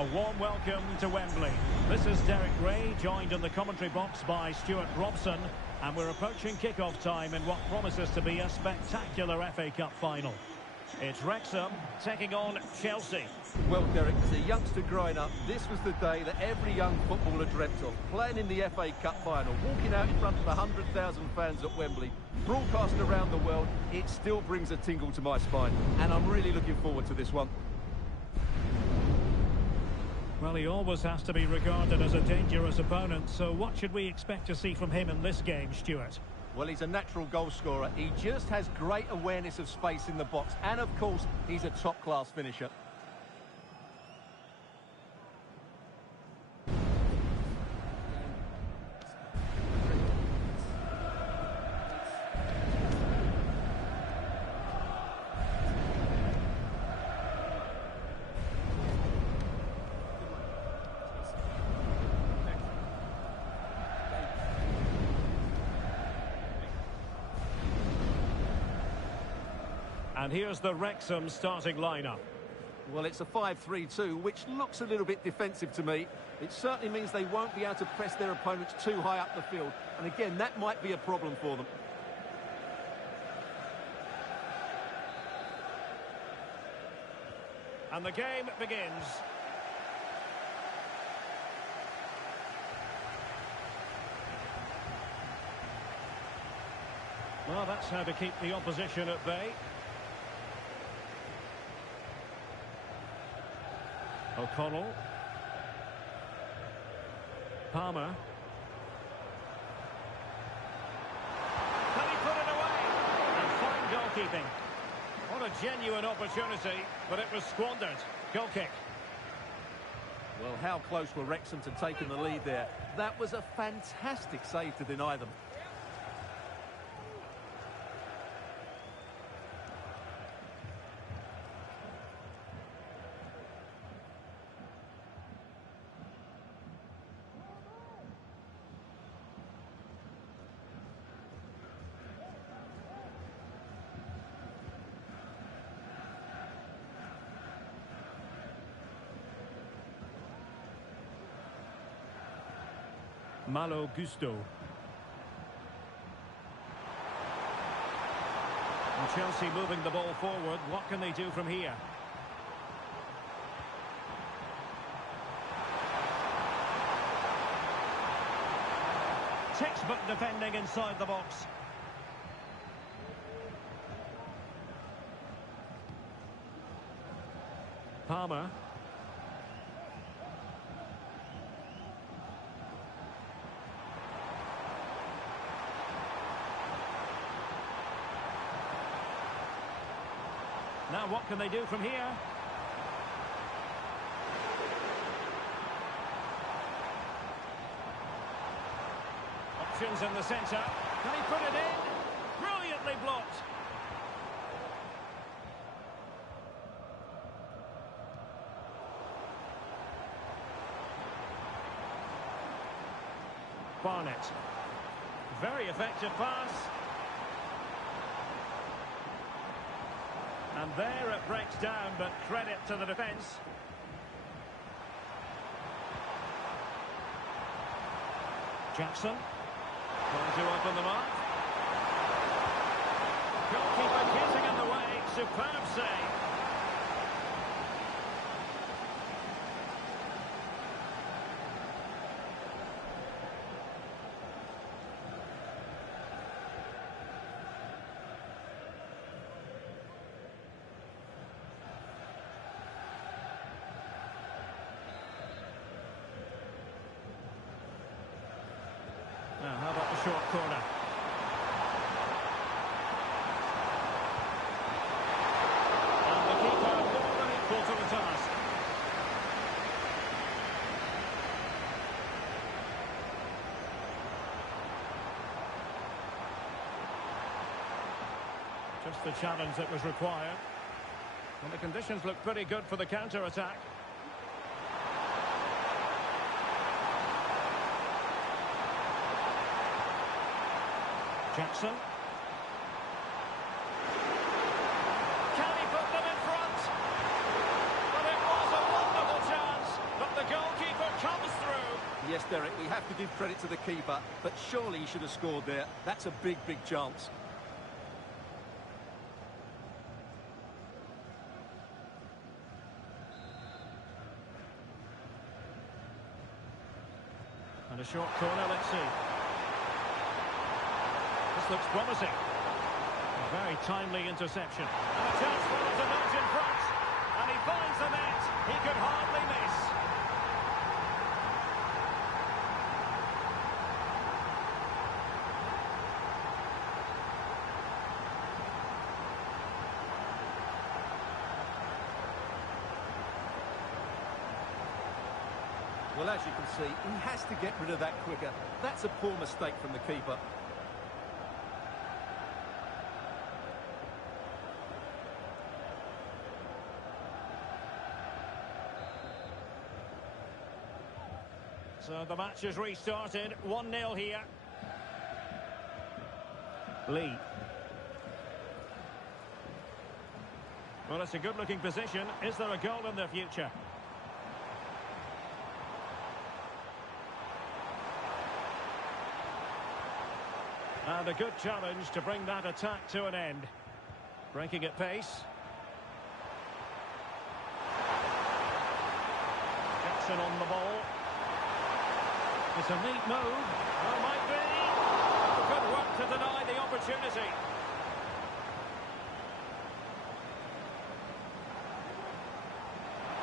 A warm welcome to Wembley. This is Derek Ray, joined in the commentary box by Stuart Robson, and we're approaching kick-off time in what promises to be a spectacular FA Cup final. It's Wrexham taking on Chelsea. Well, Derek, as a youngster growing up, this was the day that every young footballer dreamt of. Playing in the FA Cup final, walking out in front of 100,000 fans at Wembley, broadcast around the world, it still brings a tingle to my spine. And I'm really looking forward to this one. Well, he always has to be regarded as a dangerous opponent, so what should we expect to see from him in this game, Stuart? Well, he's a natural goal scorer. He just has great awareness of space in the box. And, of course, he's a top-class finisher. And here's the Wrexham starting lineup. Well, it's a 5-3-2, which looks a little bit defensive to me. It certainly means they won't be able to press their opponents too high up the field. And again, that might be a problem for them. And the game begins. Well, that's how to keep the opposition at bay. O'Connell. Palmer. Can he put it away? And fine goalkeeping. What a genuine opportunity, but it was squandered. Goal kick. Well, how close were Wrexham to taking the lead there? That was a fantastic save to deny them. Malo Gusto. And Chelsea moving the ball forward. What can they do from here? Textbook defending inside the box. Palmer. Now what can they do from here? Options in the centre. Can he put it in? Brilliantly blocked. Barnett. Very effective pass. And there it breaks down, but credit to the defence. Jackson. Trying to open them up. Goalkeeper getting in the way. Superb save. Now, how about the short corner? And the keeper more than equal to the task. Just the challenge that was required. And the conditions look pretty good for the counter-attack. Jackson. Can he put them in front? But it was a wonderful chance. Yes, Derek, we have to give credit to the keeper, but surely he should have scored there. That's a big, big chance. And a short corner, let's see. This looks promising. A very timely interception. And a chance for him to nudge in front. And he finds the net. He could hardly miss. Well, as you can see, he has to get rid of that quicker. That's a poor mistake from the keeper. So the match has restarted. 1-0 here. Lee. Well, it's a good-looking position. Is there a goal in the future? And a good challenge to bring that attack to an end. Breaking at pace. Jackson on the ball. It's a neat move. Oh, might be. Good work to deny the opportunity.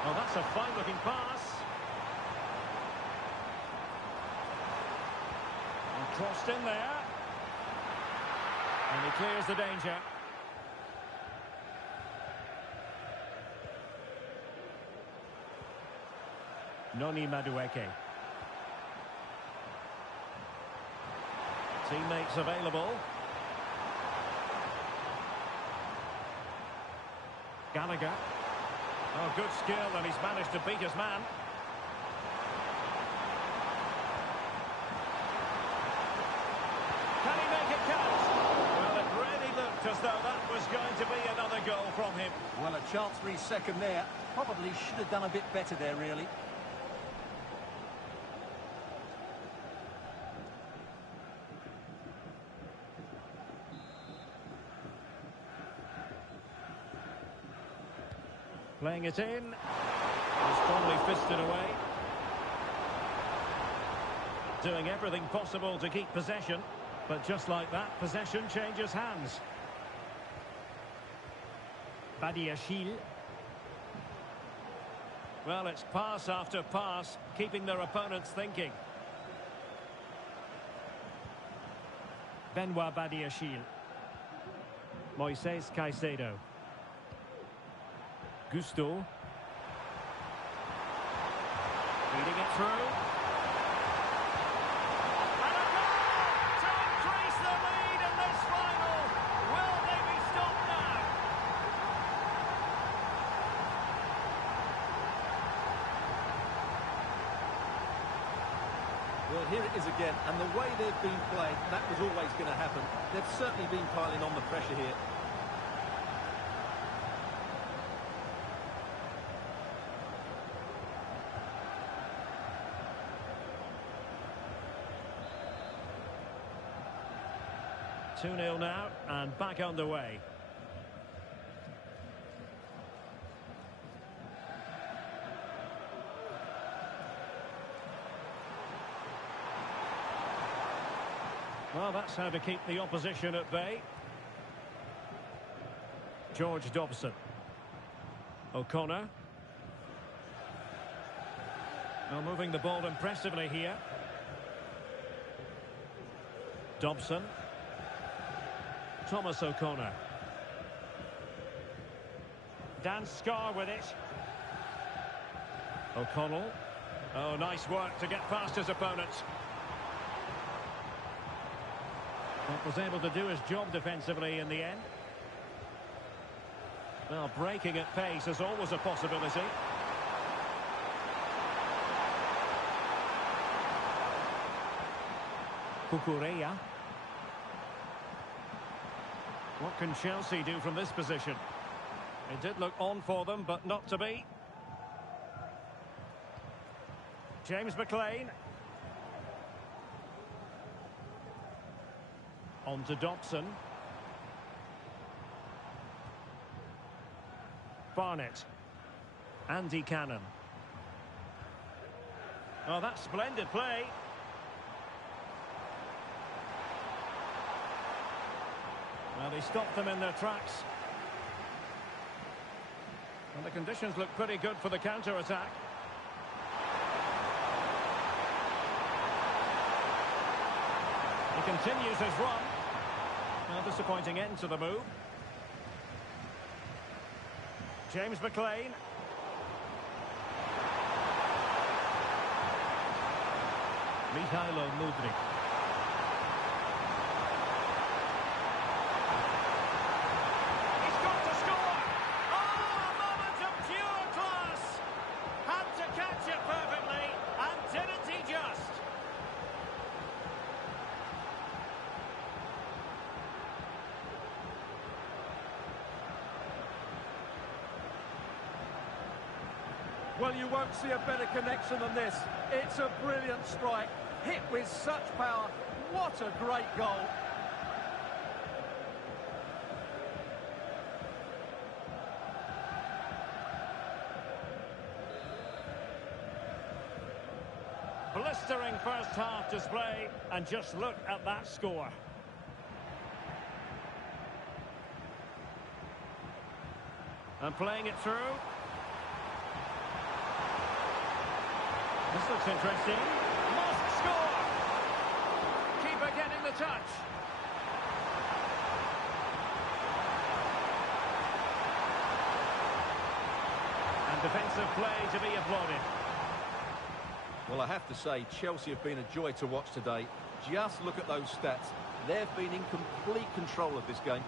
Oh, that's a fine-looking pass. And crossed in there. And he clears the danger. Noni Madueke. Teammates available. Gallagher. Oh, good skill, and he's managed to beat his man. Can he make it count? Well, it really looked as though that was going to be another goal from him. Well, a chance for his second there. Probably should have done a bit better there, really. Playing it in. Strongly fisted away. Doing everything possible to keep possession. But just like that, possession changes hands. Badiashile. Well, it's pass after pass, keeping their opponents thinking. Benoit Badiashile. Moises Caicedo. Gusto. Feeding it through. And a goal to increase the lead in this final. Will they be stopped now? Well, here it is again, and the way they've been playing, that was always going to happen. They've certainly been piling on the pressure here. Two 2-0 now, and back underway. Well, that's how to keep the opposition at bay. George Dobson. O'Connor. Now moving the ball impressively here. Dobson. Thomas O'Connor. Dan Scarr with it. O'Connell. Oh, nice work to get past his opponents. But was able to do his job defensively in the end. Well, breaking at pace is always a possibility. Cucurella. What can Chelsea do from this position? It did look on for them, but not to be. James McLean. On to Dobson. Barnett. Andy Cannon. Oh, that's splendid play. Well, they stopped them in their tracks. And the conditions look pretty good for the counter-attack. He continues his run. Well, disappointing end to the move. James McLean. Mihailo Mudryk. He's got to score! Oh, a moment of pure class! Had to catch it perfectly, and didn't he just? Well, you won't see a better connection than this. It's a brilliant strike, hit with such power. What a great goal. Blistering first half display, and just look at that score. And playing it through. This looks interesting. Must score! Keeper getting the touch. And defensive play to be applauded. Well, I have to say, Chelsea have been a joy to watch today. Just look at those stats. They've been in complete control of this game.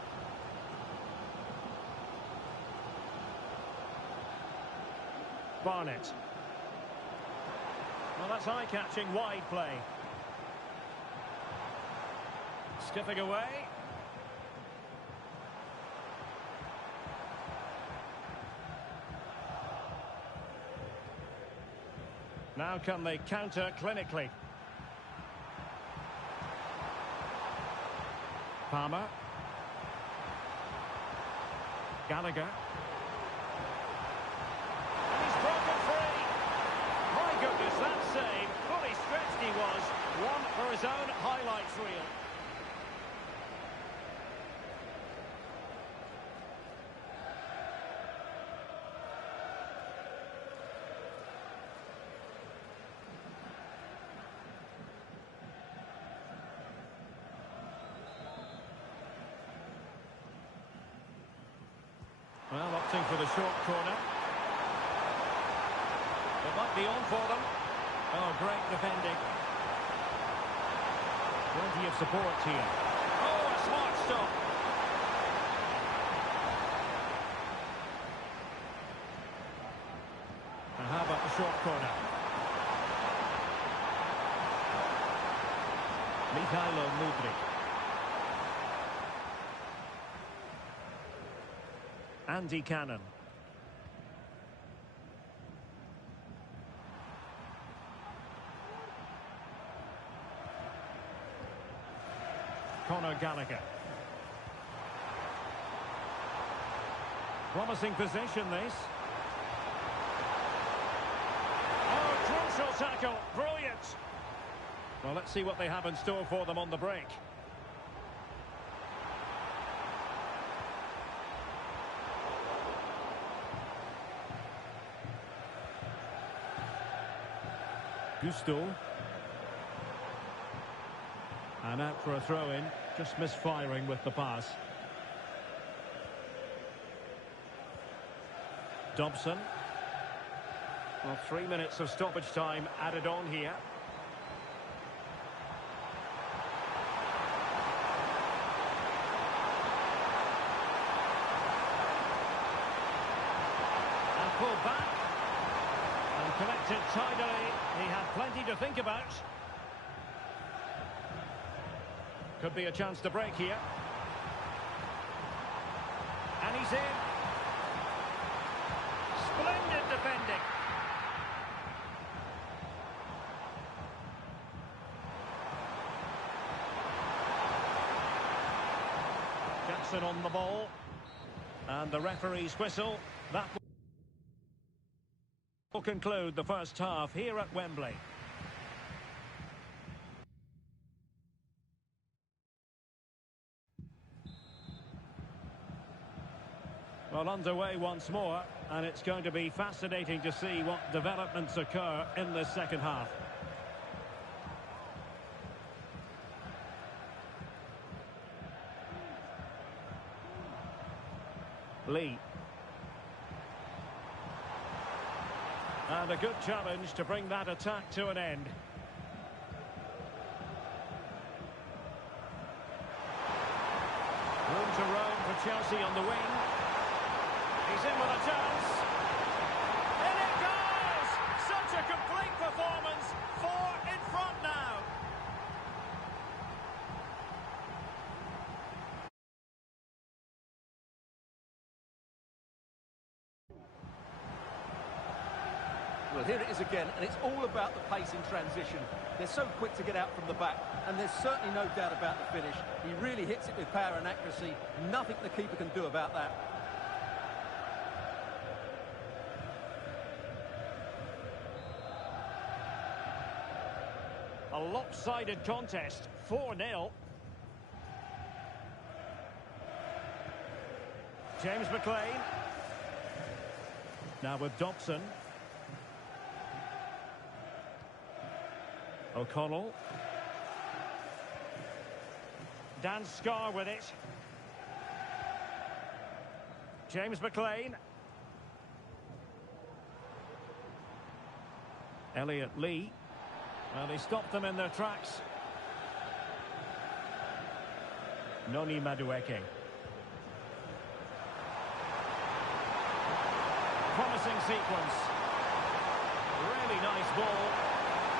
Barnett. Well, that's eye-catching wide play. Skipping away. Now can they counter clinically? Palmer. Gallagher. And he's broken free. My goodness, that save. Fully stretched he was. One for his own highlights reel. Well, opting for the short corner. It might be on for them. Oh, great defending. Plenty of support here. Oh, a smart stop. And how about the short corner? Mihailo Mudryk. Andy Cannon. Conor Gallagher. Promising position, this. Oh, crucial tackle. Brilliant. Well, let's see what they have in store for them on the break. Gusto. And out for a throw-in, just misfiring with the pass. Dobson. Well, 3 minutes of stoppage time added on here. And pulled back. And connected tidily. He had plenty to think about. Could be a chance to break here. And he's in. Splendid defending. Robson on the ball. And the referee's whistle. That will conclude the first half here at Wembley. Well, underway once more, and it's going to be fascinating to see what developments occur in this second half. Lee. And a good challenge to bring that attack to an end. Room to roam for Chelsea on the wing. He's in with a chance. In it goes! Such a complete performance. 4 in front now. Well, here it is again, and it's all about the pace in transition. They're so quick to get out from the back, and there's certainly no doubt about the finish. He really hits it with power and accuracy. Nothing the keeper can do about that. A lopsided contest, 4-0. James McLean. Now with Dobson. O'Connell. Dan Scarr with it. James McLean. Elliot Lee. Well, he stopped them in their tracks. Noni Madueke. Promising sequence. Really nice ball.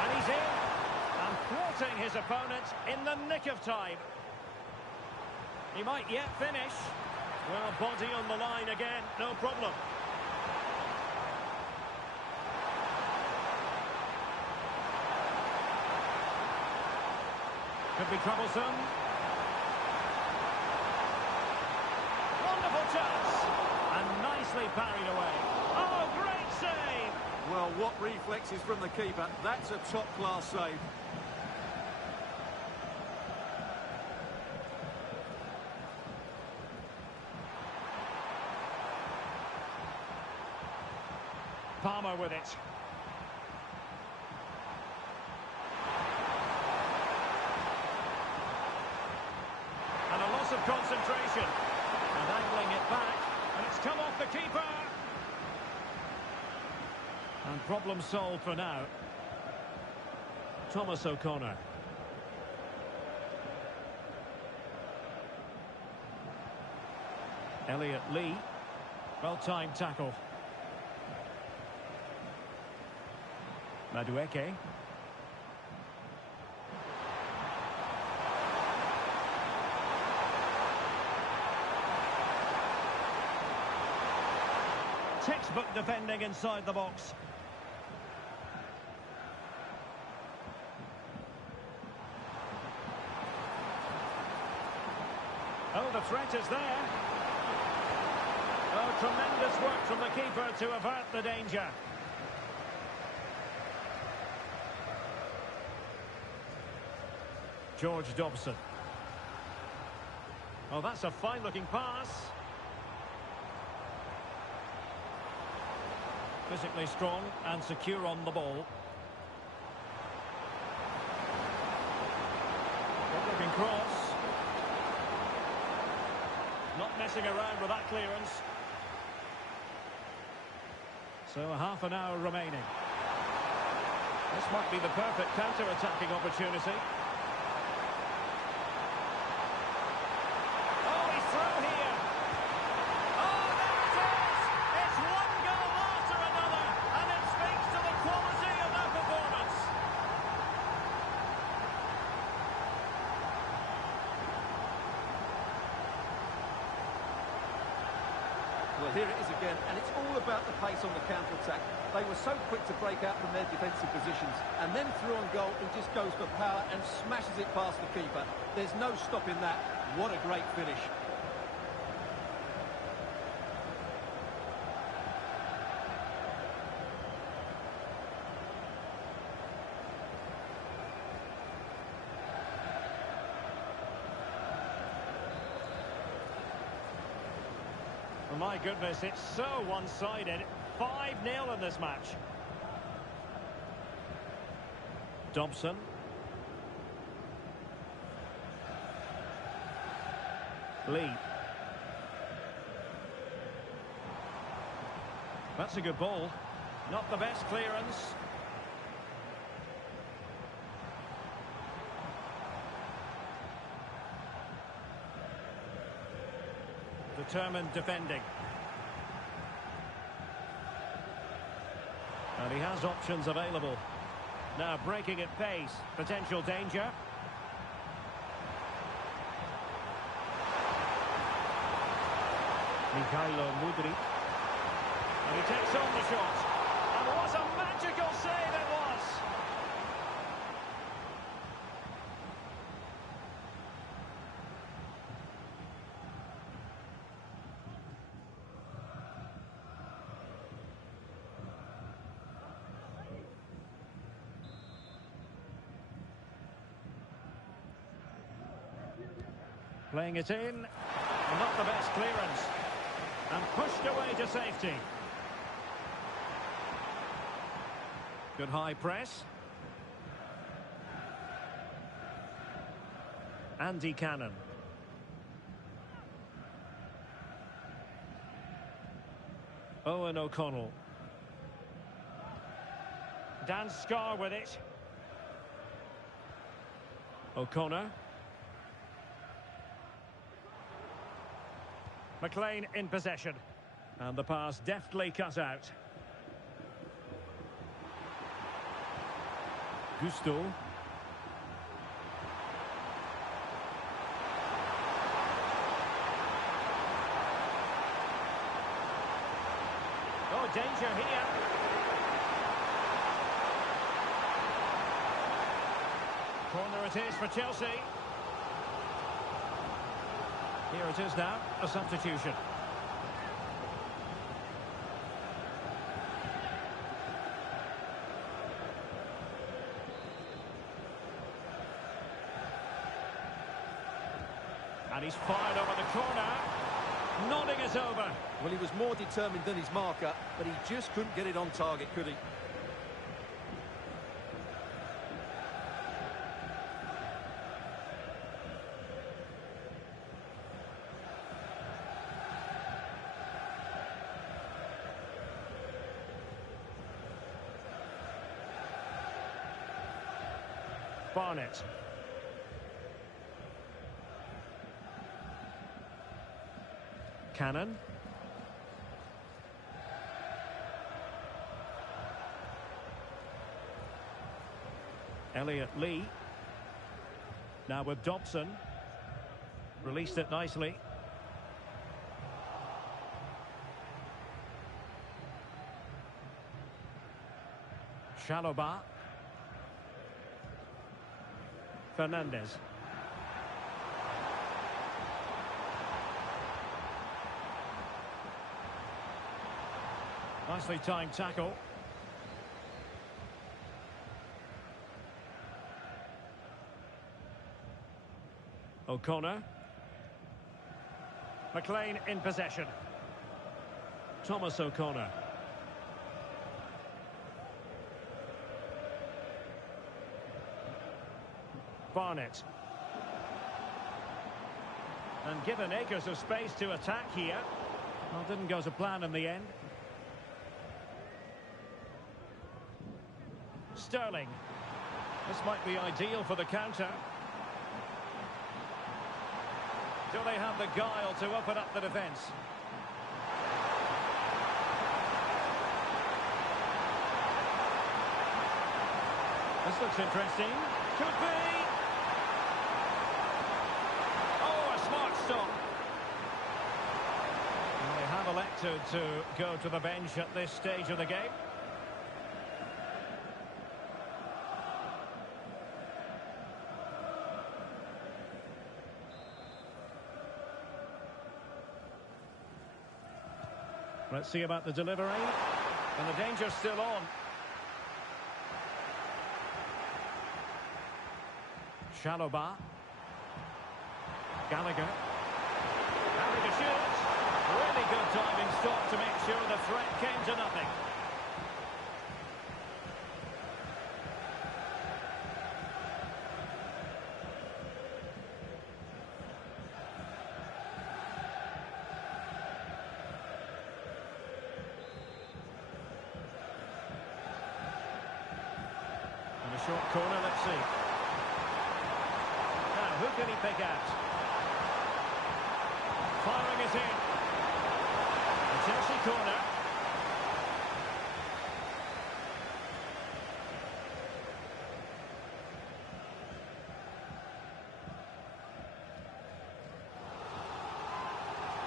And he's in. And thwarting his opponent in the nick of time. He might yet finish. Well, body on the line again. No problem. Could be troublesome. Wonderful chance. And nicely parried away. Oh, great save! Well, what reflexes from the keeper. That's a top-class save. Palmer with it. And a loss of concentration. And angling it back. And it's come off the keeper. And problem solved for now. Thomas O'Connor. Elliot Lee. Well-timed tackle. Madueke. Textbook defending inside the box. Oh, the threat is there. Oh, tremendous work from the keeper to avert the danger. George Dobson. Oh, that's a fine-looking pass. Physically strong and secure on the ball. Good-looking cross. Not messing around with that clearance. So half an hour remaining. This might be the perfect counter-attacking opportunity. Well, here it is again, and it's all about the pace on the counter-attack. They were so quick to break out from their defensive positions, and then through on goal, he just goes for power and smashes it past the keeper. There's no stopping that. What a great finish. my goodness, it's so one-sided. 5-0 in this match. Dobson. Lee. That's a good ball. Not the best clearance. Determined defending. And he has options available. Now breaking at pace. Potential danger. Mikhailo Mudryk. And he takes on the shot. And what a magical save it was! Playing it in. And not the best clearance. And pushed away to safety. Good high press. Andy Cannon. Owen O'Connell. Dan Scarr with it. O'Connor. McLean in possession. And the pass deftly cut out. Gusto. Oh, danger here. Corner it is for Chelsea. Here it is now, a substitution. And he's fired over the corner, nodding it over. Well, he was more determined than his marker, but he just couldn't get it on target, could he? Barnett. Cannon. Elliot Lee. Now with Dobson. Released it nicely. Chalobah. Fernandez. Nicely timed tackle. O'Connor. McLean in possession. Thomas O'Connor. Barnett. And given acres of space to attack here. Well, didn't go to plan in the end. Sterling. This might be ideal for the counter. Do they have the guile to open up the defence? This looks interesting. Could be. Oh, a smart stop. And they have elected to go to the bench at this stage of the game. Let's see about the delivery. And the danger's still on. Chalobah. Gallagher. Having to shoot. Really good diving stop to make sure the threat came to nothing. And a short corner, let's see. Now, who can he pick out? Firing it in. A Chelsea corner.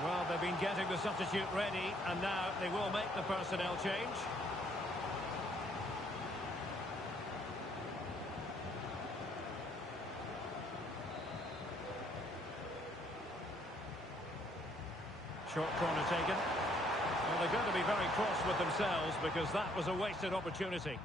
Well, they've been getting the substitute ready, and now they will make the personnel change. Short corner taken. Well, they're going to be very cross with themselves because that was a wasted opportunity.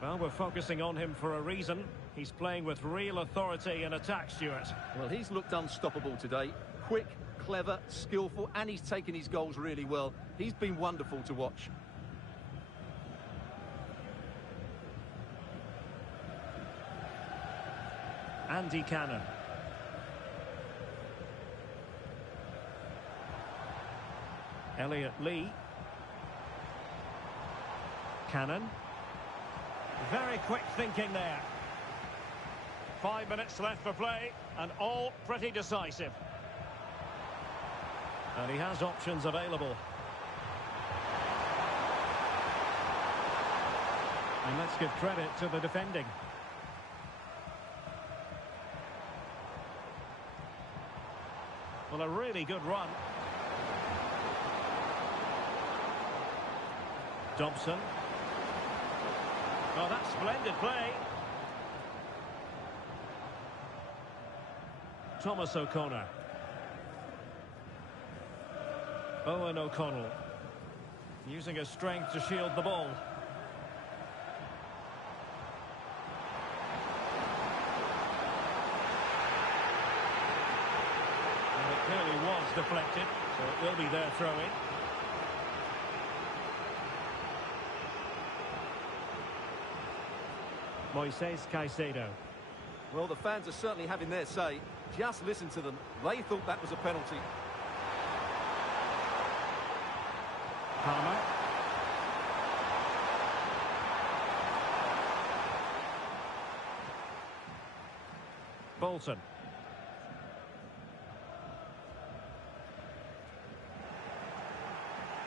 Well, we're focusing on him for a reason. He's playing with real authority in attack, Stuart. Well, he's looked unstoppable today. Quick, clever, skillful, and he's taken his goals really well. He's been wonderful to watch. Andy Cannon. Elliot Lee. Cannon. Very quick thinking there. 5 minutes left for play, and all pretty decisive. And he has options available. And let's give credit to the defending. Well, a really good run. Dobson. Oh, that's splendid play. Thomas O'Connor. Owen O'Connell. Using his strength to shield the ball. And it clearly was deflected, so it will be their throw-in. Moises Caicedo. Well, the fans are certainly having their say. Just listen to them. They thought that was a penalty. Palmer. Bolton.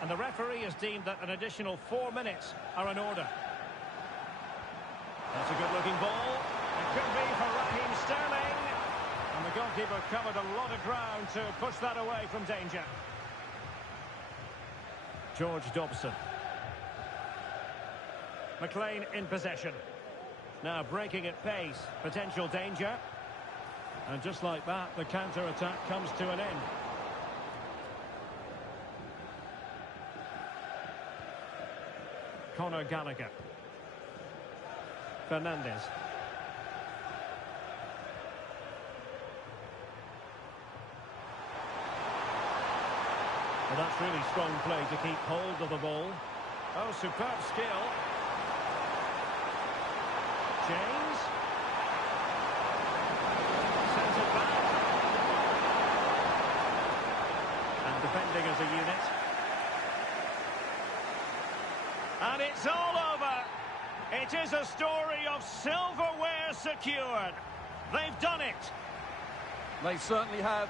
And the referee has deemed that an additional 4 minutes are in order. That's a good-looking ball. It could be for Raheem Sterling. And the goalkeeper covered a lot of ground to push that away from danger. George Dobson. McLean in possession. Now breaking at pace. Potential danger. And just like that, the counter-attack comes to an end. Conor Gallagher. Fernandez. Well, that's really strong play to keep hold of the ball. Oh, superb skill. James. Sends it back. And defending as a unit. And it's all over. It is a story of silverware secured. They've done it. They certainly have.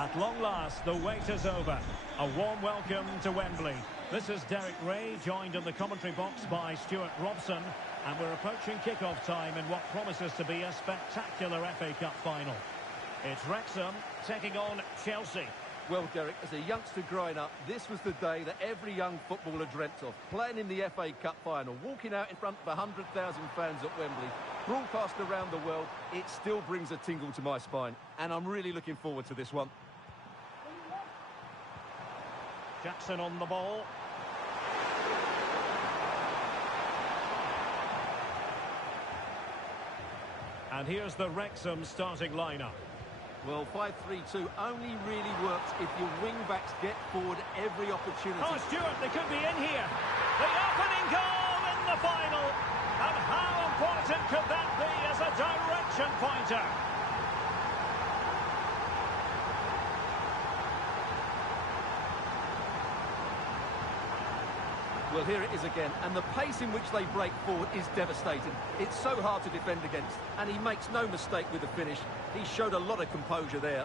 At long last, the wait is over. A warm welcome to Wembley. This is Derek Ray, joined in the commentary box by Stuart Robson, and we're approaching kick-off time in what promises to be a spectacular FA Cup final. It's Wrexham taking on Chelsea. Well, Derek, as a youngster growing up, this was the day that every young footballer dreamt of. Playing in the FA Cup final, walking out in front of 100,000 fans at Wembley, broadcast around the world, it still brings a tingle to my spine. And I'm really looking forward to this one. Jackson on the ball. And here's the Wrexham starting lineup. Well, 5-3-2 only really works if your wing-backs get forward every opportunity. Oh, Stuart, they could be in here. The opening goal in the final. And how important could that be as a direction pointer? Well, here it is again, and the pace in which they break forward is devastating. It's so hard to defend against, and he makes no mistake with the finish. He showed a lot of composure there.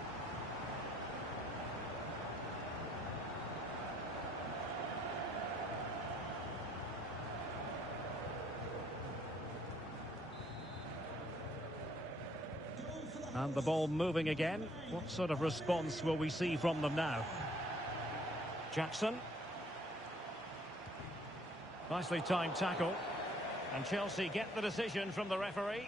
And the ball moving again. What sort of response will we see from them now? Jackson. Nicely timed tackle. And Chelsea get the decision from the referee.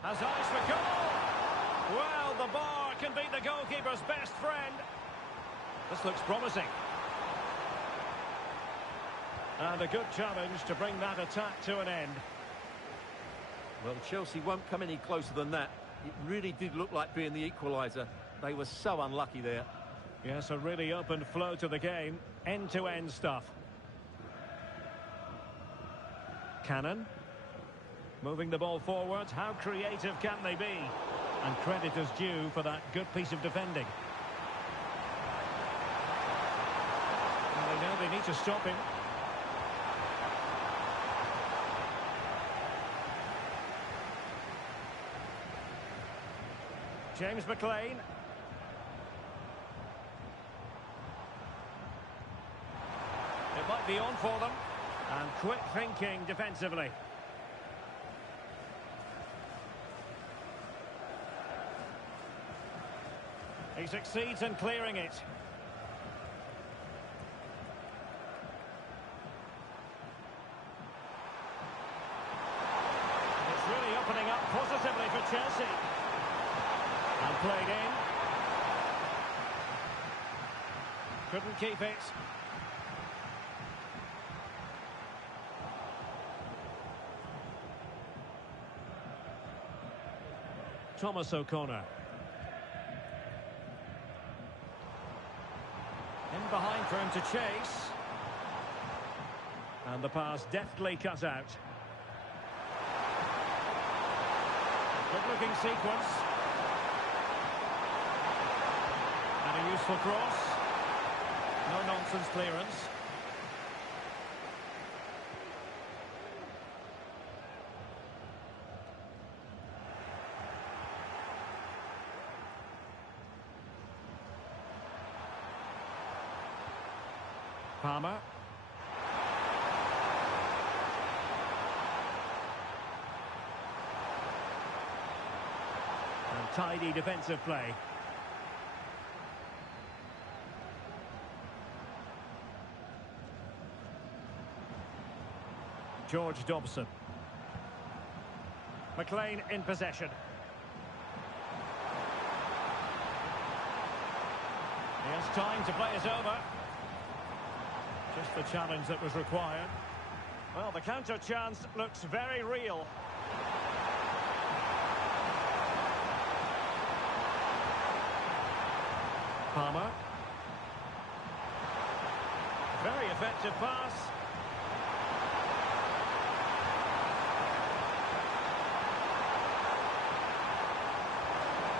Has eyes for goal. Well, the bar can be the goalkeeper's best friend. This looks promising. And a good challenge to bring that attack to an end. Well, Chelsea won't come any closer than that. It really did look like being the equaliser. They were so unlucky there. Yes, a really open flow to the game. End-to-end stuff. Cannon. Moving the ball forward, how creative can they be? And credit is due for that good piece of defending. And they know they need to stop him. James McLean. It might be on for them. And quick thinking defensively. He succeeds in clearing it. It's really opening up positively for Chelsea. And played in. Couldn't keep it. Thomas O'Connor. In behind for him to chase. And the pass deftly cut out. Good-looking sequence. And a useful cross. No-nonsense clearance. Palmer. And tidy defensive play. George Dobson. McLean in possession. He has time to play it over. Just the challenge that was required. Well, the counter chance looks very real. Palmer. Very effective pass.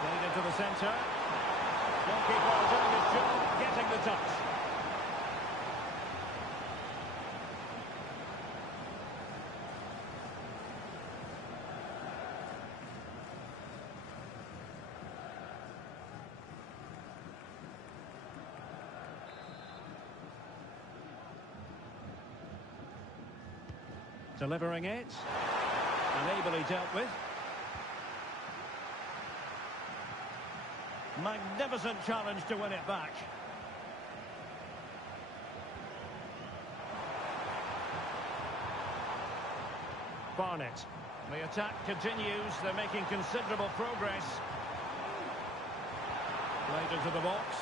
Played into the centre. Goalkeeper doing his job, getting the touch. Delivering it. And ably dealt with. Magnificent challenge to win it back. Barnett. The attack continues. They're making considerable progress. Played into the box.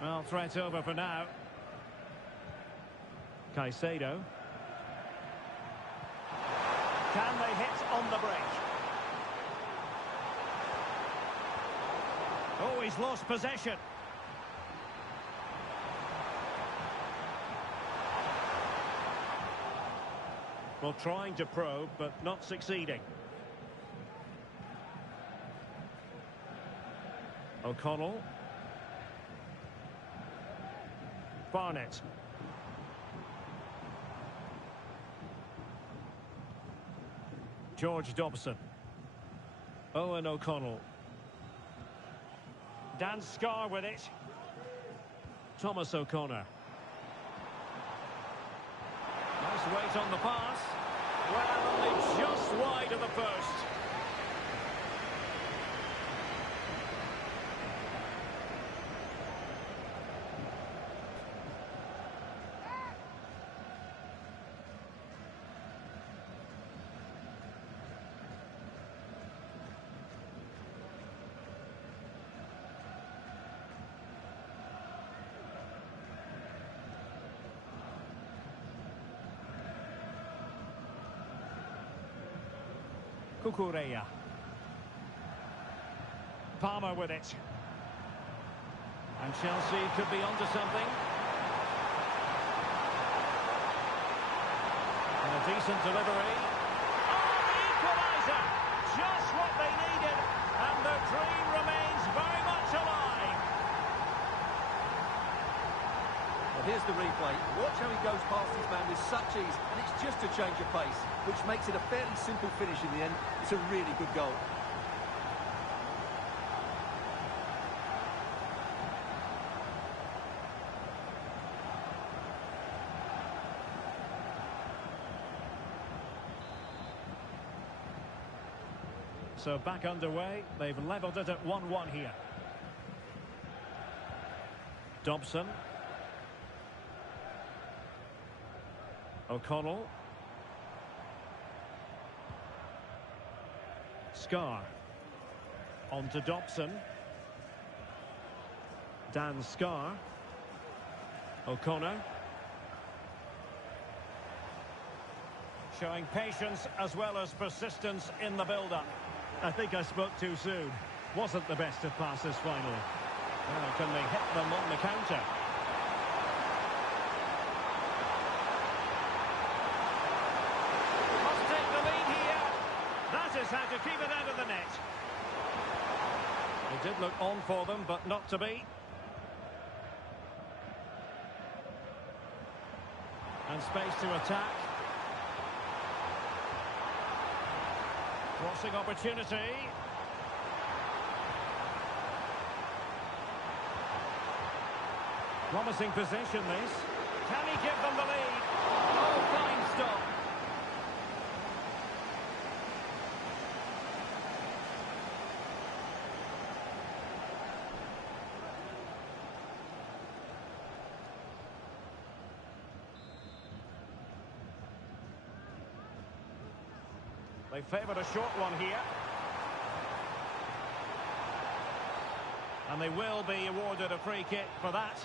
Well, threat over for now. Caicedo. Can they hit on the break? Oh, he's lost possession. Well, trying to probe, but not succeeding. O'Connell. Barnett. George Dobson. Owen O'Connell. Dan Scarr with it. Thomas O'Connor. Nice weight on the pass. Well, only just wide of the post. Cucurella. Palmer with it. And Chelsea could be onto something. And a decent delivery. Oh, the equaliser! Just what they needed. And their dream remains very much alive. Well, here's the replay. Watch how he goes past his man with such ease, and it's just a change of pace, which makes it a fairly simple finish in the end. It's a really good goal. So back underway. They've levelled it at 1-1 here. Dobson. O'Connell. Scarr. On to Dobson. Dan Scarr. O'Connor. Showing patience as well as persistence in the build-up. I think I spoke too soon. Wasn't the best of passes finally. Well, can they hit them on the counter? Must take the lead here. That is how to keep it out of the net. It did look on for them, but not to be. And space to attack. Crossing opportunity. Promising possession this. Can he give them the lead? Oh, fine stop. They favoured a short one here. And they will be awarded a free kick for that.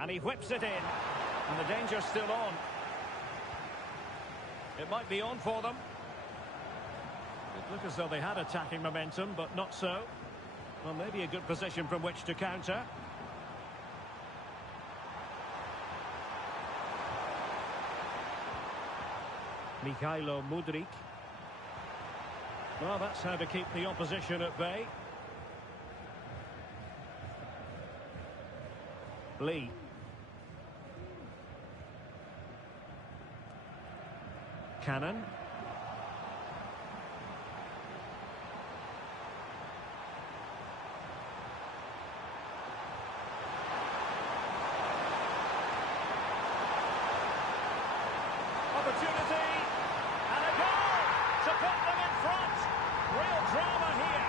And he whips it in. And the danger's still on. It might be on for them. It looked as though they had attacking momentum, but not so. Well, maybe a good position from which to counter. Mikhailo Mudryk. Well, that's how to keep the opposition at bay. Lee. Cannon. Opportunity. And a goal to put them in front. Real drama here.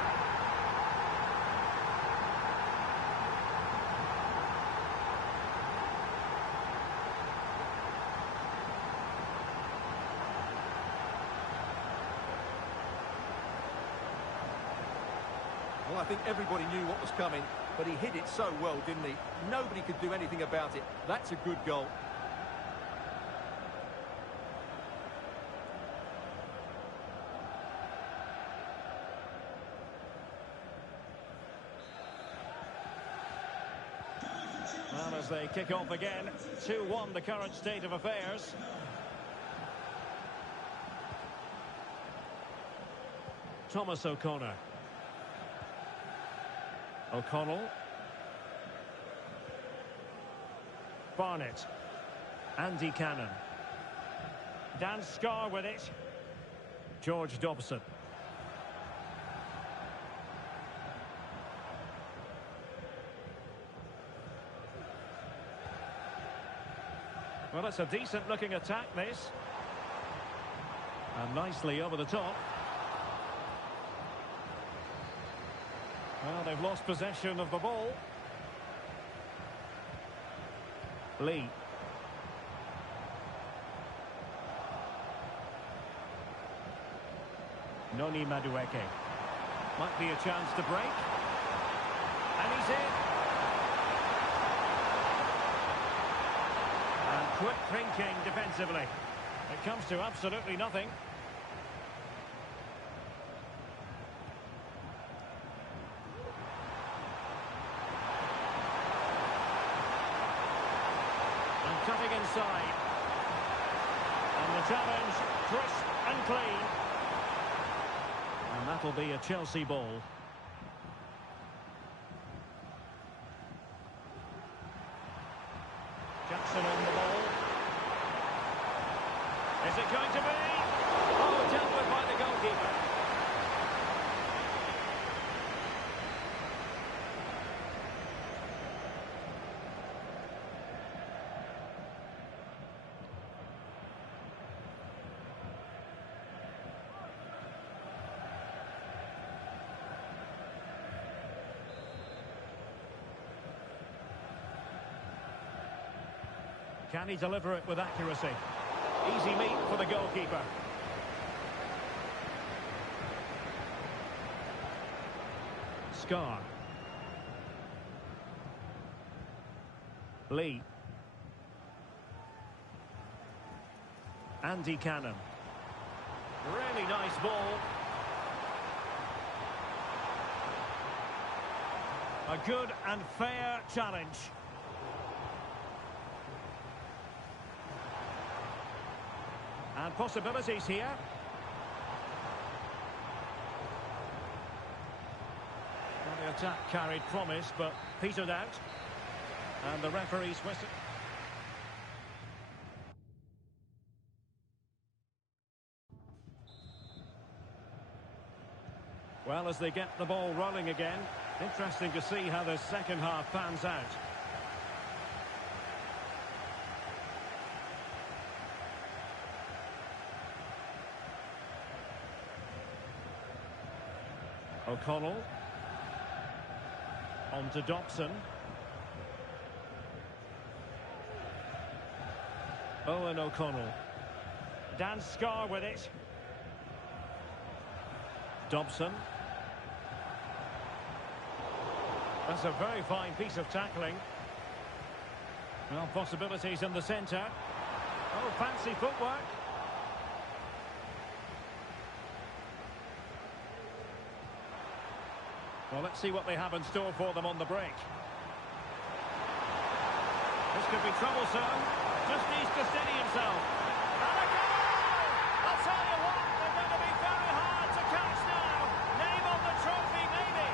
Well, I think everybody knew what was coming, but he hit it so well, didn't he? Nobody could do anything about it. That's a good goal. Well, as they kick off again, 2-1 the current state of affairs. Thomas O'Connor. O'Connell. Barnett. Andy Cannon. Dan Scarr with it. George Dobson. Well, it's a decent-looking attack, this. And nicely over the top. Well, they've lost possession of the ball. Lee. Noni Madueke. Might be a chance to break. And he's in. And quick thinking defensively. It comes to absolutely nothing. Cutting inside. And the challenge, crisp and clean. And that'll be a Chelsea ball. Jackson on the ball. Is it going to be? Oh, dealt with by the goalkeeper. Can he deliver it with accuracy? Easy meat for the goalkeeper. Scarr. Lee. Andy Cannon. Really nice ball. A good and fair challenge. And possibilities here. Well, the attack carried promise, but petered out. And the referee's whistle. Well, as they get the ball rolling again, interesting to see how the second half pans out. O'Connell. On to Dobson. Owen O'Connell. Dan Scarr with it. Dobson. That's a very fine piece of tackling. Well, possibilities in the centre. Oh, fancy footwork. Well, let's see what they have in store for them on the break. This could be troublesome. Just needs to steady himself. And a goal! I'll tell you what, they're going to be very hard to catch now. Name on the trophy, maybe.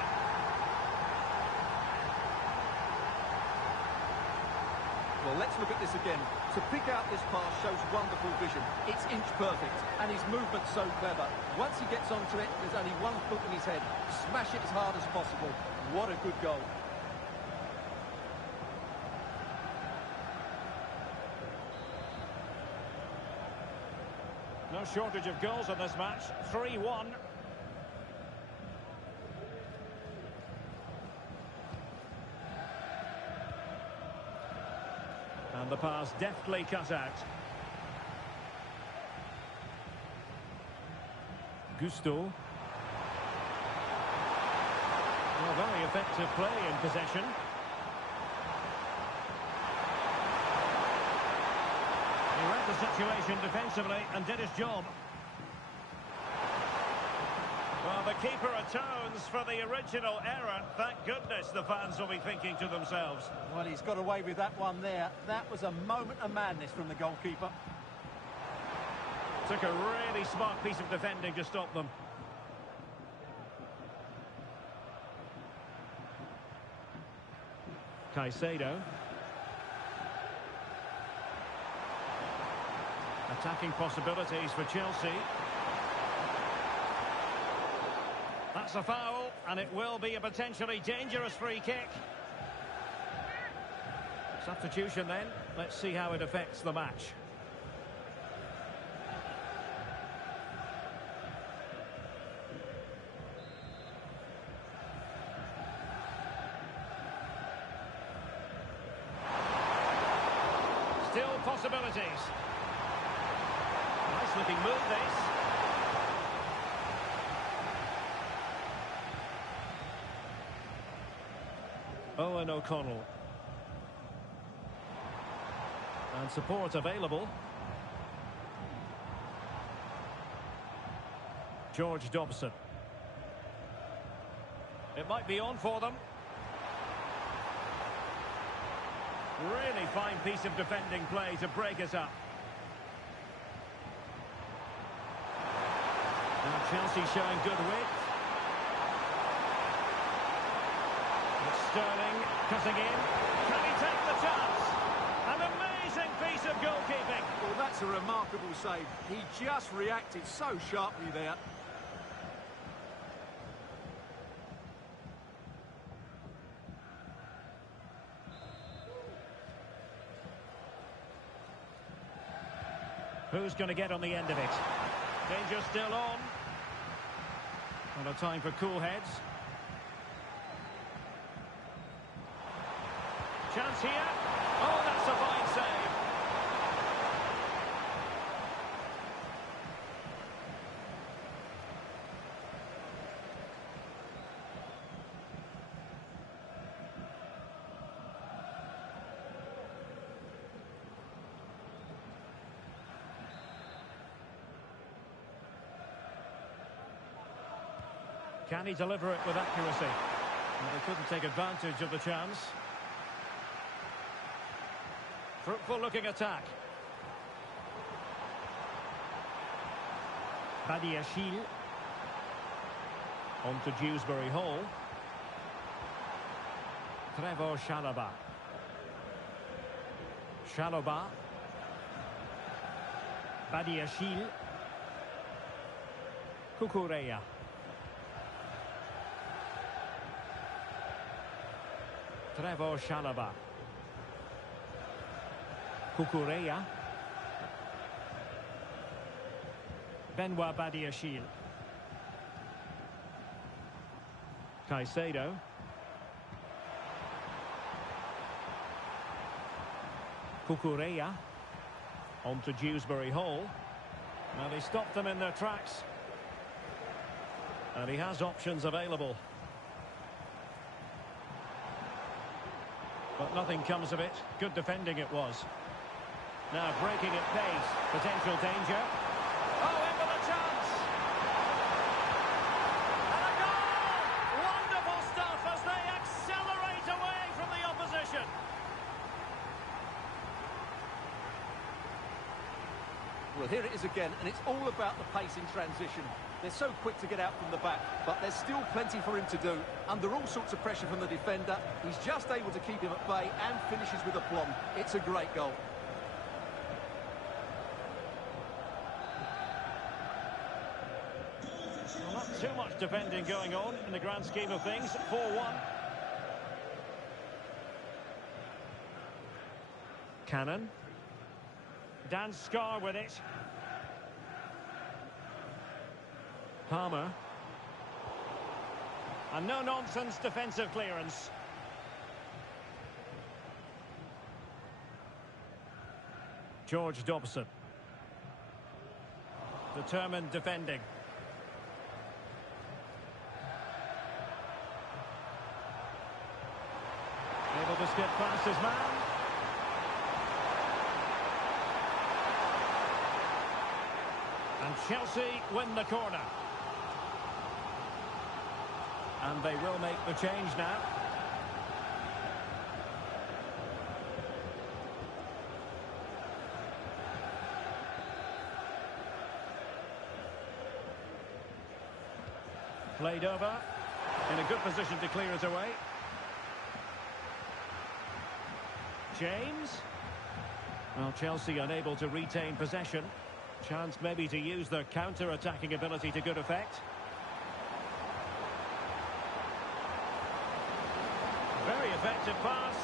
Well, let's look at this again. To pick out this pass shows wonderful vision. It's inch perfect, and his movement's so clever. Once he gets onto it, there's only one foot in his head. Smash it as hard as possible. What a good goal. No shortage of goals in this match. 3-1. And the pass deftly cut out. Gusto. Well, very effective play in possession. He read the situation defensively and did his job. Well, the keeper atones for the original error. Thank goodness the fans will be thinking to themselves. Well, he's got away with that one there. That was a moment of madness from the goalkeeper. Took a really smart piece of defending to stop them. Caicedo. Attacking possibilities for Chelsea. That's a foul, and it will be a potentially dangerous free kick. Substitution then. Let's see how it affects the match. Still possibilities. Nice looking move this. Owen O'Connell. And support available. George Dobson. It might be on for them. Really fine piece of defending play to break us up. Now Chelsea showing good width. It's Sterling cutting in. Can he take the chance? An amazing piece of goalkeeping. Well, that's a remarkable save. He just reacted so sharply there. Who's going to get on the end of it? Danger still on. And a time for cool heads. Chance here. Oh, that's a fine save. Can he deliver it with accuracy? Well, they couldn't take advantage of the chance. Fruitful looking attack. Badiashile. On to Dewsbury Hall. Trevor Chalobah. Chalobah. Badiashile. Cucurella. Trevor Chalobah. Cucurella. Benoit Badiashile. Caicedo. Cucurella. On to Dewsbury Hall. Now they stopped them in their tracks. And he has options available. But nothing comes of it. Good defending it was. Now breaking at pace. Potential danger. Oh, into the chance! And a goal! Wonderful stuff as they accelerate away from the opposition. Well, here it is again, and it's all about the pace in transition. They're so quick to get out from the back, but there's still plenty for him to do. Under all sorts of pressure from the defender, he's just able to keep him at bay and finishes with aplomb. It's a great goal. Well, not too much defending going on in the grand scheme of things. 4-1. Cannon. Dan Scar with it. Palmer. And no-nonsense defensive clearance. George Dobson. Determined defending. Able to skip past his man. And Chelsea win the corner. And they will make the change now. Played over. In a good position to clear it away. James. Well, Chelsea unable to retain possession. Chance maybe to use their counter-attacking ability to good effect. Very effective pass.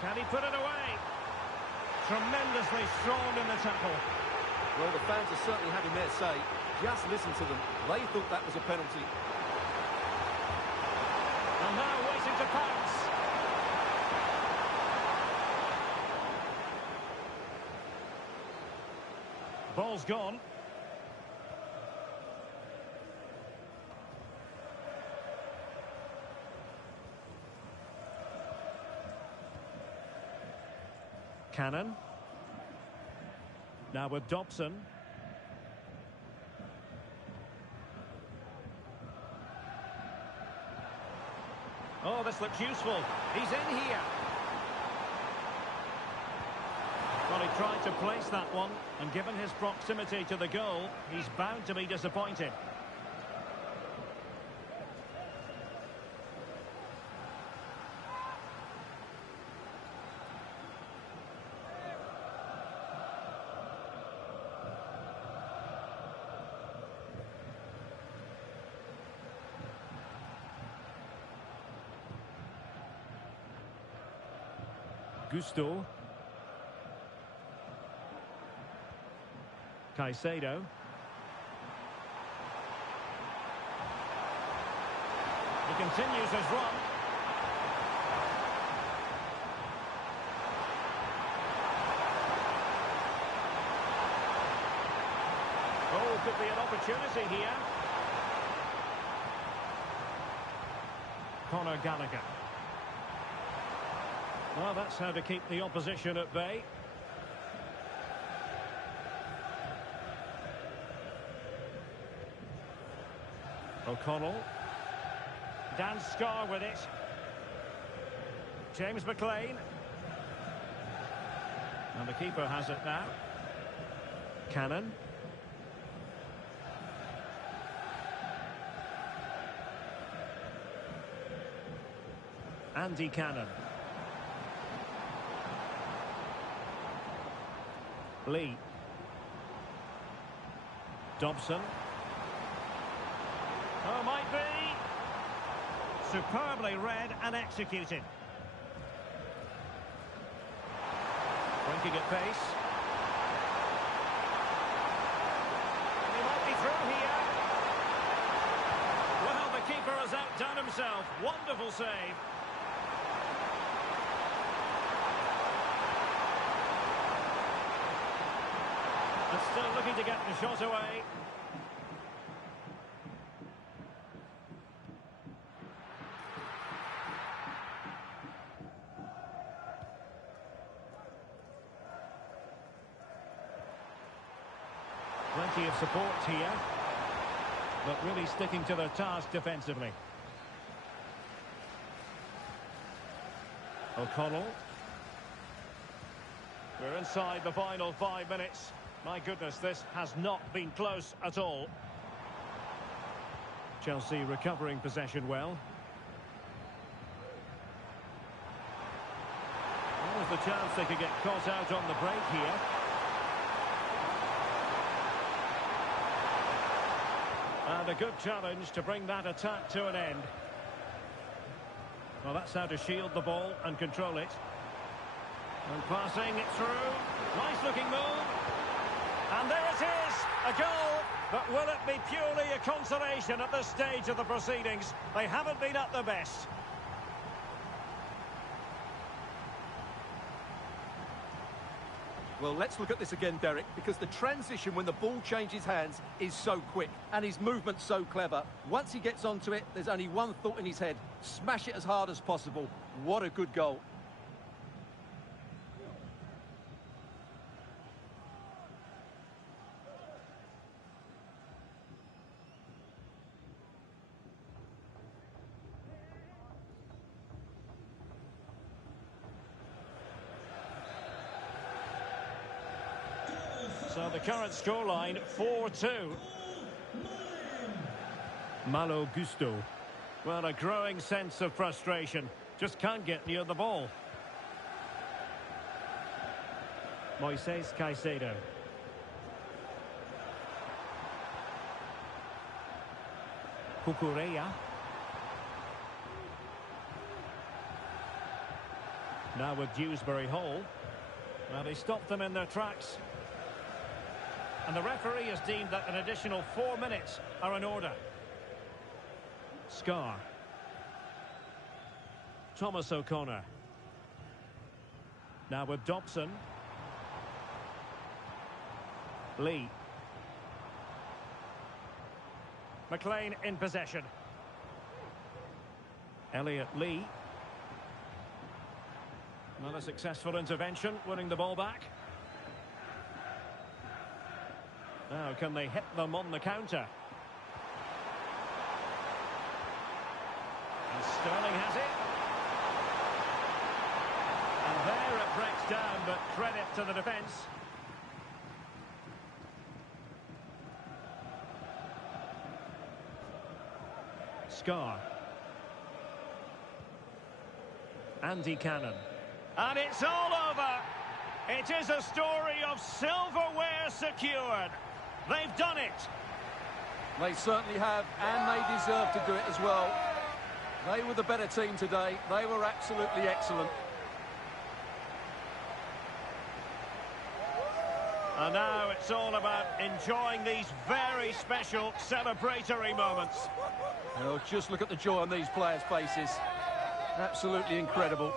Can he put it away? Tremendously strong in the tackle. Well, the fans are certainly having their say. Just listen to them. They thought that was a penalty. And now waiting to pounce. Ball's gone. Cannon. Now with Dobson. Oh, this looks useful. He's in here. Well, he tried to place that one, and given his proximity to the goal, he's bound to be disappointed. Gusto. Caicedo. He continues his run. Oh, could be an opportunity here. Conor Gallagher. Well, that's how to keep the opposition at bay. O'Connell. Dan Scar with it. James McLean. And the keeper has it now. Cannon. Andy Cannon. Lee. Dobson. Oh, might be. Superbly read and executed. Blinking at pace. And he might be through here. Well, the keeper has outdone himself. Wonderful save. And still looking to get the shot away. Plenty of support here, but really sticking to their task defensively. O'Connell. We're inside the final 5 minutes. My goodness, this has not been close at all. Chelsea recovering possession well. There's the chance they could get caught out on the break here. And a good challenge to bring that attack to an end. Well, that's how to shield the ball and control it. And passing it through. Nice looking move. And there it is, a goal. But will it be purely a consolation at this stage of the proceedings? They haven't been at their best. Well, let's look at this again, Derek, because the transition when the ball changes hands is so quick and his movement's so clever. Once he gets onto it, there's only one thought in his head: smash it as hard as possible. What a good goal. So the current scoreline, 4-2. Malo Gusto. Well, a growing sense of frustration. Just can't get near the ball. Moises Caicedo. Cucurella. Now with Dewsbury Hall. Well, they stopped them in their tracks. And the referee has deemed that an additional 4 minutes are in order. Scar. Thomas O'Connor. Now with Dobson. Lee. McLean in possession. Elliot Lee. Not a successful intervention, winning the ball back. Now, can they hit them on the counter? And Sterling has it. And there it breaks down, but credit to the defence. Scar. Andy Cannon. And it's all over. It is a story of silverware secured. They've done it. They certainly have, and they deserve to do it as well. They were the better team today. They were absolutely excellent. And now it's all about enjoying these very special celebratory moments. Oh, just look at the joy on these players' faces. Absolutely incredible.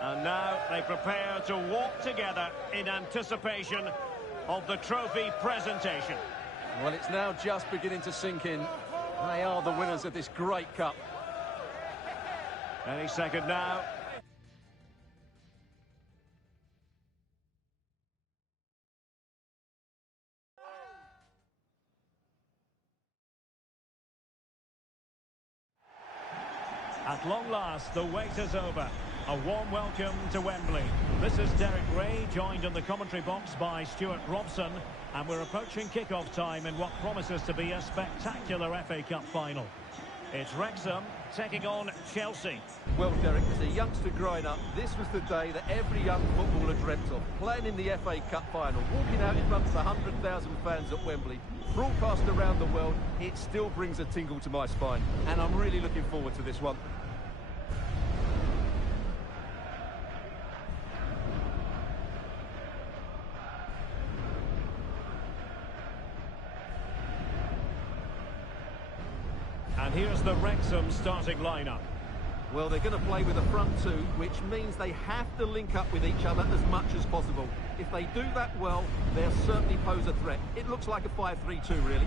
And now they prepare to walk together in anticipation of the trophy presentation. Well, it's now just beginning to sink in. They are the winners of this great cup. Any second now. At long last, the wait is over. A warm welcome to Wembley. This is Derek Ray, joined in the commentary box by Stuart Robson, and we're approaching kick-off time in what promises to be a spectacular FA Cup final. It's Wrexham taking on Chelsea. Well, Derek, as a youngster growing up, this was the day that every young footballer dreamt of. Playing in the FA Cup final, walking out in front of 100,000 fans at Wembley, broadcast around the world, it still brings a tingle to my spine. And I'm really looking forward to this one. And here's the Wrexham starting lineup. Well, they're going to play with a front two, which means they have to link up with each other as much as possible. If they do that well, they'll certainly pose a threat. It looks like a 5-3-2, really.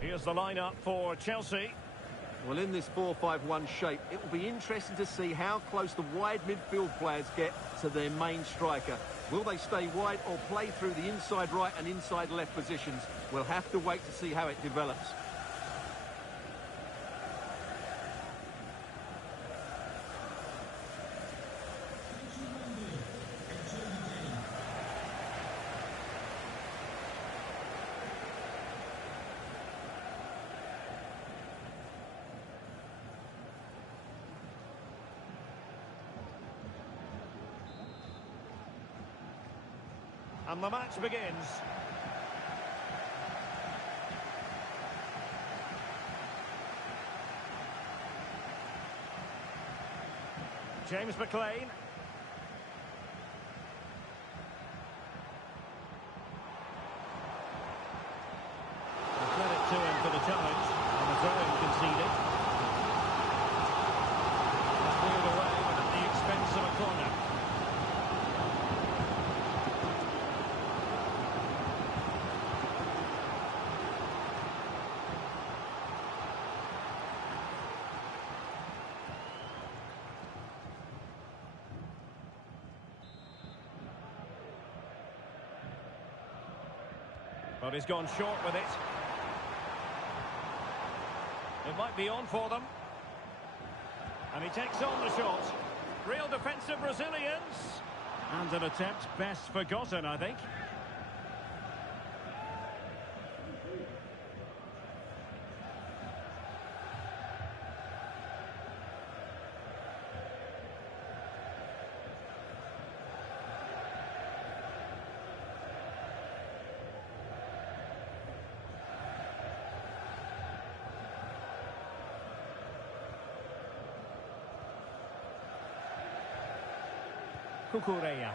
Here's the lineup for Chelsea. Well, in this 4-5-1 shape, it will be interesting to see how close the wide midfield players get to their main striker. Will they stay wide or play through the inside right and inside left positions? We'll have to wait to see how it develops. And the match begins. James McLean. And credit to him for the challenge. And the throw-in conceded. Cleared away, but at the expense of a corner. But he's gone short with it. It might be on for them. And he takes on the shot. Real defensive resilience. And an attempt best forgotten, I think. Cucurella.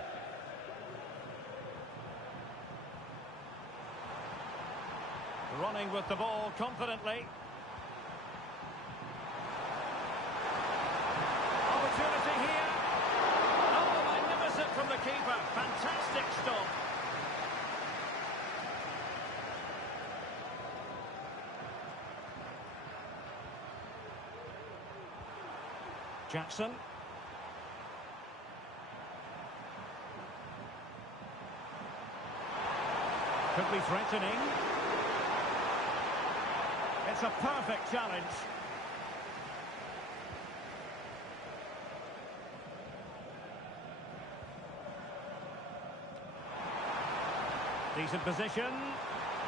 Running with the ball confidently. Opportunity here. Oh, magnificent from the keeper. Fantastic stop. Jackson. Could be threatening. It's a perfect challenge. Decent position.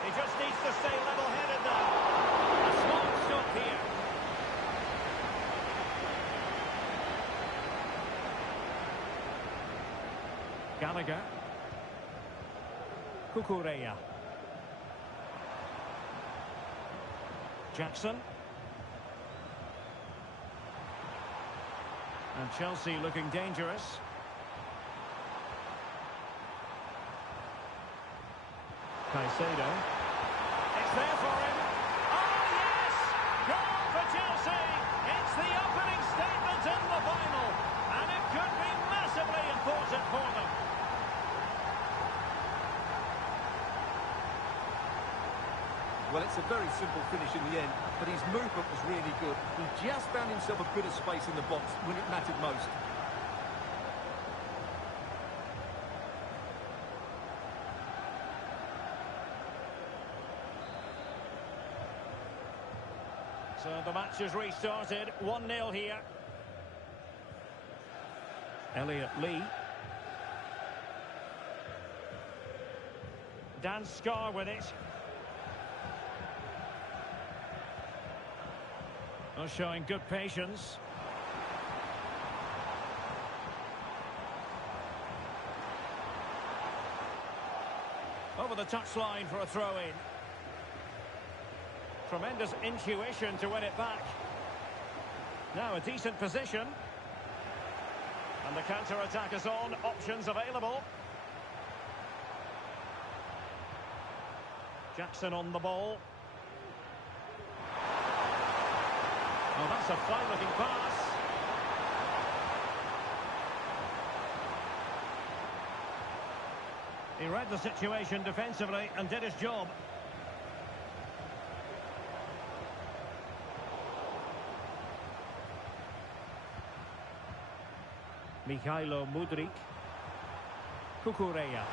He just needs to stay level-headed now. A small stop here. Gallagher. Cucurella. Jackson. And Chelsea looking dangerous. Caicedo. It's there for him. Oh, yes! Goal for Chelsea! It's the opening statement in the final. And it could be massively important for them. Well, it's a very simple finish in the end, but his movement was really good. He just found himself a bit of space in the box when it mattered most. So the match has restarted. 1-0 here. Elliot Lee. Dan Scar with it. Showing good patience. Over the touchline for a throw-in. Tremendous intuition to win it back. Now a decent position. And the counter-attack is on. Options available. Jackson on the ball. Oh, that's a fine-looking pass. He read the situation defensively and did his job. Mikhailo Mudryk. Kukureya.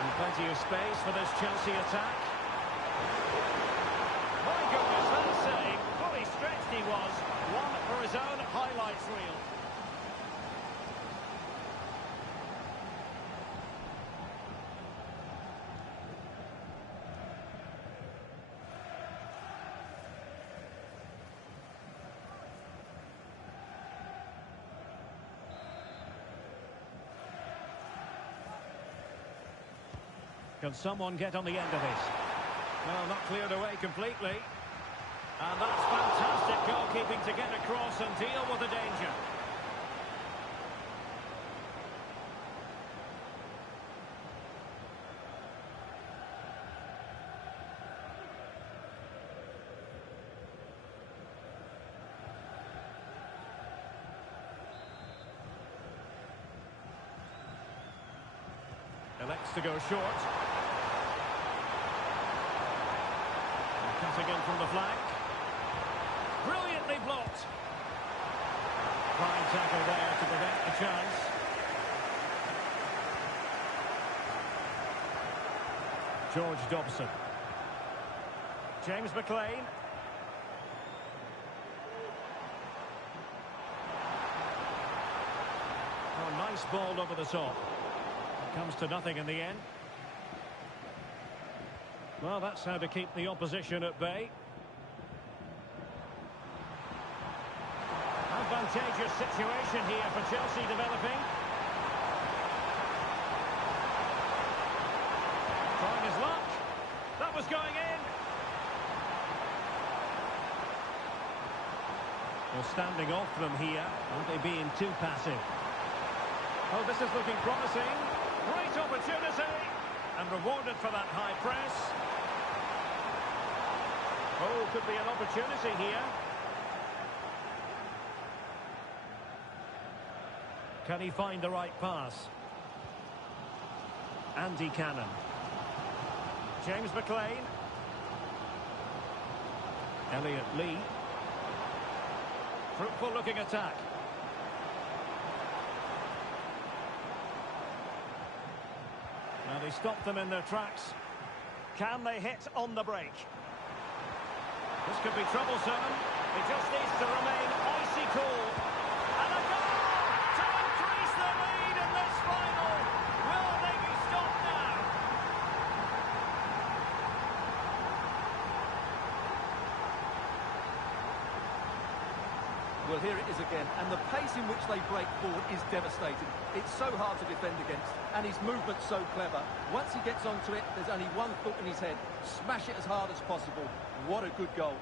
And plenty of space for this Chelsea attack. My goodness, that save. Fully stretched he was. One for his own highlights reel. Can someone get on the end of this? Well, not cleared away completely. And that's fantastic goalkeeping to get across and deal with the danger. Elects to go short. Cutting in from the flank. Brilliantly blocked. Fine tackle there to prevent the chance. George Dobson. James McLean. Oh, nice ball over the top. It comes to nothing in the end. Well, that's how to keep the opposition at bay. Advantageous situation here for Chelsea developing. Trying his luck. That was going in. Well, standing off them here. Aren't they being too passive? Oh, this is looking promising. Great opportunity. And rewarded for that high press. Oh, could be an opportunity here. Can he find the right pass? Andy Cannon. James McLean. Elliot Lee. Fruitful looking attack. Now they stopped them in their tracks. Can they hit on the break? This could be troublesome. It just needs to remain icy cool. And a goal to increase the lead in this final. Will they be stopped now? Well, here it is again, and the pace in which they break forward is devastating. It's so hard to defend against, and his movement's so clever. Once he gets onto it, there's only one thought in his head: smash it as hard as possible. What a good goal.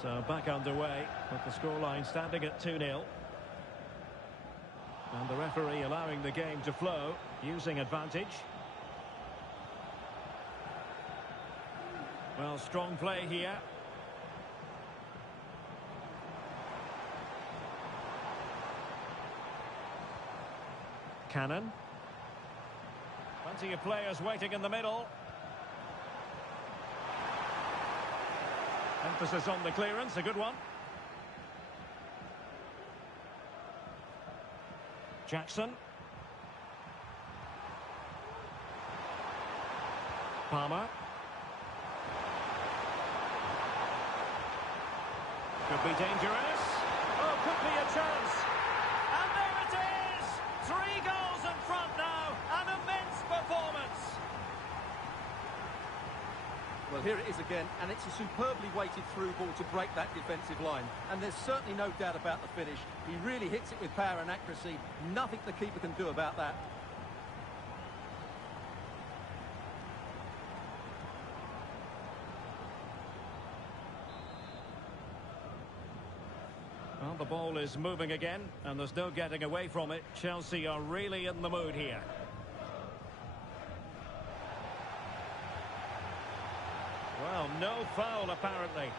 So back underway, with the scoreline standing at 2-0. And the referee allowing the game to flow, using advantage. Well, strong play here. Cannon. Plenty of players waiting in the middle. Emphasis on the clearance, a good one. Jackson. Palmer. Could be dangerous. Oh, could be a chance. And there it is! 3 goals in front now. An immense performance. Well, here it is again, and it's a superbly weighted through ball to break that defensive line. And there's certainly no doubt about the finish. He really hits it with power and accuracy. Nothing the keeper can do about that. Well, the ball is moving again, and there's no getting away from it. Chelsea are really in the mood here. Well, no foul, apparently.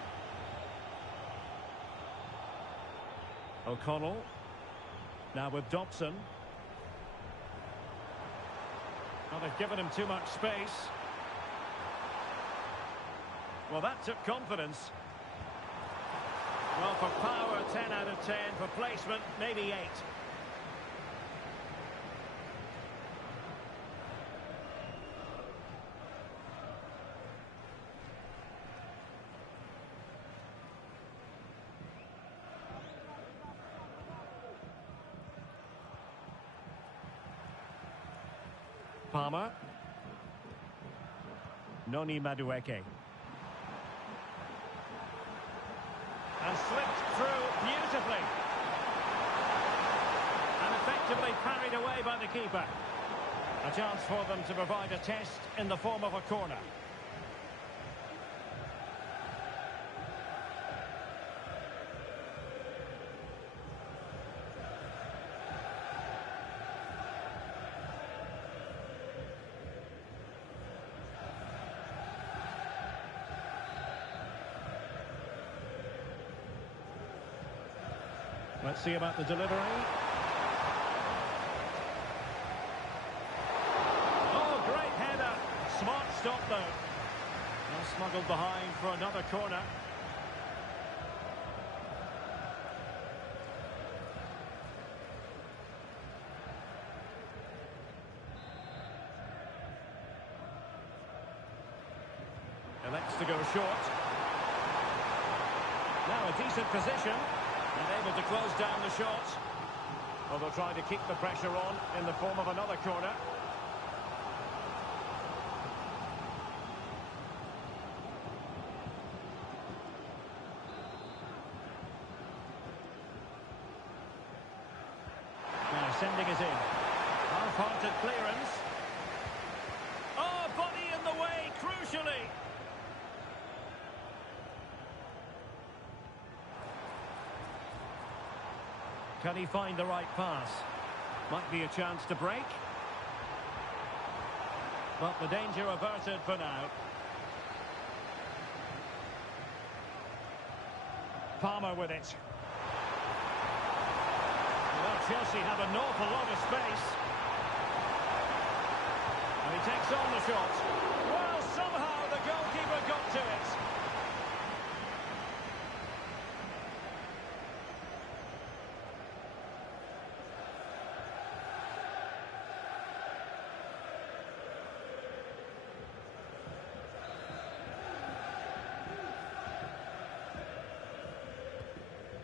O'Connell. Now with Dobson. Well, they've given him too much space. Well, that took confidence. Well, for power, 10 out of 10. For placement, maybe 8. Palmer. Noni Madueke. And slipped through beautifully. And effectively parried away by the keeper. A chance for them to provide a test in the form of a corner. Let's see about the delivery. Oh, great header. Smart stop, though. Now smuggled behind for another corner. Elects to go short. Now a decent position. And able to close down the shot. Well, they'll try to keep the pressure on in the form of another corner. Now sending it in. Half-hearted clearance. Oh, body in the way, crucially. Can he find the right pass? Might be a chance to break. But the danger averted for now. Palmer with it. Well, Chelsea have an awful lot of space. And he takes on the shot. Well, somehow the goalkeeper got to it.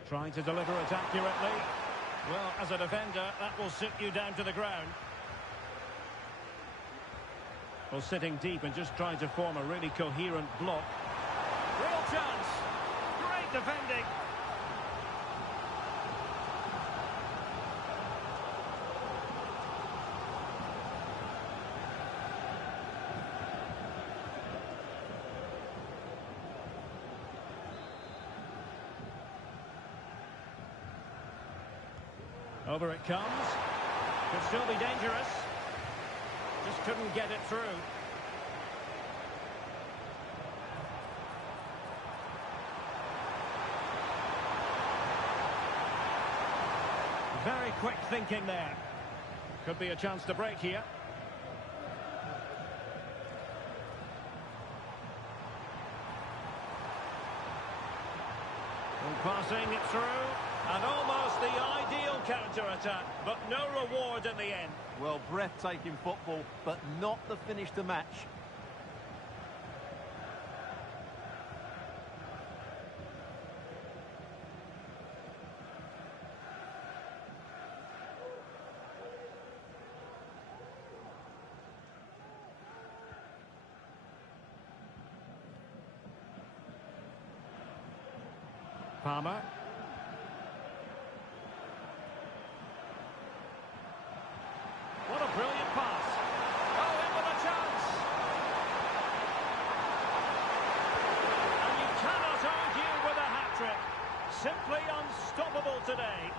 Trying to deliver it accurately. Well, as a defender, that will sit you down to the ground. Well, sitting deep and just trying to form a really coherent block. Real chance. Great defending. Over it comes. Could still be dangerous. Just couldn't get it through. Very quick thinking there. Could be a chance to break here. And passing it through. And almost the ideal counter-attack, but no reward in the end. Well, breathtaking football, but not the finish to match. Palmer. What a brilliant pass. Oh, in with a chance. And you cannot argue with a hat-trick. Simply unstoppable today.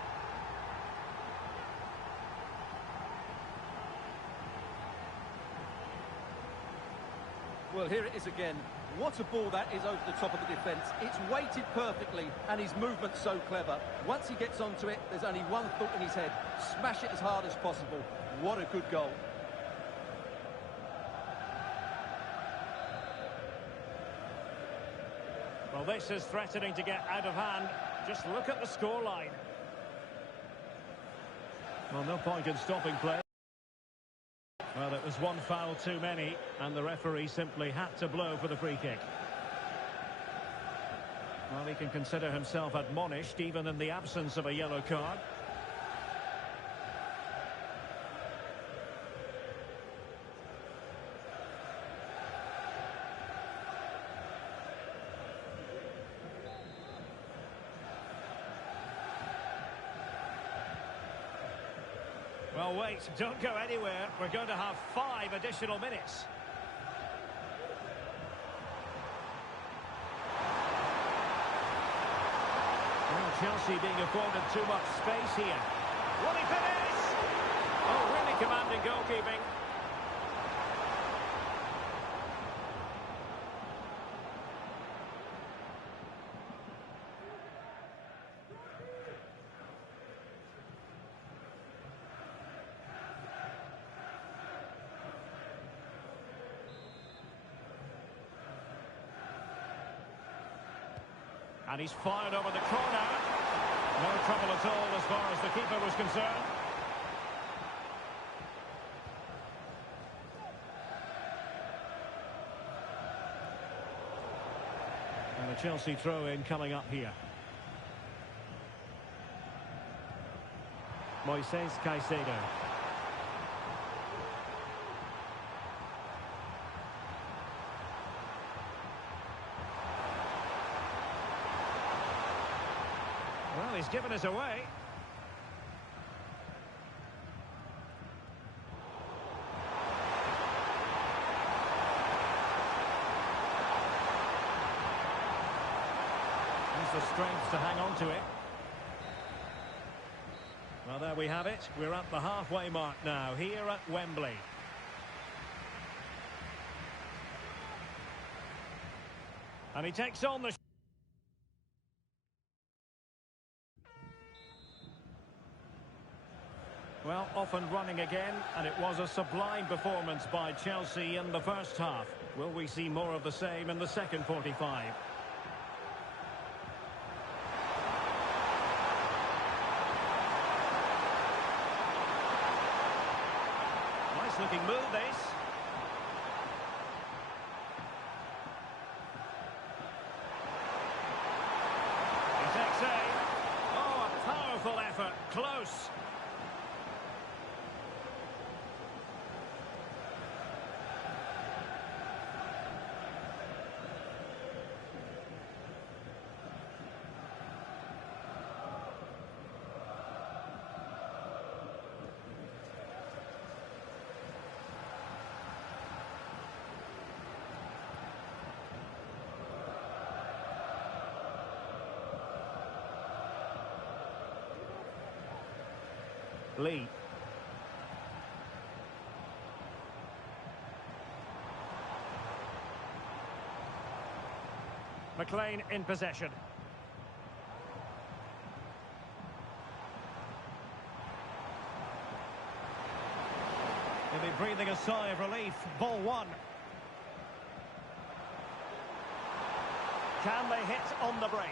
Well, here it is again. What a ball that is over the top of the defence. It's weighted perfectly, and his movement's so clever. Once he gets onto it, there's only one thought in his head. Smash it as hard as possible. What a good goal. Well, this is threatening to get out of hand. Just look at the scoreline. Well, no point in stopping play. Well, it was one foul too many, and the referee simply had to blow for the free kick. Well, he can consider himself admonished, even in the absence of a yellow card. Well, wait, don't go anywhere. We're going to have 5 additional minutes. Well, Chelsea being afforded too much space here. Will he finish? Oh, really commanding goalkeeping. And he's fired over the corner. No trouble at all as far as the keeper was concerned. And a Chelsea throw-in coming up here. Moises Caicedo. Well, he's given us away. There's the strength to hang on to it. Well, there we have it. We're at the halfway mark now, here at Wembley. And he takes on the... Well, off and running again, and it was a sublime performance by Chelsea in the first half. Will we see more of the same in the second 45? Nice looking move, this. He takes aim. Oh, a powerful effort. Close. Lee. McLean in possession. He'll be breathing a sigh of relief. Ball one. Can they hit on the break?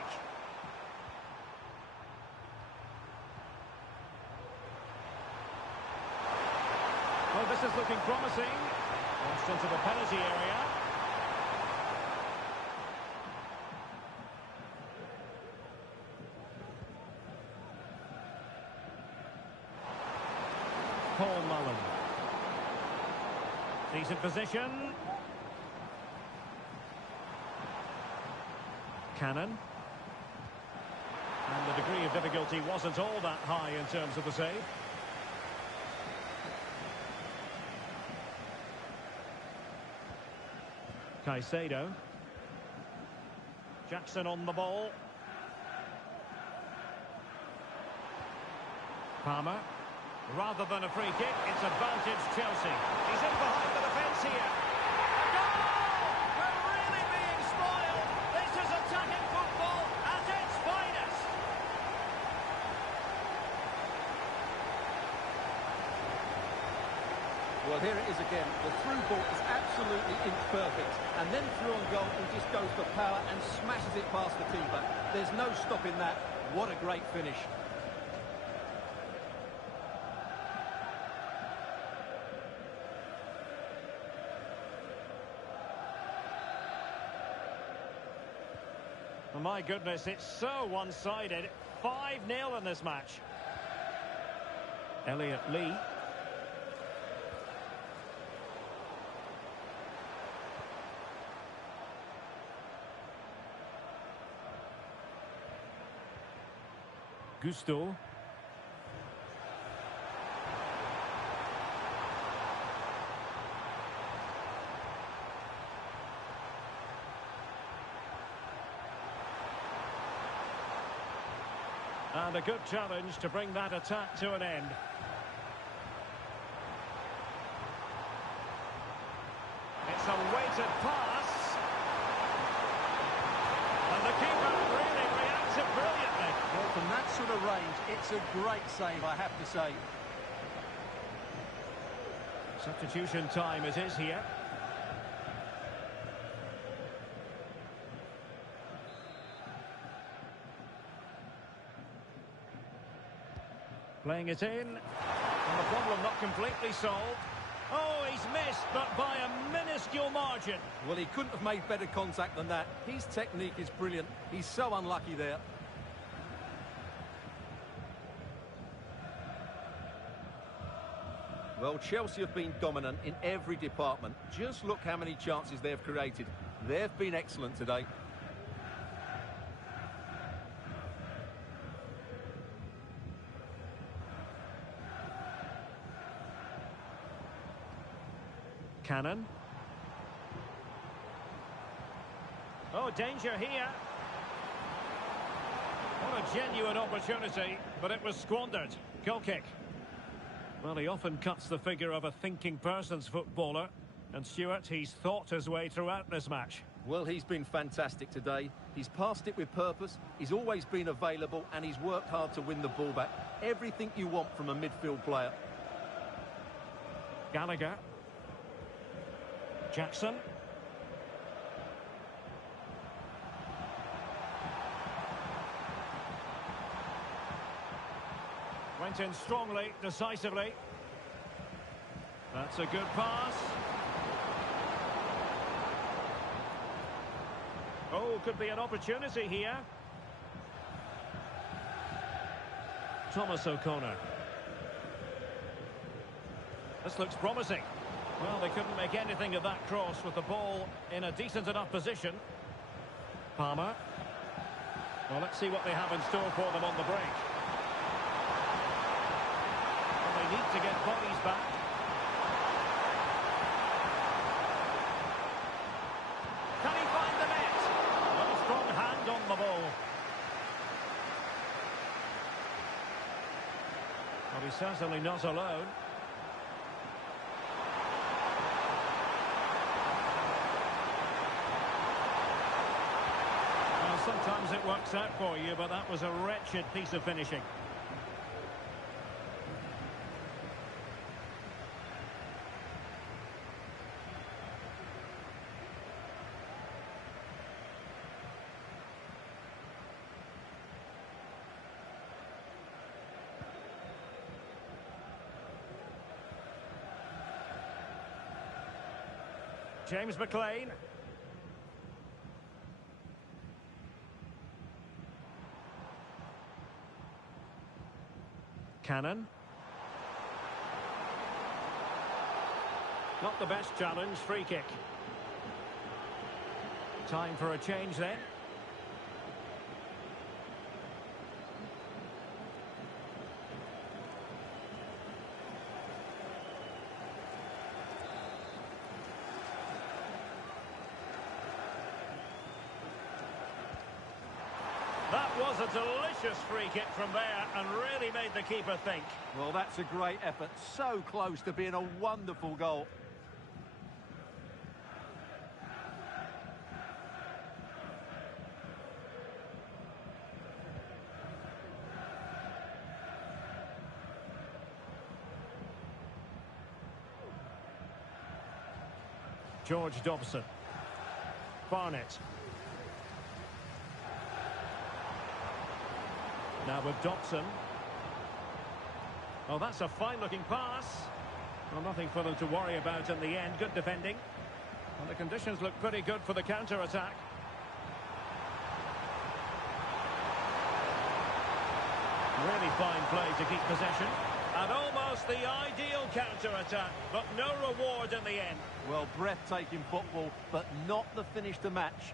Well, this is looking promising. Launched into the penalty area. Paul Mullen. Decent position. Cannon. And the degree of difficulty wasn't all that high in terms of the save. Caicedo. Jackson on the ball. Palmer. Rather than a free kick, it's advantage Chelsea. He's in behind the defence here. A goal! We're really being spoiled. This is attacking football at its finest. Well, here it is is again. The through ball is absolutely imperfect. And then through on goal, he just goes for power and smashes it past the keeper. There's no stopping that. What a great finish. Oh, my goodness, it's so one-sided. 5-0 in this match. Elliot Lee. Gusto. And a good challenge to bring that attack to an end. It's a weighted pass. And the keeper really reacted brilliantly. Well, from that sort of range, it's a great save, I have to say. Substitution time it is here. Playing it in. And the problem not completely solved. Oh, he's missed, but by a minuscule margin. Well, he couldn't have made better contact than that. His technique is brilliant. He's so unlucky there. Well, Chelsea have been dominant in every department. Just look how many chances they've created. They've been excellent today. Cannon. Oh, danger here. What a genuine opportunity, but it was squandered. Goal kick. Well, he often cuts the figure of a thinking person's footballer. And Stuart, he's thought his way throughout this match. Well, he's been fantastic today. He's passed it with purpose. He's always been available, and he's worked hard to win the ball back. Everything you want from a midfield player. Gallagher. Jackson. Went in strongly, decisively. That's a good pass. Oh, could be an opportunity here. Thomas O'Connor. This looks promising. Well, they couldn't make anything of that cross with the ball in a decent enough position. Palmer. Well, let's see what they have in store for them on the break. Well, they need to get bodies back. Can he find the net? Well, a strong hand on the ball. Well, he's certainly not alone. Sometimes it works out for you, but that was a wretched piece of finishing. James McLean. Cannon. Not the best challenge, free kick. Time for a change then. That was a delicious free kick from there and really made the keeper think. Well, that's a great effort. So close to being a wonderful goal. George Dobson. Barnett. Now with Dobson. Oh, that's a fine-looking pass. Well, nothing for them to worry about in the end. Good defending. And the conditions look pretty good for the counter-attack. Really fine play to keep possession. And almost the ideal counter-attack, but no reward in the end. Well, breathtaking football, but not the finish to match.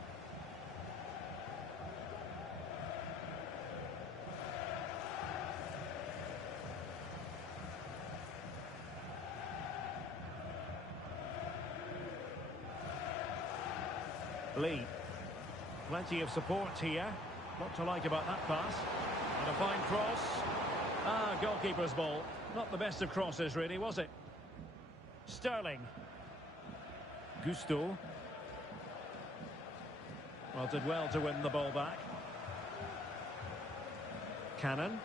Lee. Plenty of support here. What to like about that pass. And a fine cross. Ah, goalkeeper's ball. Not the best of crosses, really, was it? Sterling. Gusto. Well, did well to win the ball back. Cannon.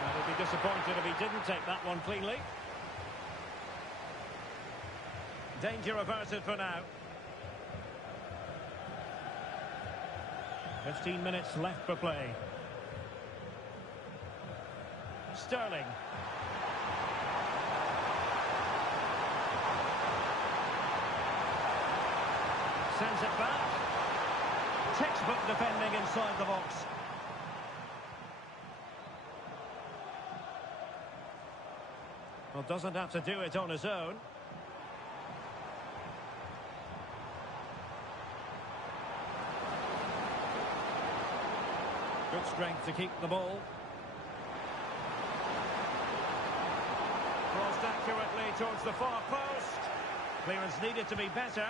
Well, he'd be disappointed if he didn't take that one cleanly. Danger averted for now. 15 minutes left for play. Sterling. Sends it back. Textbook defending inside the box. Well, doesn't have to do it on his own. Good strength to keep the ball. Crossed accurately towards the far post. Clearance needed to be better,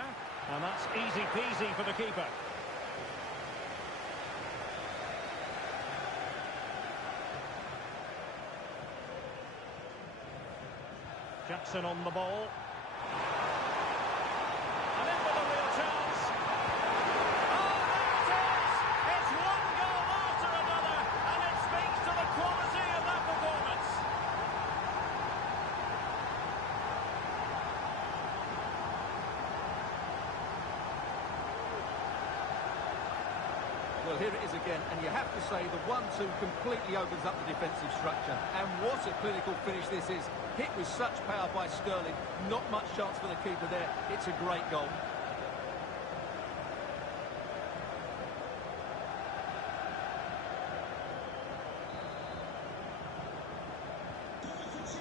and that's easy peasy for the keeper. Jackson on the ball. And in with a real chance. Oh, there it is! It's one goal after another, and it speaks to the quality of that performance. Well, here it is again, and you have to say the 1-2 completely opens up the defensive structure. And what a clinical finish this is. Hit with such power by Sterling. Not much chance for the keeper there. It's a great goal.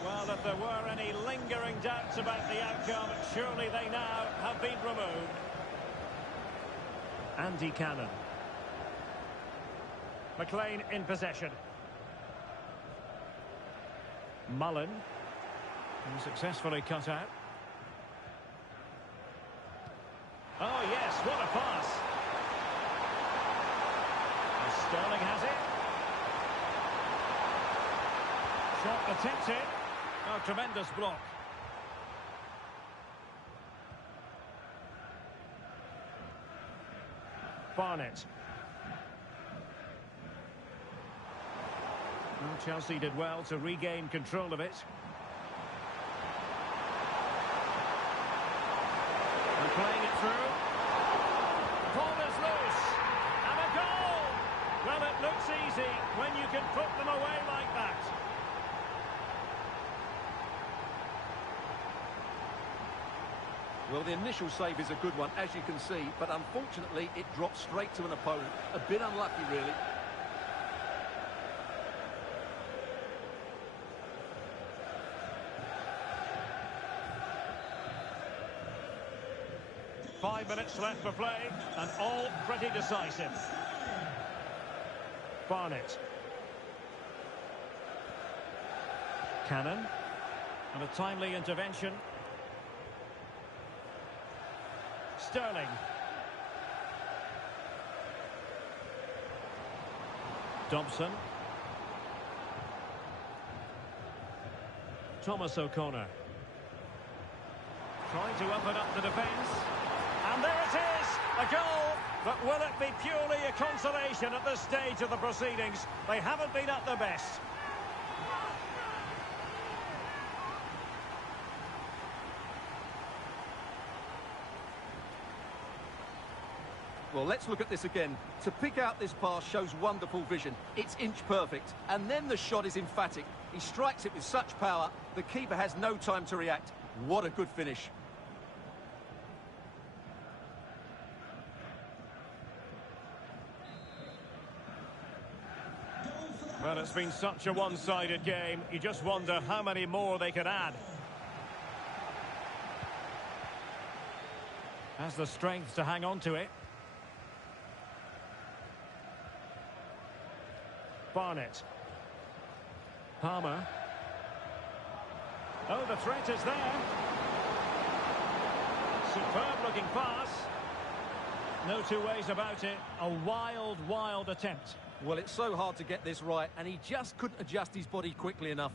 Well, if there were any lingering doubts about the outcome, surely they now have been removed. Andy Cannon. McLean in possession. Mullen. Successfully cut out. Oh, yes, what a pass. And Sterling has it. Shot attempted. Oh, tremendous block. Barnett. Well, Chelsea did well to regain control of it. And playing it through. Ball is loose. And a goal! Well, it looks easy when you can put them away like that. Well, the initial save is a good one, as you can see, but unfortunately it dropped straight to an opponent. A bit unlucky, really. Five minutes left for play, and all pretty decisive. Barnett. Cannon. And a timely intervention. Sterling. Dobson. Thomas O'Connor. Trying to open up the defence. And there it is, a goal, but will it be purely a consolation at this stage of the proceedings. They haven't been at their best. Well, let's look at this again. To pick out this pass shows wonderful vision. It's inch perfect. And then the shot is emphatic. He strikes it with such power, the keeper has no time to react. What a good finish. Well, it's been such a one-sided game. You just wonder how many more they could add. Has the strength to hang on to it. Barnett. Palmer. Oh, the threat is there. Superb looking pass. No two ways about it. A wild, wild attempt. Well, it's so hard to get this right, and he just couldn't adjust his body quickly enough.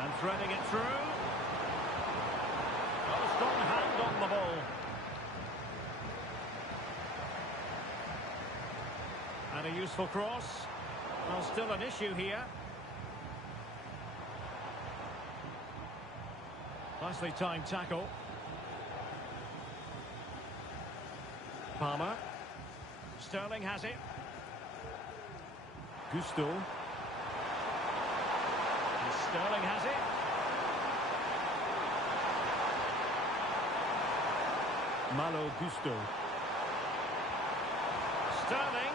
And threading it through. Oh, strong hand on the ball. And a useful cross. Well, still an issue here. Nicely timed tackle. Palmer. Sterling has it. Gusto. Sterling has it. Malo Gusto. Sterling.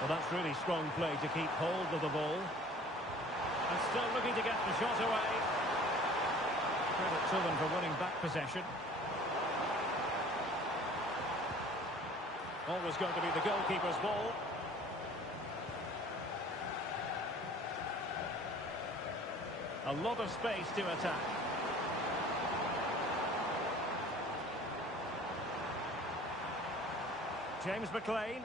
Well, that's really strong play to keep hold of the ball. And still looking to get the shot away. Credit to them for winning back possession. Always going to be the goalkeeper's ball. A lot of space to attack. James McLean.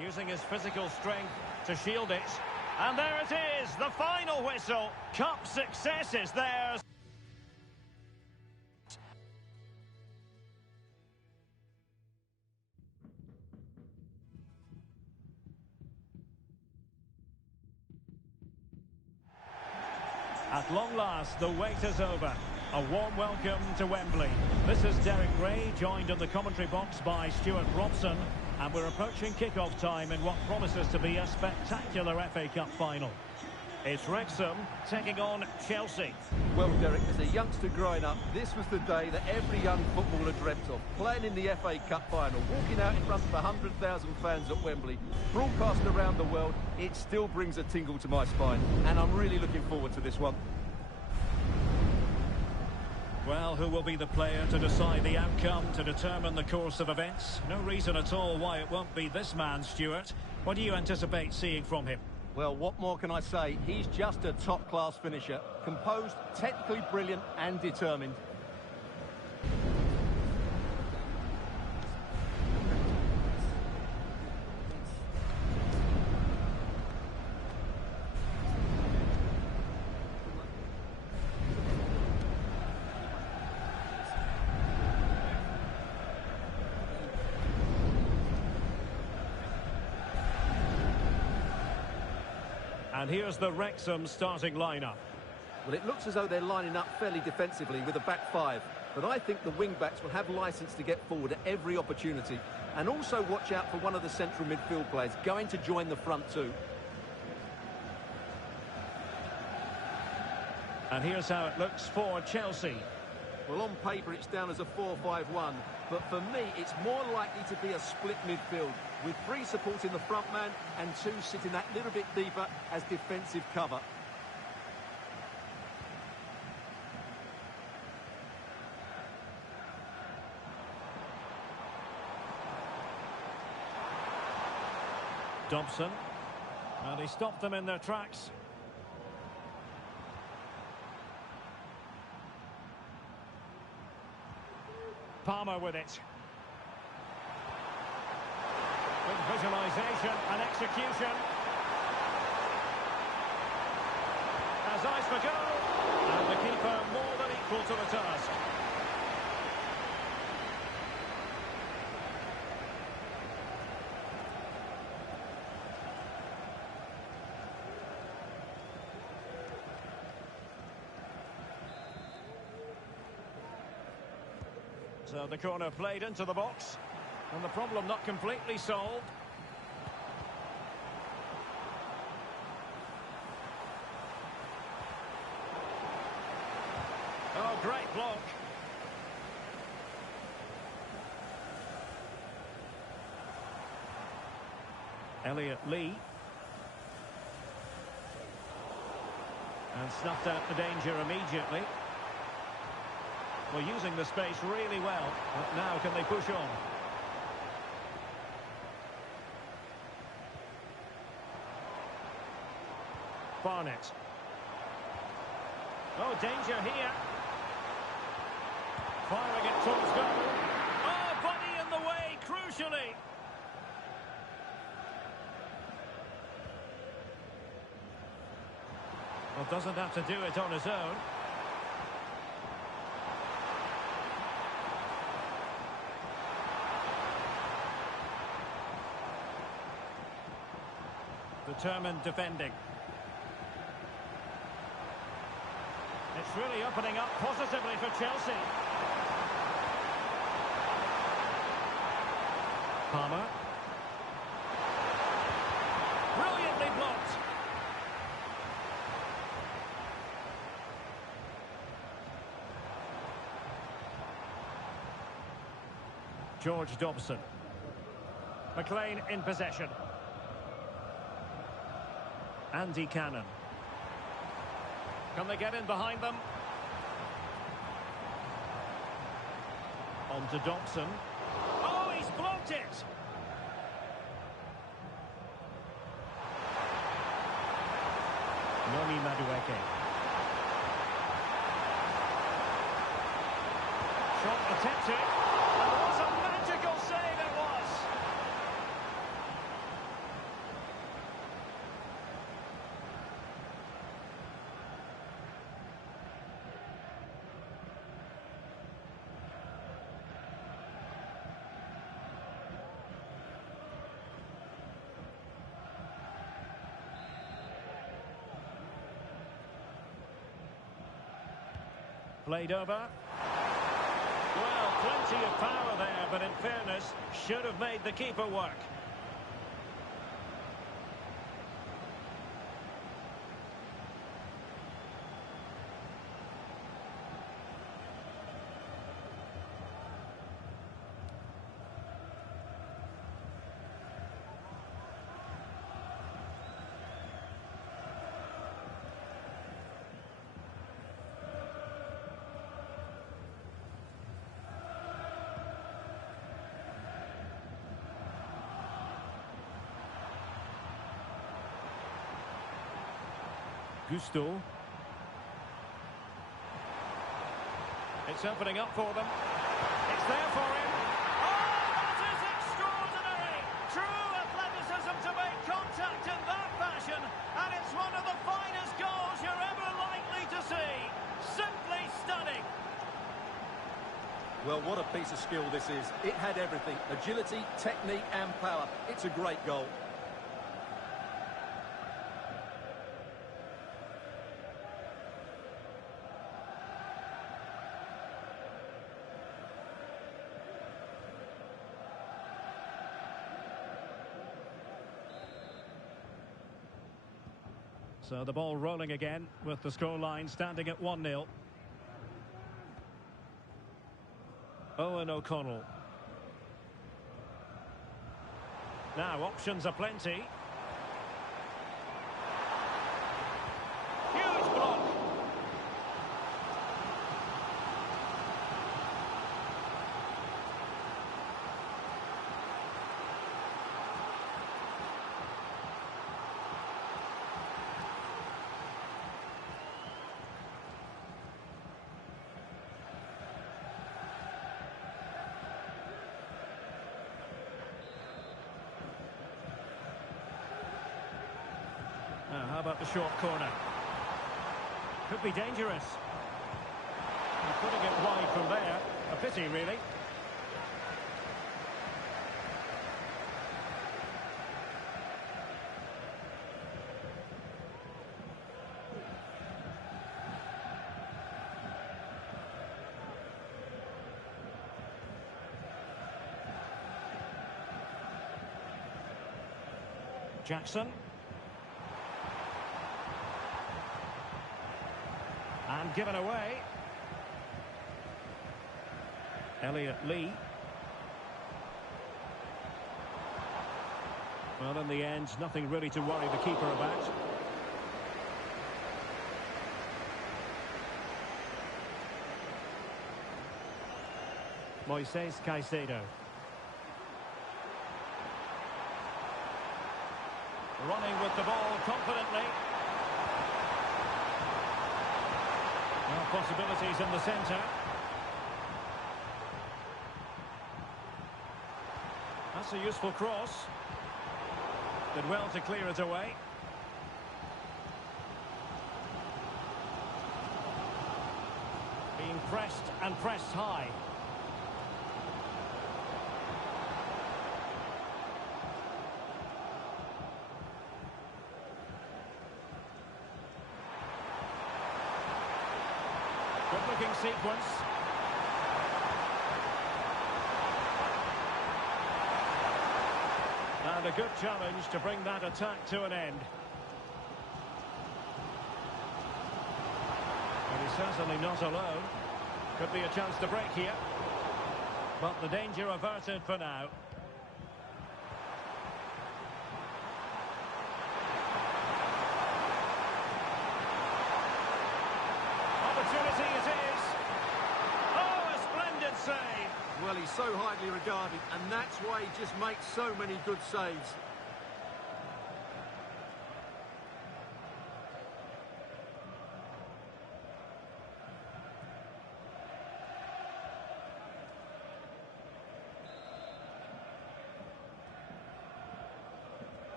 Using his physical strength to shield it. And there it is, the final whistle. Cup success is theirs. At long last, the wait is over. A warm welcome to Wembley. This is Derek Ray, joined in the commentary box by Stuart Robson, and we're approaching kick-off time in what promises to be a spectacular FA Cup final. It's Wrexham taking on Chelsea. Well, Derek, as a youngster growing up, this was the day that every young footballer dreamt of. Playing in the FA Cup final, walking out in front of 100,000 fans at Wembley, broadcast around the world, it still brings a tingle to my spine. And I'm really looking forward to this one. Well, who will be the player to decide the outcome, to determine the course of events? No reason at all why it won't be this man, Stuart. What do you anticipate seeing from him? Well, what more can I say? He's just a top-class finisher. Composed, technically brilliant and determined. And here's the Wrexham starting lineup. Well, it looks as though they're lining up fairly defensively with a back five. But I think the wing-backs will have licence to get forward at every opportunity. And also watch out for one of the central midfield players going to join the front too. And here's how it looks for Chelsea. Well, on paper, it's down as a 4-5-1. But for me, it's more likely to be a split midfield, with 3 supporting the front man and 2 sitting that little bit deeper as defensive cover. Dobson. And he stopped them in their tracks. Palmer with it. Good visualisation and execution. Has eyes for goal. And the keeper more than equal to the task. So the corner played into the box. And the problem not completely solved. Oh, great block. Elliot Lee. And snuffed out the danger immediately. Well, using the space really well. But now can they push on? Barnett. Oh, danger here. Firing it towards goal. Oh, body in the way, crucially. Well, doesn't have to do it on his own. Determined defending. It's really opening up positively for Chelsea. Palmer. Brilliantly blocked. George Dobson. McLean in possession. Andy Cannon. Can they get in behind them? On to Dobson. Oh, he's blocked it! Noni Madueke. Shot attempted. And what a magical save it was! Played over. Well, plenty of power there, but in fairness, should have made the keeper work. Gusto. It's opening up for them. It's there for him. Oh, that is extraordinary! True athleticism to make contact in that fashion, and it's one of the finest goals you're ever likely to see. Simply stunning. Well, what a piece of skill this is. It had everything. Agility, technique and power. It's a great goal. So the ball rolling again with the scoreline standing at 1-0. Owen O'Connell. Now options are plenty. Huge block. at the short corner. Could be dangerous. And putting it wide from there. A pity, really. Jackson. And given away. Elliot Lee. Well, in the end, nothing really to worry the keeper about. Moises Caicedo. Running with the ball confidently. No possibilities in the centre. That's a useful cross. Did well to clear it away. Being pressed and pressed high. Good-looking sequence. And a good challenge to bring that attack to an end. And he's certainly not alone. Could be a chance to break here. But the danger averted for now. Opportunity it is. Oh, a splendid save. Well, he's so highly regarded, and that's why he just makes so many good saves.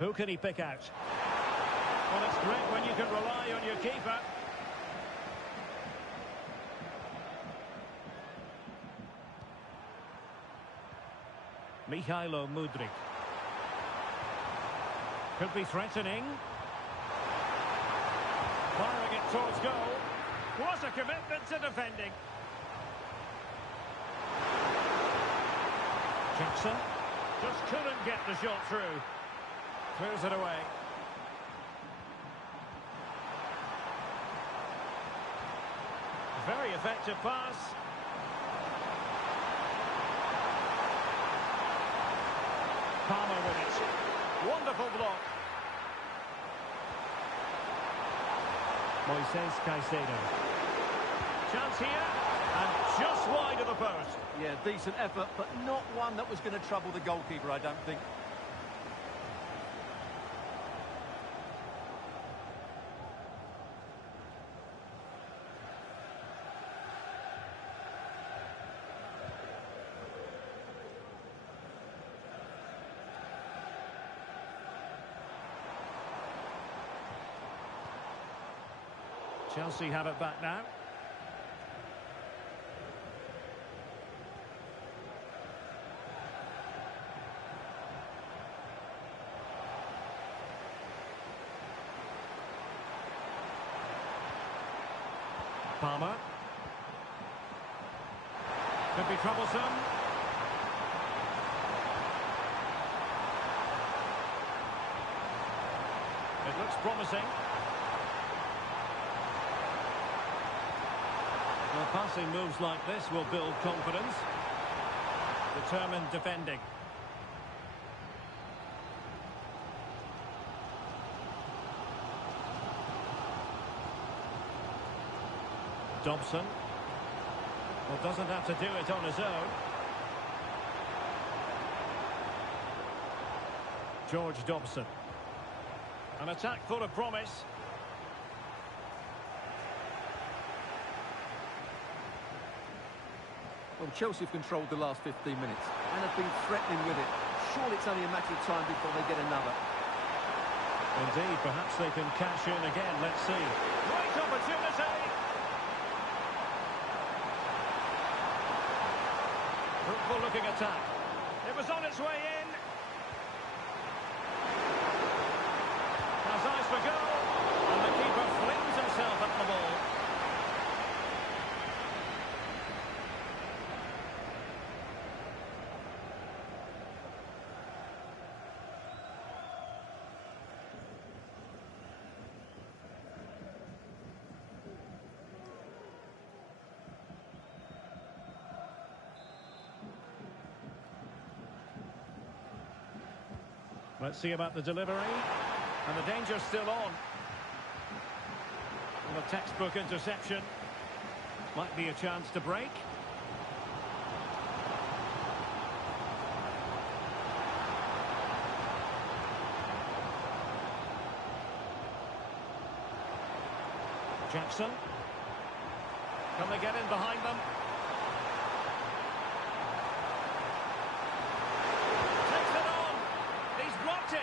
Who can he pick out? Well, it's great when you can rely on your keeper. Mihailo Mudryk. Could be threatening. Firing it towards goal. What a commitment to defending. Jackson just couldn't get the shot through. Clears it away. Very effective pass. Palmer with it. Wonderful block. Moises Caicedo. Chance here, and just wide of the post. Yeah, decent effort, but not one that was going to trouble the goalkeeper, I don't think. Chelsea have it back now. Palmer. Could be troublesome. It looks promising. Well, passing moves like this will build confidence. Determined defending. Dobson. Well, doesn't have to do it on his own. George Dobson. An attack full of promise. Well, Chelsea have controlled the last 15 minutes and have been threatening with it. Surely it's only a matter of time before they get another. Indeed, perhaps they can cash in again. Let's see. Great opportunity. Fruitful looking attack. It was on its way in. Has eyes for goal. And the keeper flings himself at the ball. Let's see about the delivery. And the danger's still on. And a textbook interception. Might be a chance to break. Jackson. Can they get in behind them? It.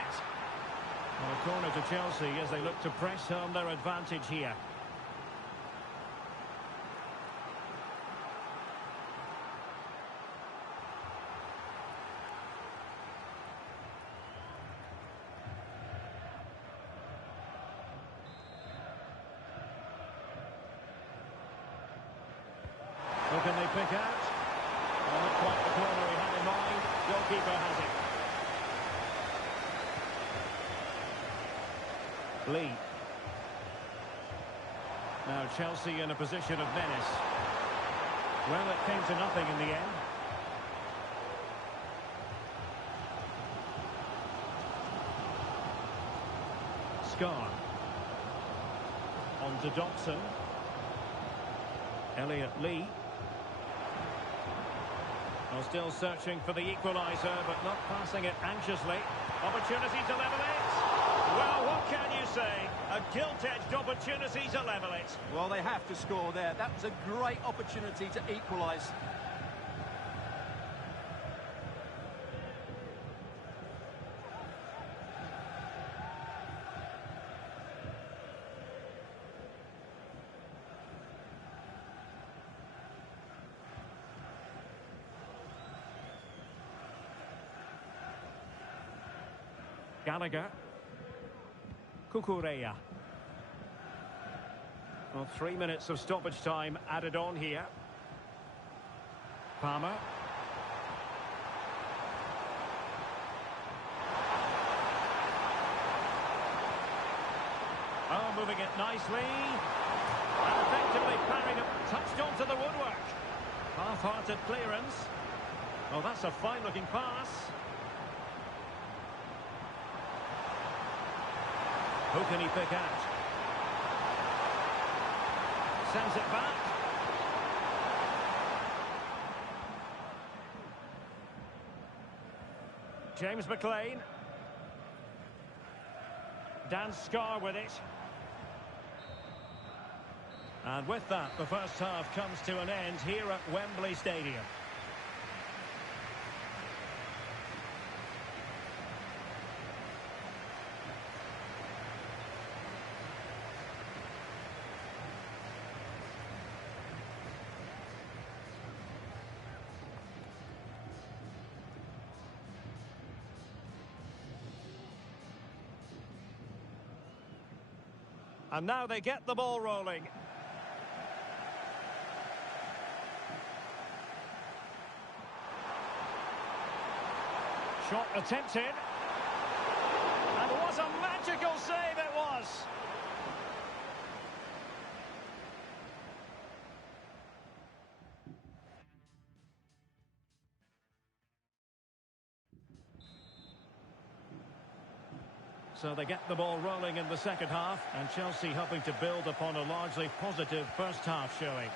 Well, a corner to Chelsea as they look to press home their advantage here. Who can they pick out? Well, not quite the corner he had in mind. Goalkeeper has it. Lee. Now Chelsea in a position of menace. Well, it came to nothing in the end. Scar. On to Dobson. Elliot Lee. Well, still searching for the equaliser, but not passing it anxiously. Opportunity to level it. Well, what can you say? A gilt-edged opportunity to level it. Well, they have to score there. That was a great opportunity to equalise. Gallagher. Cucurella. Well, 3 minutes of stoppage time added on here. Palmer. Oh, moving it nicely. And effectively parried it, touched onto the woodwork. Half-hearted clearance. Oh, that's a fine-looking pass. Who can he pick out? Sends it back. James McLean. Dan Scar with it. And with that, the first half comes to an end here at Wembley Stadium. And now they get the ball rolling. Shot attempted. And what a magical save it was. So they get the ball rolling in the second half, and Chelsea hoping to build upon a largely positive first half showing.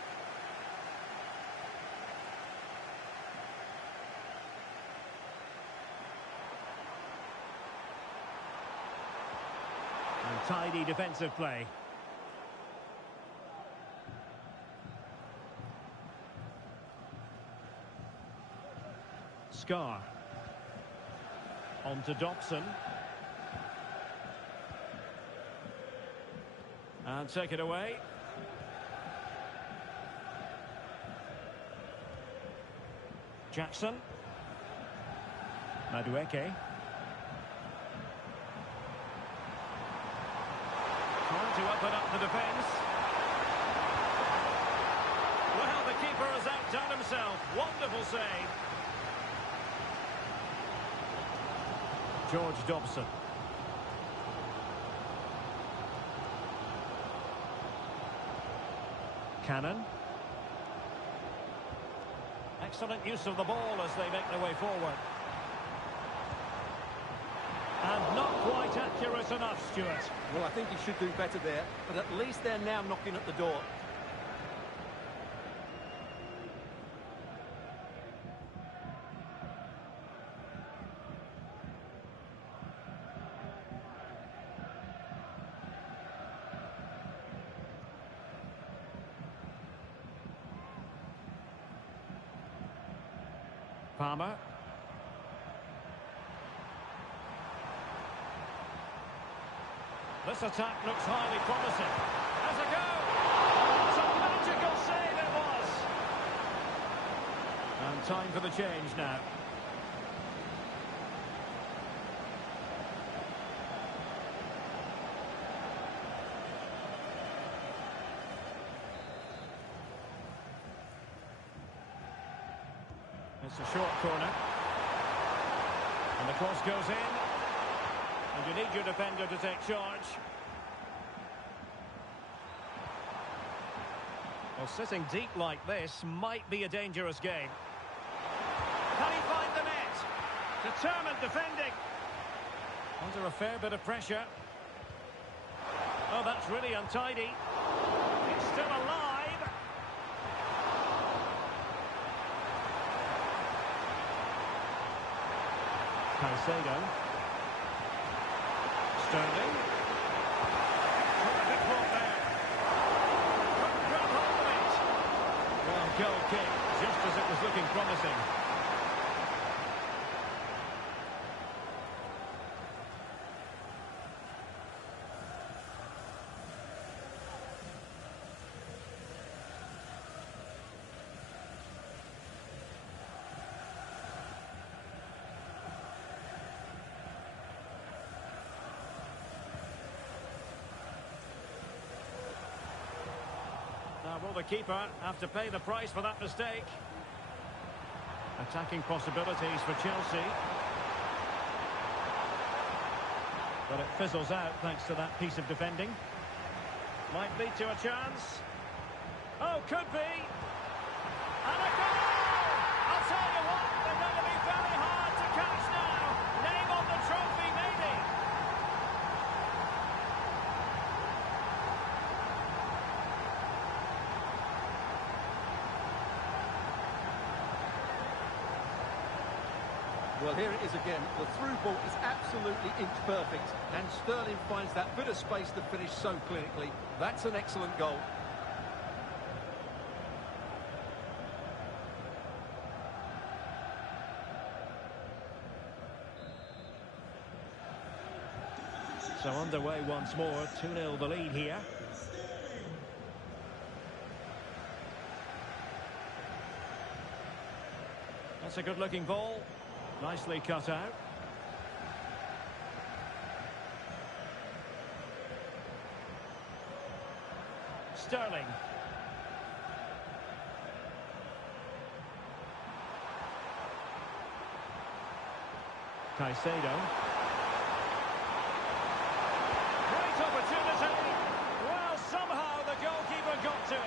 And tidy defensive play. Scar. On to Dobson. And take it away. Jackson. Madueke. Trying to open up the defence. Well, the keeper has outdone himself. Wonderful save. George Dobson. Cannon. Excellent use of the ball as they make their way forward. And not quite accurate enough, Stuart. Well, I think he should do better there, but at least they're now knocking at the door. Palmer. This attack looks highly promising. Has a go! What a magical save it was! And time for the change now. It's a short corner. And the cross goes in. And you need your defender to take charge. Well, sitting deep like this might be a dangerous game. Can he find the net? Determined defending. Under a fair bit of pressure. Oh, that's really untidy. He's still alive. Caicedo. Sterling. Terrific ball there. Couldn't grab hold of it. Well, goal kick, just as it was looking promising. Now, will the keeper have to pay the price for that mistake? Attacking possibilities for Chelsea. But it fizzles out thanks to that piece of defending. Might lead to a chance. Oh, could be. And a goal! I'll tell you what, they're going to be very hard to catch now. Name on the trophy, maybe. Well, here it is again. The through ball is absolutely inch perfect, and Sterling finds that bit of space to finish so clinically. That's an excellent goal. So underway once more, 2-0 the lead here. That's a good-looking ball. Nicely cut out. Sterling. Caicedo. Great opportunity. Well, somehow the goalkeeper got to it.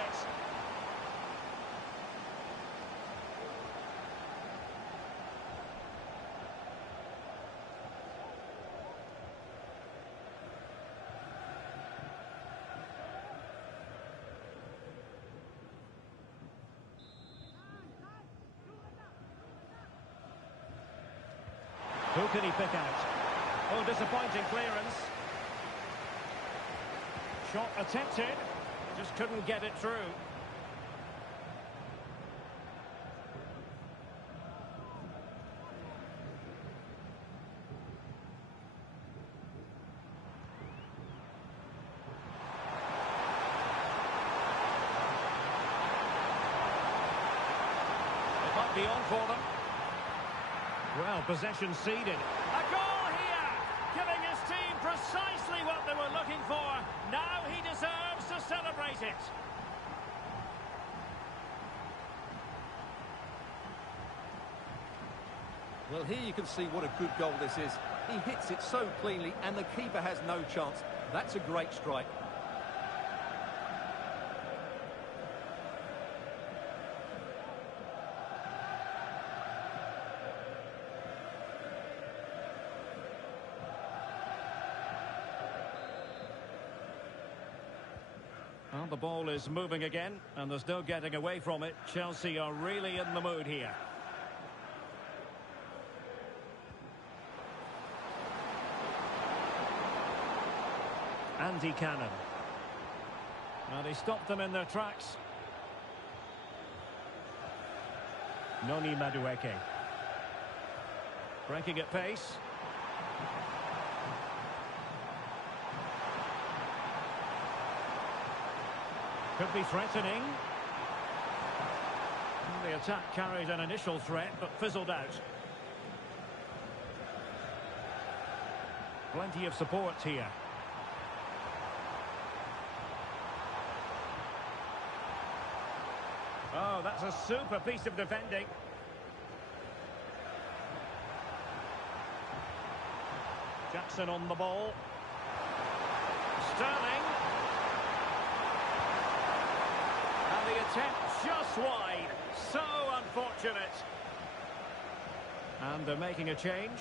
Who can he pick out? Oh, disappointing clearance. Shot attempted, just couldn't get it through. might be on for them. Well, possession ceded. A goal here! Giving his team precisely what they were looking for. Now he deserves to celebrate it. Well, here you can see what a good goal this is. He hits it so cleanly and the keeper has no chance. That's a great strike. Well, the ball is moving again, and there's no getting away from it. Chelsea are really in the mood here. Andy Cannon. And he stopped them in their tracks. Noni Madueke. Breaking at pace. Could be threatening. The attack carried an initial threat, but fizzled out. Plenty of support here. Oh, that's a super piece of defending. Jackson on the ball. Sterling. And the attempt just wide. So unfortunate. And they're making a change.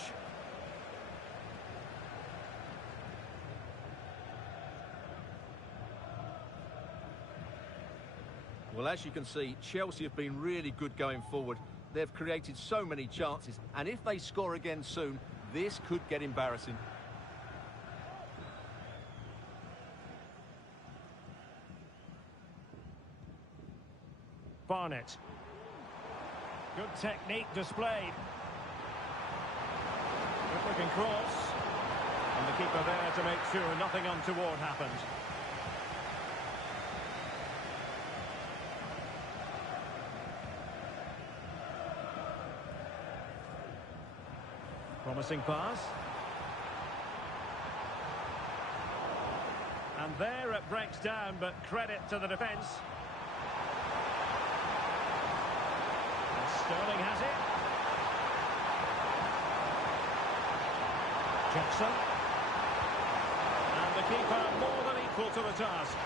Well, as you can see, Chelsea have been really good going forward. They've created so many chances, and if they score again soon, this could get embarrassing. Barnett. Good technique displayed. Good looking cross. And the keeper there to make sure nothing untoward happened. Promising pass. And there it breaks down, but credit to the defence. And Sterling has it. Jackson. And the keeper more than equal to the task.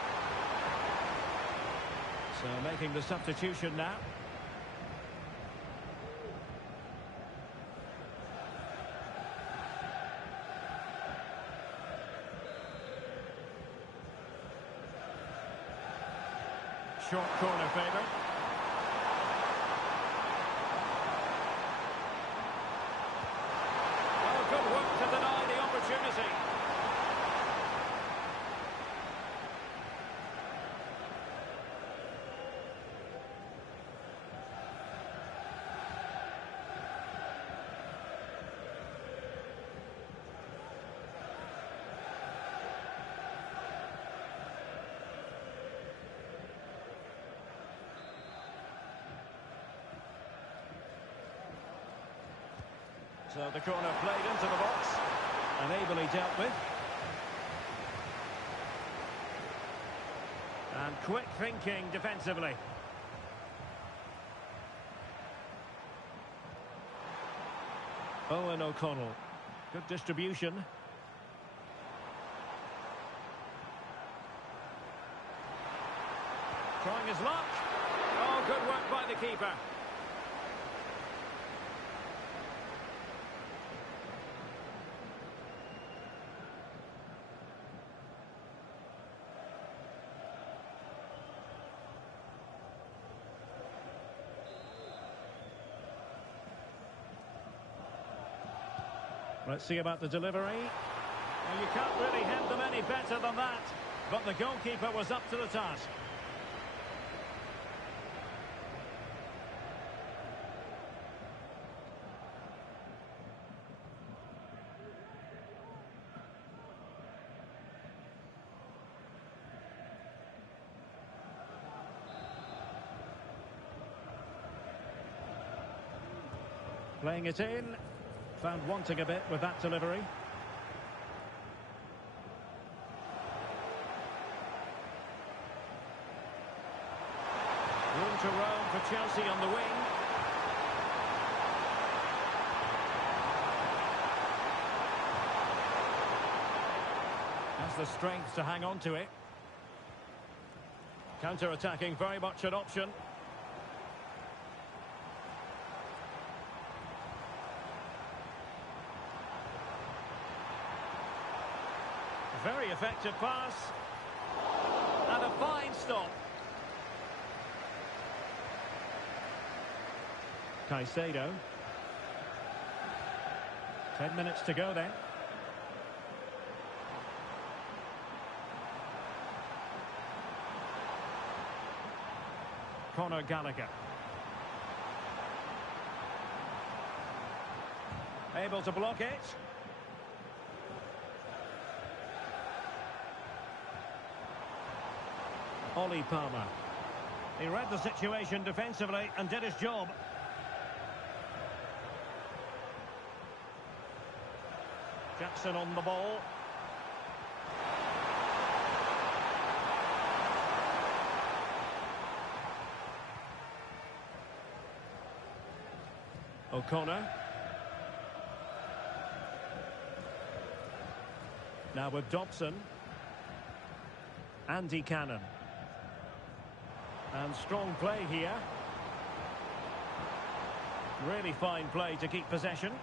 So making the substitution now. Short corner favourite. Oh, good work to deny the opportunity. So the corner played into the box and ably dealt with. And quick thinking defensively. Owen O'Connell. Good distribution. Trying his luck. Oh, good work by the keeper. Let's see about the delivery. Well, you can't really head them any better than that. But the goalkeeper was up to the task. Playing it in. Found wanting a bit with that delivery. Room to roam for Chelsea on the wing. Has the strength to hang on to it. Counter-attacking, very much an option. Very effective pass. And a fine stop. Caicedo. 10 minutes to go then. Conor Gallagher. Able to block it. Ollie Palmer. He read the situation defensively and did his job. Jackson on the ball. O'Connor. Now with Dobson. Andy Cannon. And strong play here. Really fine play to keep possession.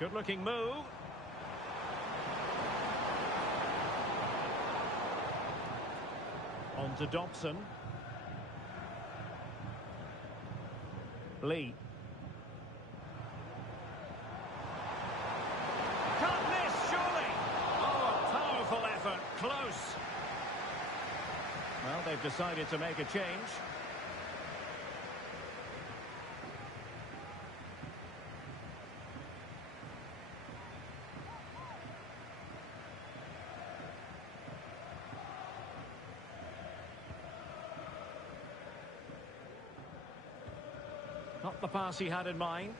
Good looking move. On to Dobson. Lee. Can't miss, surely. Oh, a powerful effort. Close. Well, they've decided to make a change. Not the pass he had in mind.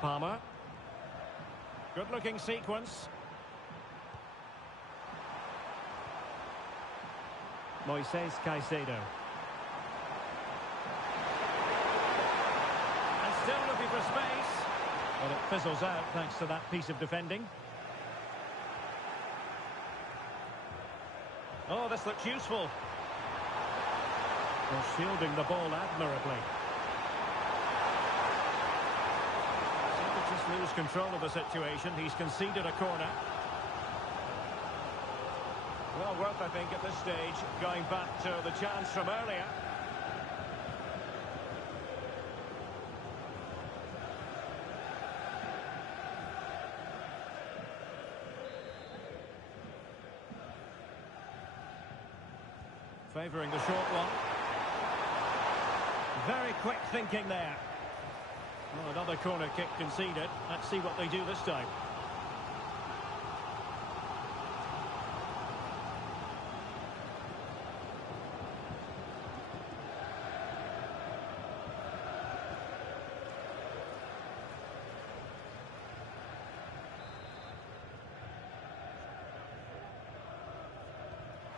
Palmer. Good-looking sequence. Moises Caicedo. And still looking for space. But it fizzles out thanks to that piece of defending. Oh, this looks useful. Well, shielding the ball admirably. Seemed to just lose control of the situation. He's conceded a corner. Well worth, I think, at this stage, going back to the chance from earlier. Favouring the short one. Very quick thinking there. Well, another corner kick conceded. Let's see what they do this time.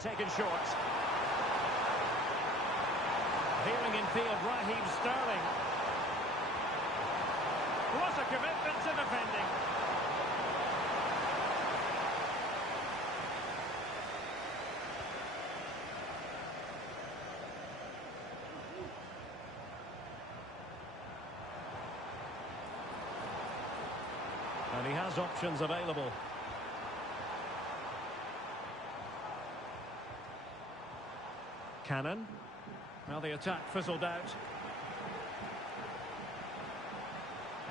Taken short. Healing in field, Raheem Sterling. What a commitment to defending. And he has options available. Cannon. Well, the attack fizzled out.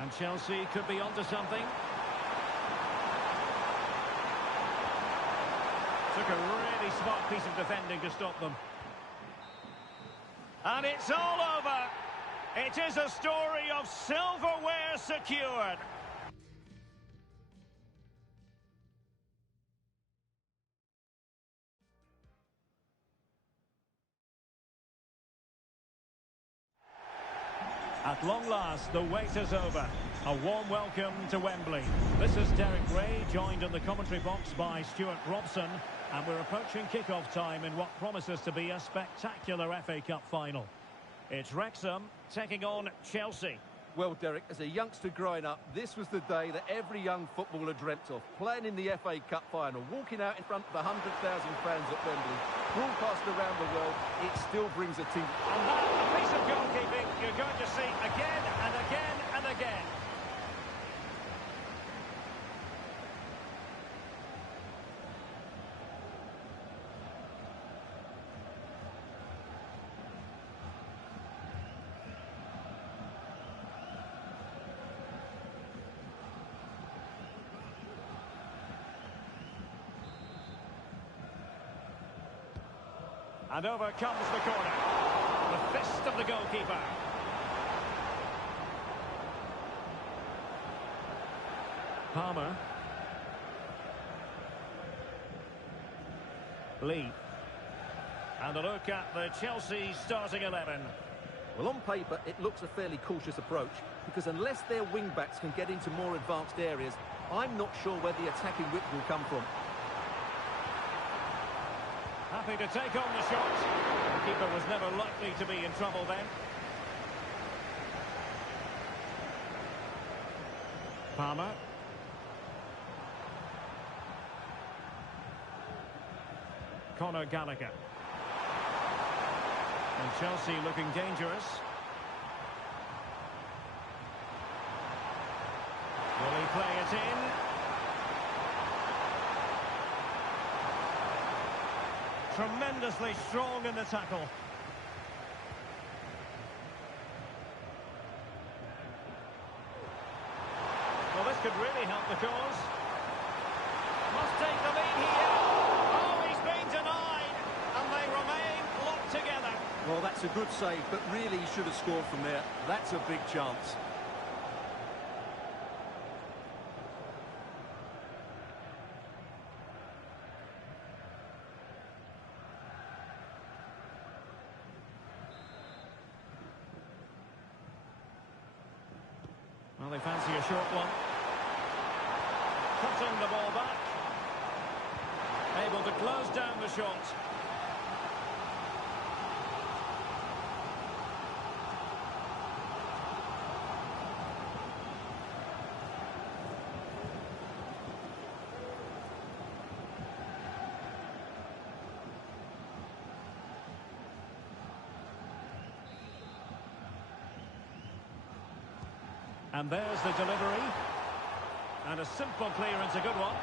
And Chelsea could be onto something. Took a really smart piece of defending to stop them. And it's all over. It is a story of silverware secured. At long last, the wait is over. A warm welcome to Wembley. This is Derek Ray, joined in the commentary box by Stuart Robson, and we're approaching kick-off time in what promises to be a spectacular FA Cup final. It's Wrexham taking on Chelsea. Well, Derek, as a youngster growing up, this was the day that every young footballer dreamt of. Playing in the FA Cup final, walking out in front of 100,000 fans at Wembley, broadcast around the world, it still brings a tingle. And that, a piece of goalkeeping you're going to see again and again and again. And over comes the corner. The fist of the goalkeeper. Palmer. Lee. And a look at the Chelsea starting 11. Well, on paper, it looks a fairly cautious approach, because unless their wing-backs can get into more advanced areas, I'm not sure where the attacking width will come from. Happy to take on the shot. The keeper was never likely to be in trouble then. Palmer. Conor Gallagher. And Chelsea looking dangerous. Will he play it in? Tremendously strong in the tackle. Well, this could really help the cause. Must take the lead here. Oh, he's been denied. And they remain locked together. Well, that's a good save, but really he should have scored from there. That's a big chance. Well, they fancy a short one. Cutting the ball back. Able to close down the shot. And there's the delivery. And a simple clearance, a good one.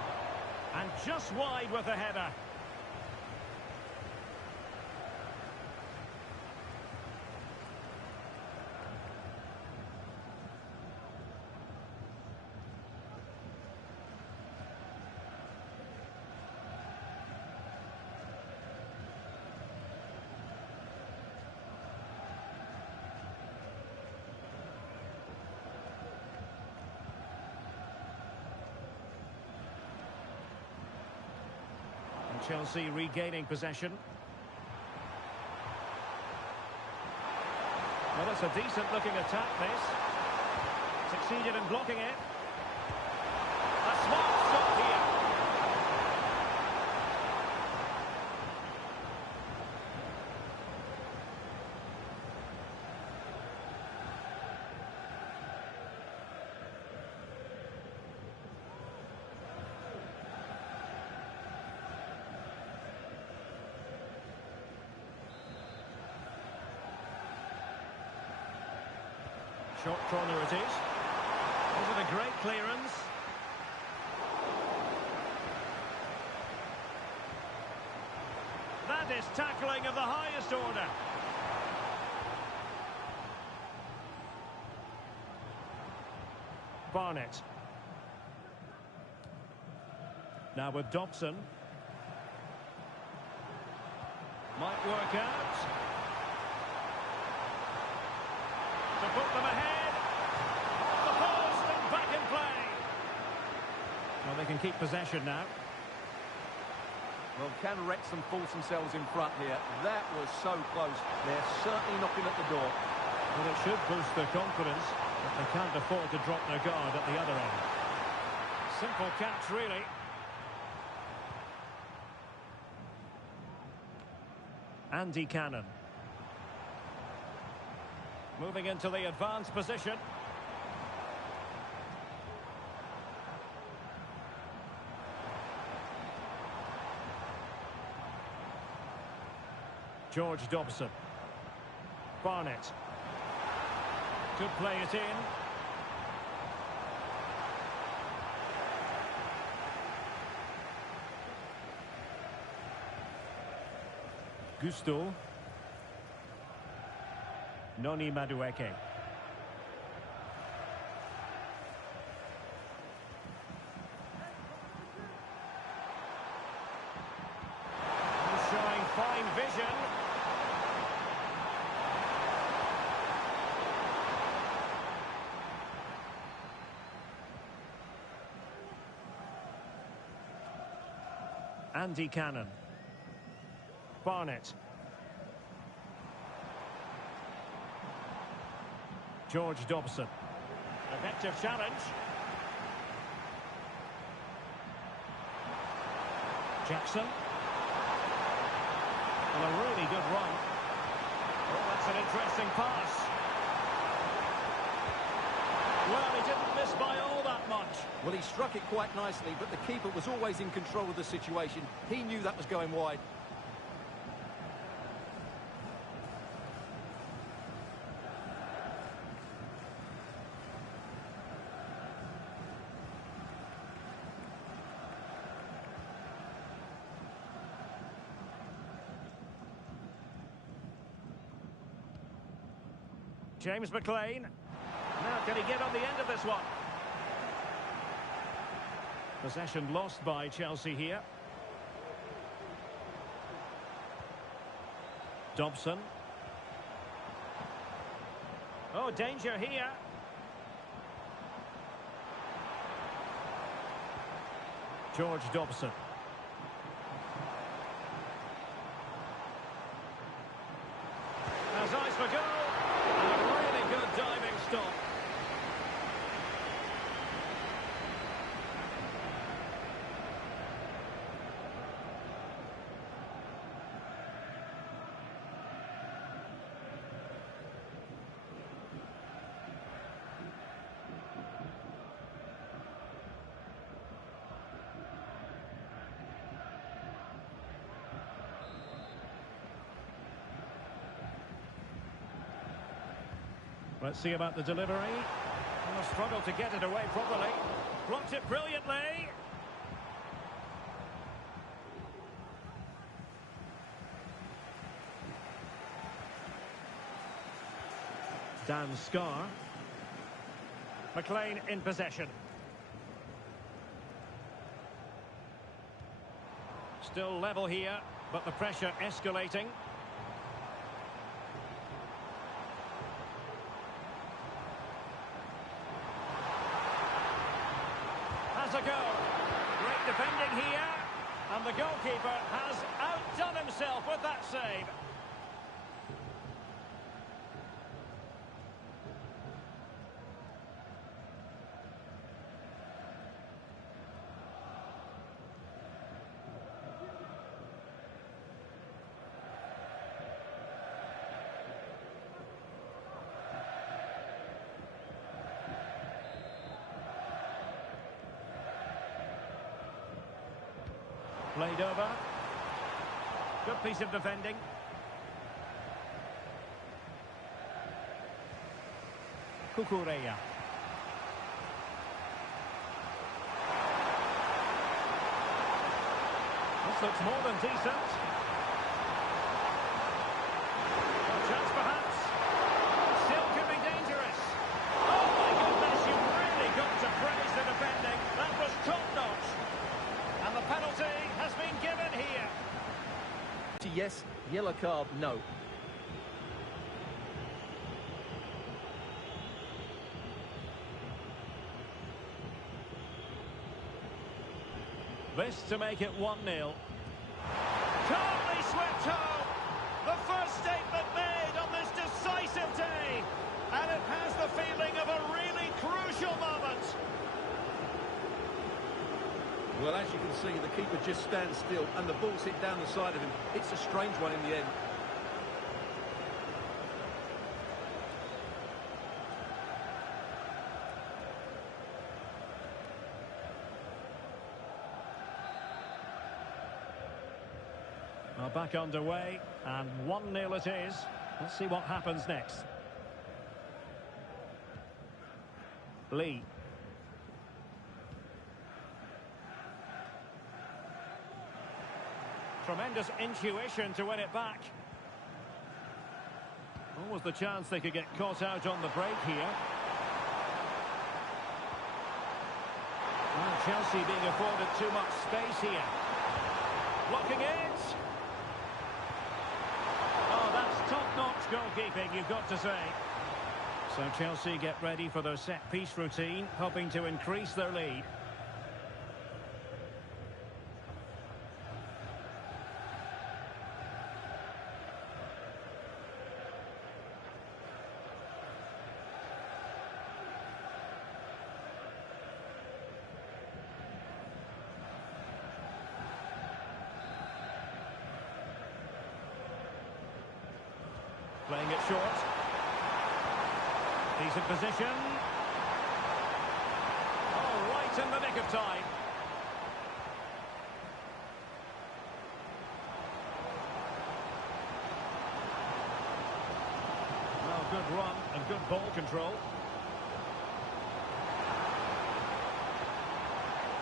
And just wide with the header. Chelsea regaining possession. Well, it's a decent-looking attack, this. Succeeded in blocking it. A smart stop here. Short corner it is. Over the great clearance. That is tackling of the highest order. Barnett. Now with Dobson. Might work out. To put them ahead. Off the post and back in play. Well, they can keep possession now. Well, can Wrexham force themselves in front here? That was so close. They're certainly knocking at the door. Well, it should boost their confidence, but they can't afford to drop their guard at the other end. Simple catch, really. Andy Cannon. Moving into the advanced position. George Dobson. Barnett. Could play it in. Gusto. Noni Madueke. He's showing fine vision. Andy Cannon. Barnett. George Dobson. Effective challenge. Jackson. Well, a really good run. Oh, that's an interesting pass. Well, he didn't miss by all that much. Well, he struck it quite nicely, but the keeper was always in control of the situation. He knew that was going wide. James McLean. Now, can he get on the end of this one? Possession lost by Chelsea here. Dobson. Oh, danger here. George Dobson. Has eyes for goal. And a really good diving stop. Let's see about the delivery. And a struggle to get it away properly. Blocked it brilliantly. Dan Scar. McLean in possession. Still level here, but the pressure escalating. Has a go. Great defending here. And the goalkeeper has outdone himself with that save. Played over. Good piece of defending. Cucurella. This looks more than decent. A chance perhaps. Still could be dangerous. Oh my goodness, you've really got to praise the defending. That was top-notch. And the penalty has been given here. Yes, yellow card, no. This to make it 1-0. Calmly swept home. The first statement made on this decisive day. crucial moment. Well, as you can see, the keeper just stands still and the ball's hit down the side of him. It's a strange one in the end. Well, back underway, and 1-0 it is. Let's see what happens next. Lee. Tremendous intuition to win it back. Almost the chance they could get caught out on the break here. Well, Chelsea being afforded too much space here. Blocking it. Oh, that's top-notch goalkeeping, you've got to say. So Chelsea get ready for their set-piece routine, hoping to increase their lead. Playing it short. Decent position. Oh, right in the nick of time. Well, good run and good ball control.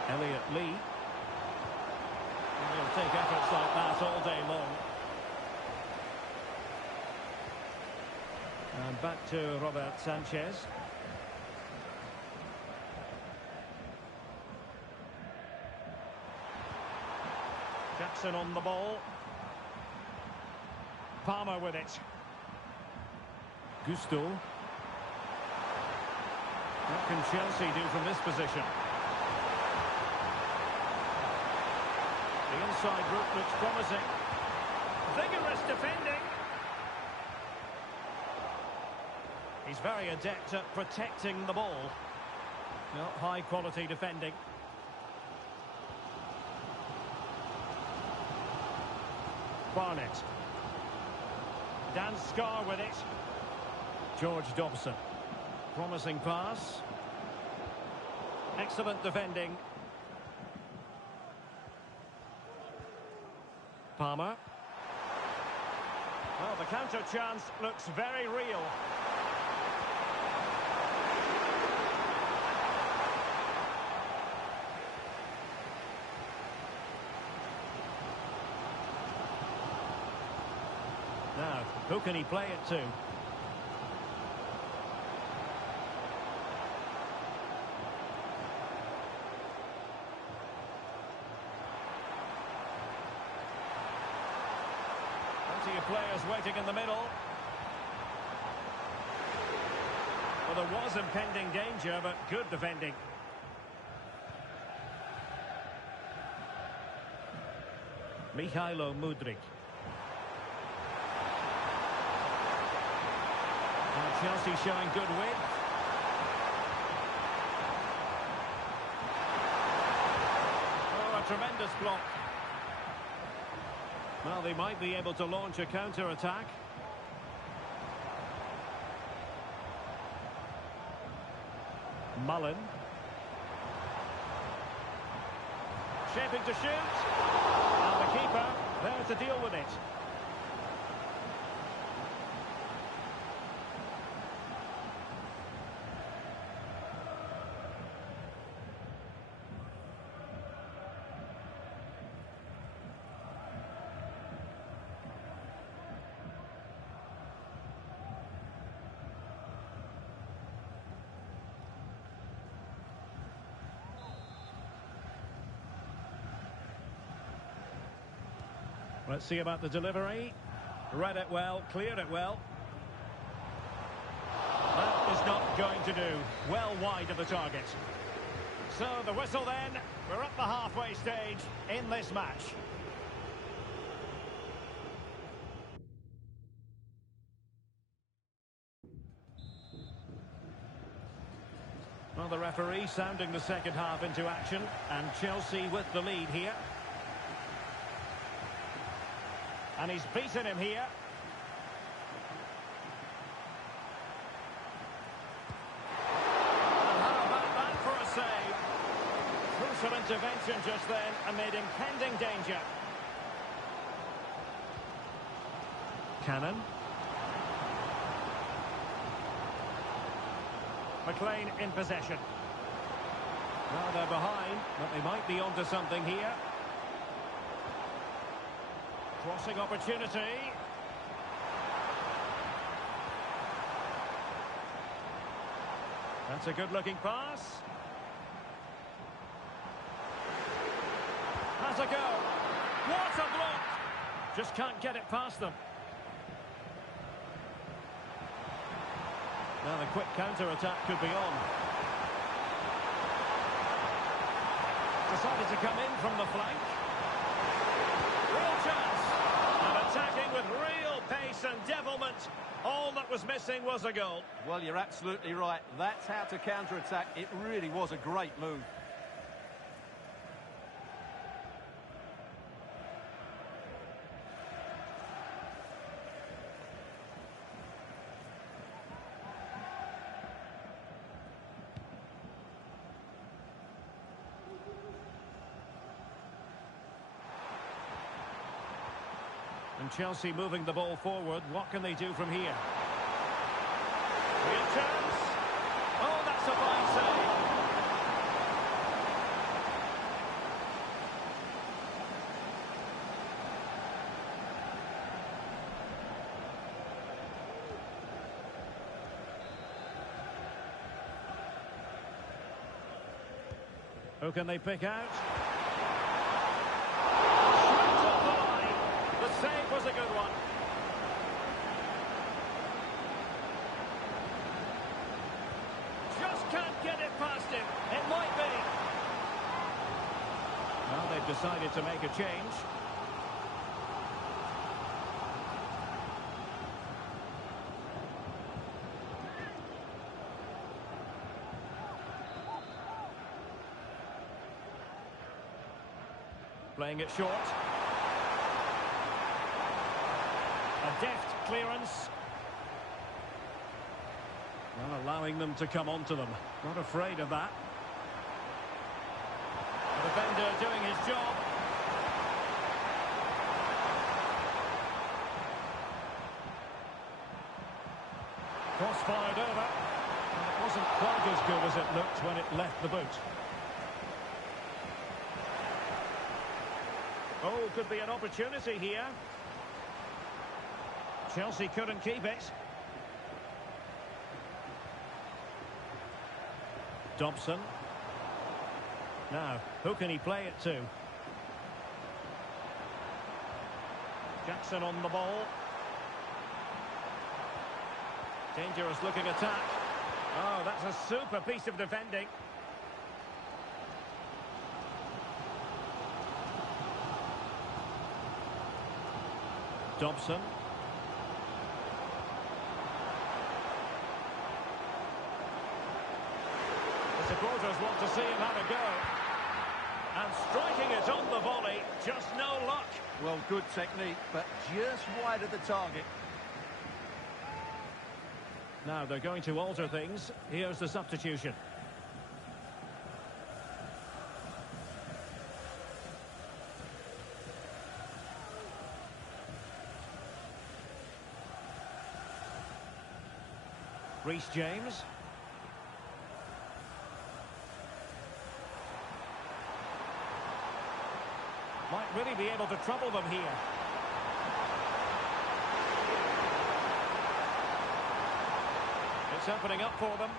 Elliot Lee. He'll take efforts like that all day long. And back to Robert Sanchez. Jackson on the ball. Palmer with it. Gusto. What can Chelsea do from this position? The inside route looks promising. Vigorous defending. He's very adept at protecting the ball. Not high-quality defending. Barnett. Dan Scarr with it. George Dobson. Promising pass. Excellent defending. Palmer. Well, the counter chance looks very real. Now, who can he play it to? Plenty of players waiting in the middle. Well, there was impending danger, but good defending. Mihailo Mudryk. Chelsea showing good width. Oh, a tremendous block. Well, they might be able to launch a counter-attack. Mullen. Shaping to shoot. And the keeper there to deal with it. Let's see about the delivery. Read it well, cleared it well. That is not going to do. Well wide of the target. So the whistle then. We're at the halfway stage in this match. Well, the referee sounding the second half into action, and Chelsea with the lead here. And he's beaten him here. And how about that for a save? Crucial intervention just then amid impending danger. Cannon. McLean in possession. Well, they're behind, but they might be onto something here. Crossing opportunity. That's a good-looking pass. Has a go. What a block! Just can't get it past them. Now the quick counter-attack could be on. Decided to come in from the flank. Real chance. And attacking with real pace and devilment. All that was missing was a goal. Well, you're absolutely right. That's how to counter-attack. It really was a great move. And Chelsea moving the ball forward. What can they do from here? Real chance. Oh, that's a fine save. Who can they pick out? The save was a good one. Just can't get it past him. It might be. Well, they've decided to make a change. Playing it short. A deft clearance. Well, allowing them to come onto them. Not afraid of that. The defender doing his job. Cross fired over. And it wasn't quite as good as it looked when it left the boot. Oh, could be an opportunity here. Chelsea couldn't keep it. Dobson. Now, who can he play it to? Jackson on the ball. Dangerous looking attack. Oh, that's a super piece of defending. Dobson. The supporters want to see him have a go. And striking it on the volley, just no luck. Well, good technique, but just wide of the target. Now they're going to alter things. Here's the substitution. Reece James. Might really be able to trouble them here. It's opening up for them.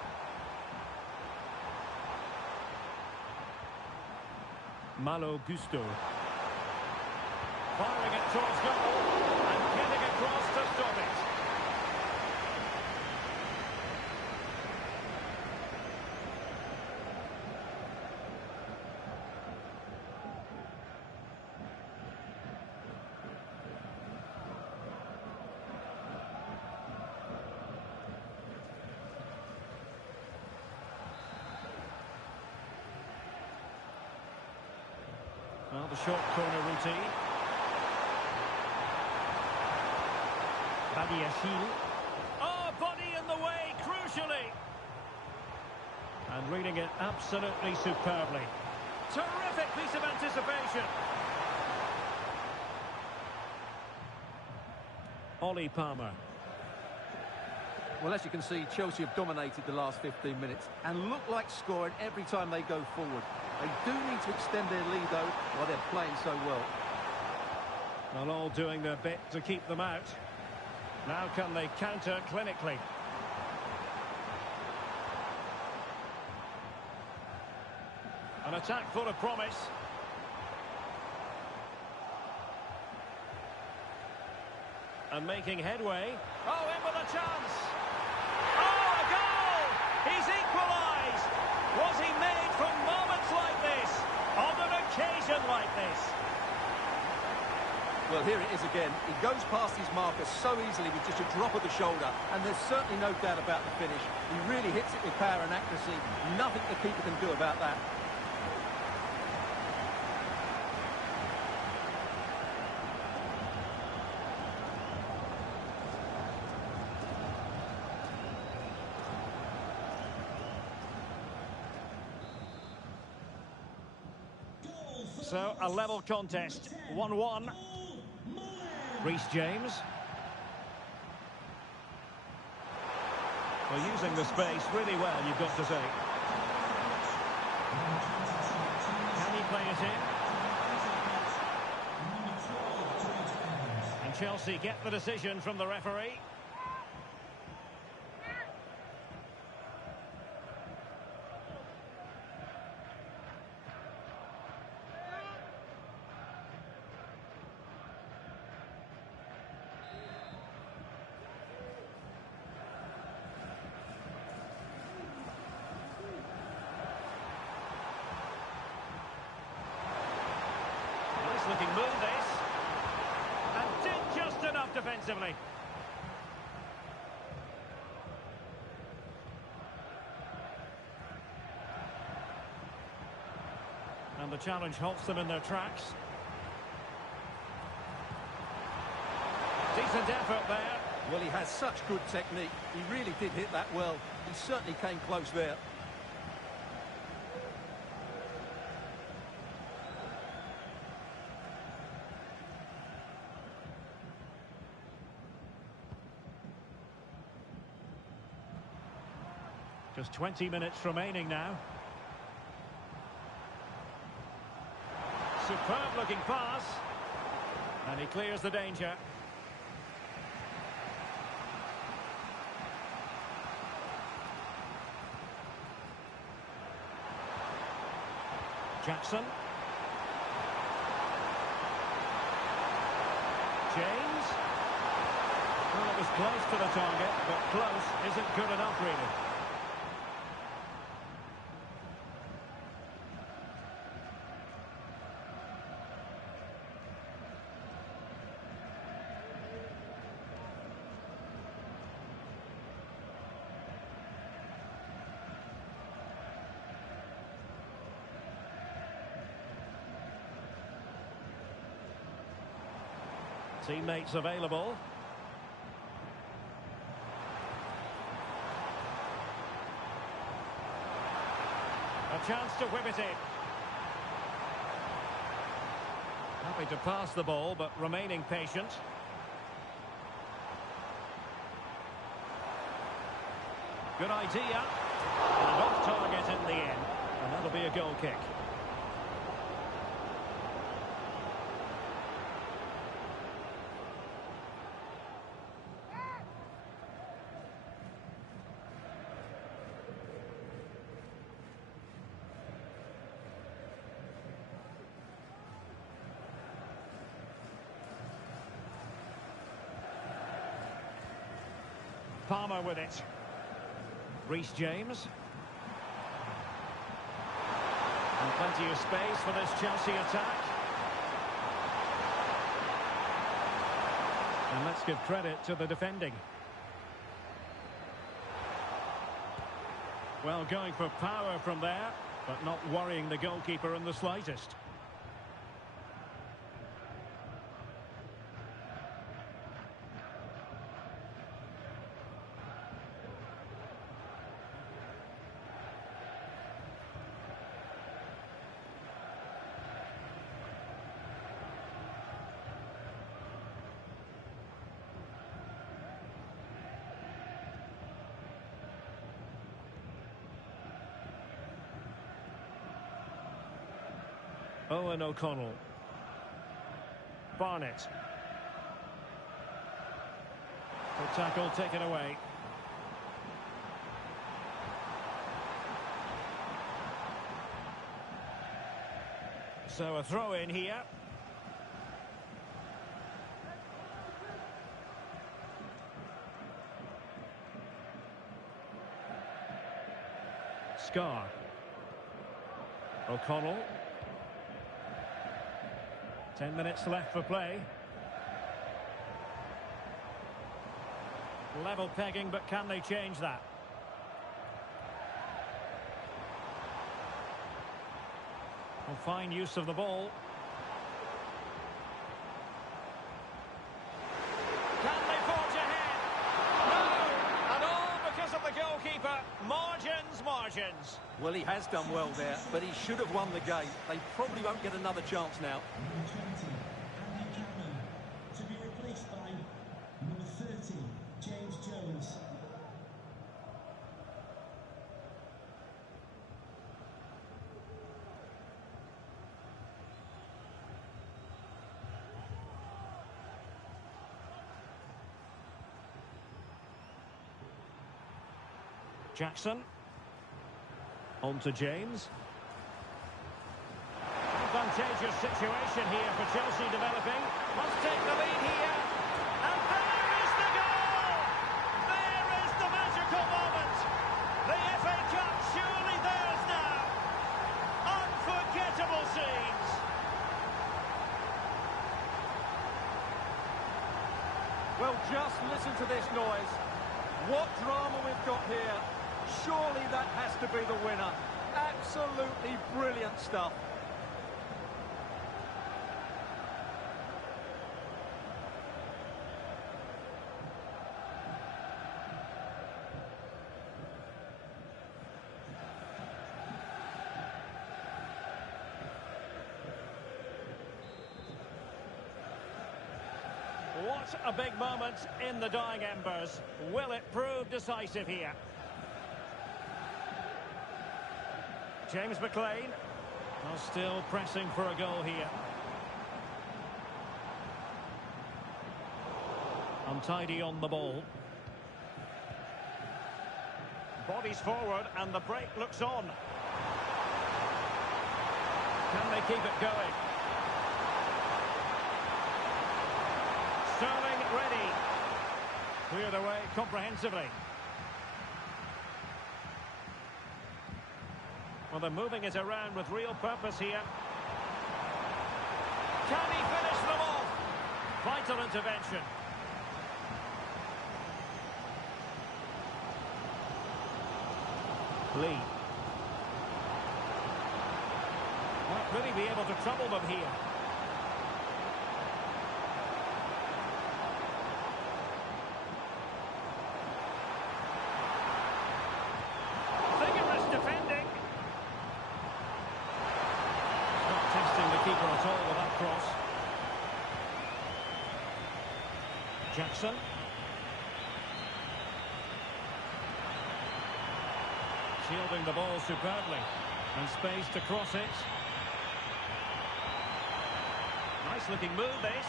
Malo Gusto. Firing it towards goal and getting across to stop it. The short corner routine. Badiashile. Oh, body in the way, crucially. And reading it absolutely superbly. Terrific piece of anticipation. Ollie Palmer. Well, as you can see, Chelsea have dominated the last 15 minutes and look like scoring every time they go forward. They do need to extend their lead, though, while they're playing so well. Well, all doing their bit to keep them out. Now can they counter clinically? An attack full of promise. And making headway. Oh, in with a chance. Oh, a goal! He's equalised. Was he made for moments like this? On an occasion like this? Well, here it is again. He goes past his marker so easily with just a drop of the shoulder, and there's certainly no doubt about the finish. He really hits it with power and accuracy. Nothing the keeper can do about that. So, a level contest, 1-1. Reece James. Well, using the space really well, you've got to say. Can he play it in? And Chelsea get the decision from the referee. Looking move this, and did just enough defensively. And the challenge halts them in their tracks. Decent effort there. Well, he has such good technique. He really did hit that well. He certainly came close there. Just 20 minutes remaining now. Superb looking pass. And he clears the danger. Jackson. James. Well, it was close to the target, but close isn't good enough, really. Teammates available. A chance to whip it in. Happy to pass the ball, but remaining patient. Good idea. And off target in the end. And that'll be a goal kick. Palmer with it. Reece James. And plenty of space for this Chelsea attack. And let's give credit to the defending. Well, going for power from there, but not worrying the goalkeeper in the slightest. Owen O'Connell. Barnett. The tackle taken away. So a throw in here. Scar. O'Connell. 10 minutes left for play. Level pegging, but can they change that? Well, fine use of the ball. Can they forge ahead? No! And all because of the goalkeeper. Margins. Well, he has done well there, but he should have won the game. They probably won't get another chance now. To be replaced by number 30, James Jones. Jackson. On to James. Advantageous situation here for Chelsea developing. Must take the lead here. And there is the goal! There is the magical moment. The FA Cup surely theirs now. Unforgettable scenes. Well, just listen to this noise. What drama we've got here. Surely that has to be the winner. Absolutely brilliant stuff. What a big moment in the dying embers. Will it prove decisive here? James McLean are still pressing for a goal here. Untidy on the ball. Bodies forward and the break looks on. Can they keep it going? Sterling ready. Cleared away comprehensively. Well, they're moving it around with real purpose here. Can he finish them off? Vital intervention. Lee. Might really be able to trouble them here. Vigorous defending. Not testing the keeper at all with that cross. Jackson. Shielding the ball superbly. And space to cross it. Nice looking move, this.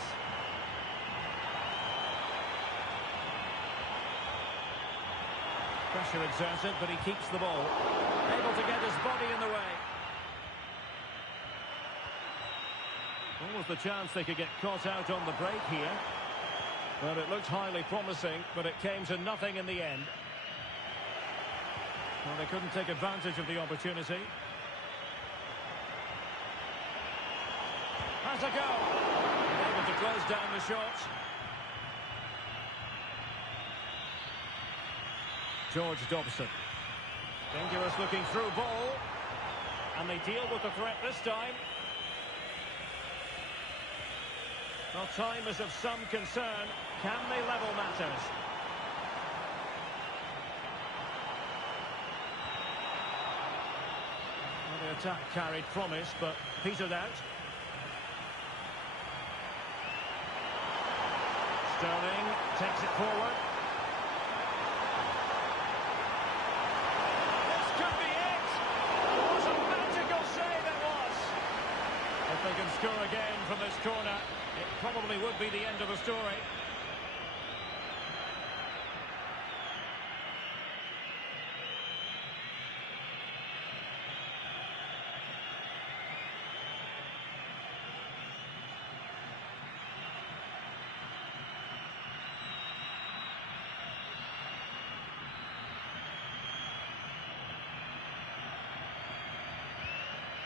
Pressure exerted, but he keeps the ball. Able to get his body in the way. Almost the chance they could get caught out on the break here. Well, it looked highly promising, but it came to nothing in the end. Well, they couldn't take advantage of the opportunity. Has a go. Able to close down the shot. George Dobson. Dangerous looking through ball. And they deal with the threat this time. Well, time is of some concern. Can they level matters? Well, the attack carried promise, but petered out. Sterling takes it forward. This could be it. What a magical save it was. score again from this corner. It probably would be the end of the story.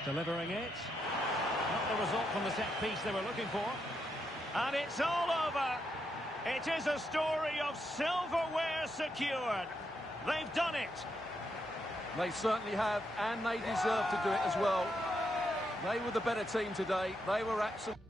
Delivering it. Not the result from the set piece they were looking for. And it's all over. It is a story of silverware secured. They've done it. They certainly have, and they deserve to do it as well. They were the better team today. They were absolutely...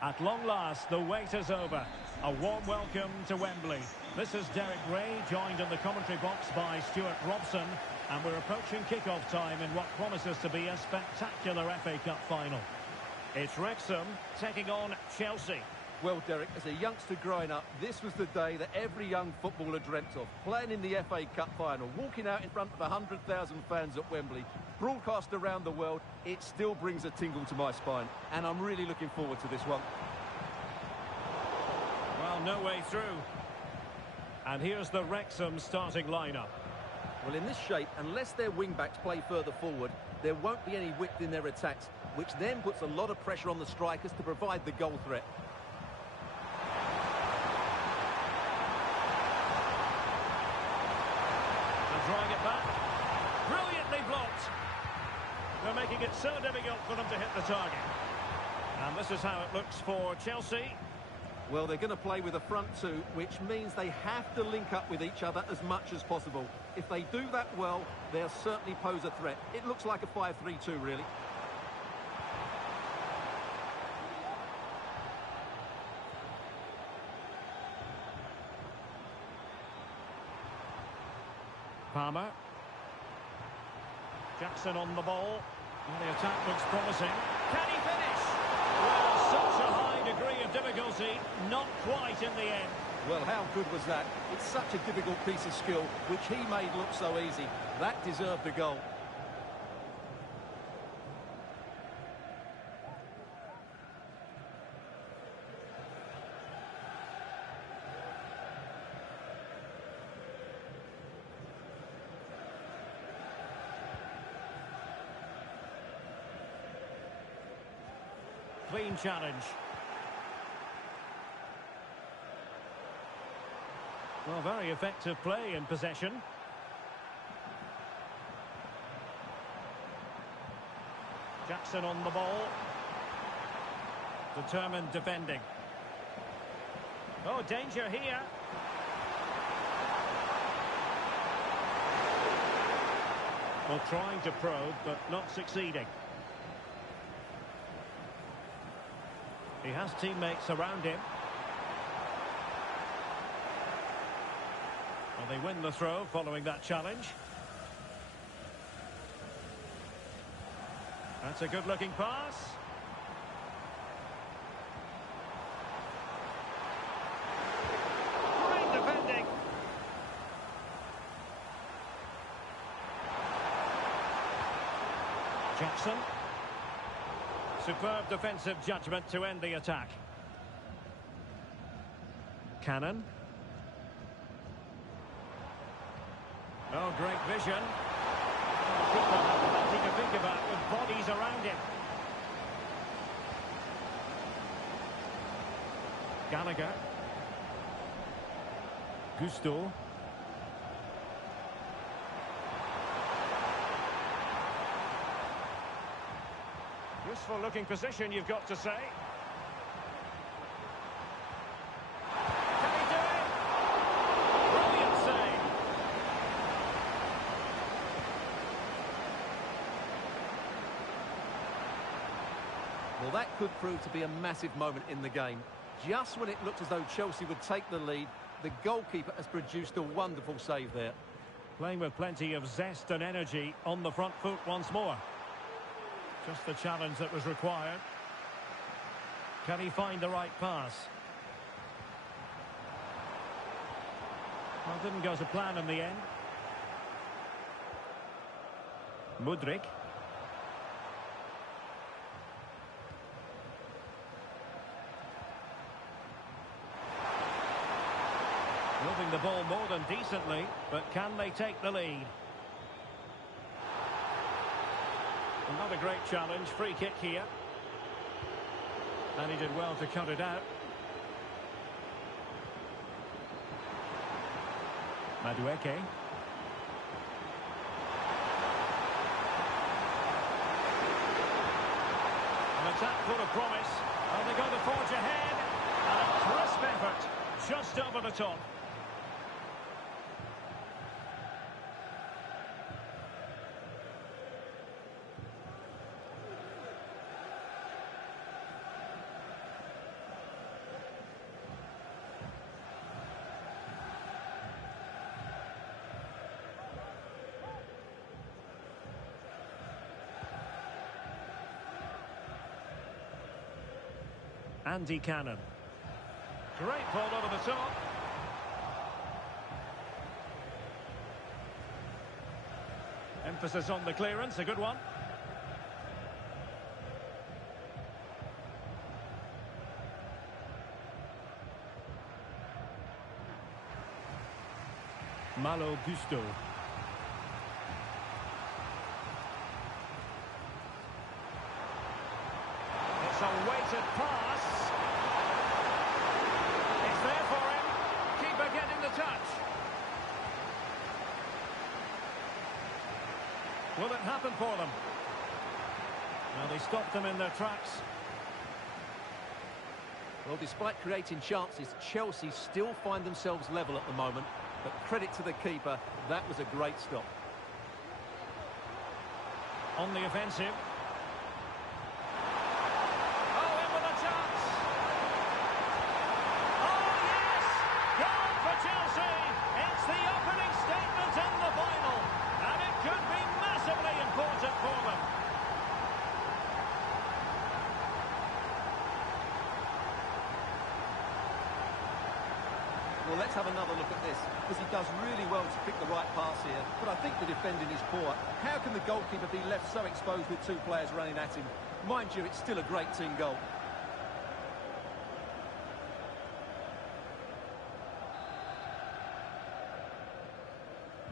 At long last, the wait is over. A warm welcome to Wembley. This is Derek Ray, joined in the commentary box by Stuart Robson, and we're approaching kick-off time in what promises to be a spectacular FA Cup final. It's Wrexham taking on Chelsea. Well, Derek, as a youngster growing up, this was the day that every young footballer dreamt of. Playing in the FA Cup final, walking out in front of 100,000 fans at Wembley, broadcast around the world, it still brings a tingle to my spine. And I'm really looking forward to this one. Well, no way through. And here's the Wrexham starting lineup. Well, in this shape, unless their wing-backs play further forward, there won't be any width in their attacks, which then puts a lot of pressure on the strikers to provide the goal threat. Drawing it back. Brilliantly blocked. They're making it so difficult for them to hit the target. And this is how it looks for Chelsea. Well, they're going to play with a front two, which means they have to link up with each other as much as possible. If they do that well, they'll certainly pose a threat. It looks like a 5-3-2, really. Palmer. Jackson on the ball. Well, the attack looks promising. Can he finish? Well, such a high degree of difficulty, not quite in the end. Well, how good was that? It's such a difficult piece of skill, which he made look so easy. That deserved a goal. Clean challenge. Well, very effective play in possession. Jackson on the ball. Determined defending. Oh, danger here. Well, trying to probe, but not succeeding. He has teammates around him. Well, they win the throw following that challenge. That's a good-looking pass. Great defending. Jackson. Superb defensive judgment to end the attack. Cannon. Oh, great vision. Keeper has plenty to think about with bodies around him. Gallagher. Gusto. Useful looking position, you've got to say. Can he do it? Brilliant save. Well, that could prove to be a massive moment in the game. Just when it looked as though Chelsea would take the lead, the goalkeeper has produced a wonderful save there. Playing with plenty of zest and energy on the front foot once more. Just the challenge that was required. Can he find the right pass? Well, didn't go to plan in the end. Mudryk. Moving the ball more than decently, but can they take the lead? Not a great challenge, free kick here. And he did well to cut it out. Madueke. An attack full of promise. And they're going to forge ahead. And a crisp effort, just over the top. Andy Cannon. Great ball over the top. Emphasis on the clearance, a good one. Malo Gusto. It's a weighted pass. It's there for him. Keeper getting the touch. Will it happen for them? Well, they stopped them in their tracks. Well, despite creating chances, Chelsea still find themselves level at the moment. But credit to the keeper, that was a great stop. On the offensive. Chelsea, it's the opening statement in the final, and it could be massively important for them. Well, let's have another look at this, because he does really well to pick the right pass here, but I think the defending is poor. How can the goalkeeper be left so exposed with two players running at him? Mind you, it's still a great team goal.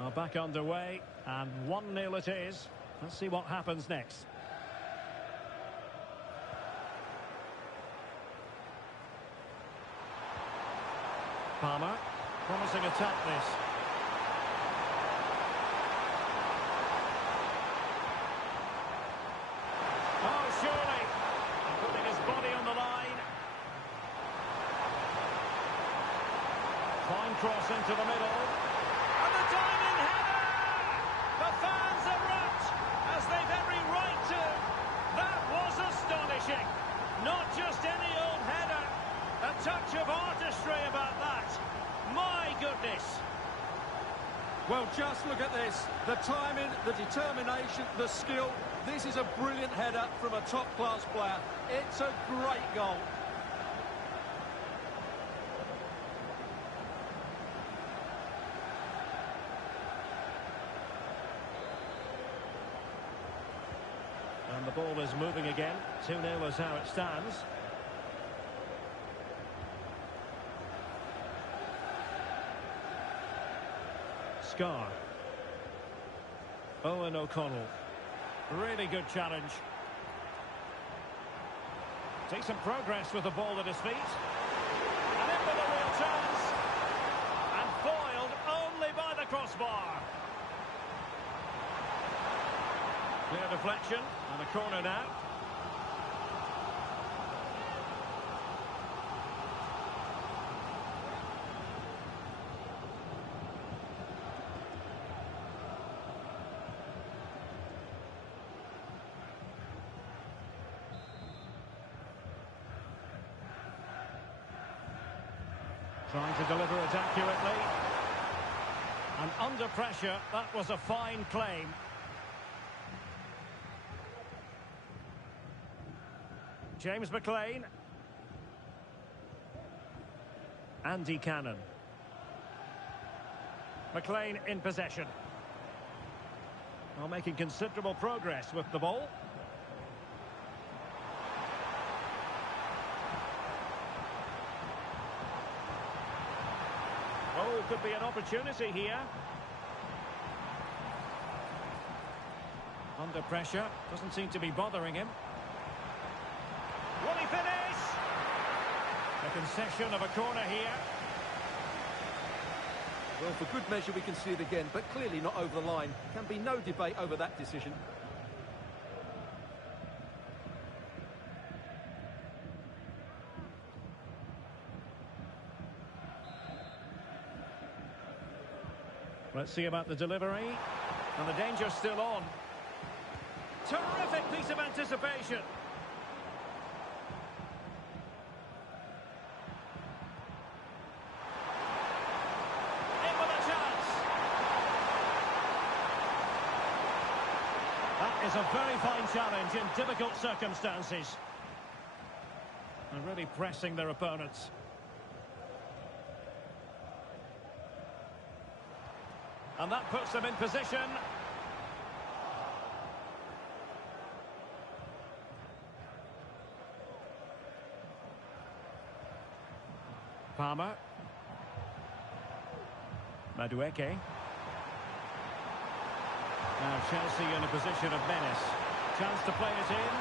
Now back underway, and 1-0 it is. Let's see what happens next. Palmer, promising attack this. Oh, surely. Putting his body on the line. Fine cross into the middle. And the diving header! The fans erupt, as they've every right to. That was astonishing. Not just any old header. A touch of artistry about that. My goodness. Well, just look at this. The timing, the determination, the skill. This is a brilliant header from a top-class player. It's a great goal. And the ball is moving again. 2-0 is how it stands. Scar. Owen O'Connell. Really good challenge. Decent progress with the ball at his feet. And in with a real chance. And foiled only by the crossbar. Clear deflection. And a corner now. Trying to deliver it accurately. And under pressure, that was a fine claim. James McLean. Andy Cannon. McLean in possession. Well, making considerable progress with the ball. Oh, could be an opportunity here. Under pressure, doesn't seem to be bothering him. Will he finish? A concession of a corner here. Well, for good measure, we can see it again, but clearly not over the line. Can be no debate over that decision. Let's see about the delivery. And the danger's still on. Terrific piece of anticipation. In with a chance. That is a very fine challenge in difficult circumstances. And really pressing their opponents. And that puts them in position. Palmer. Madueke. Now Chelsea in a position of menace. Chance to play it in.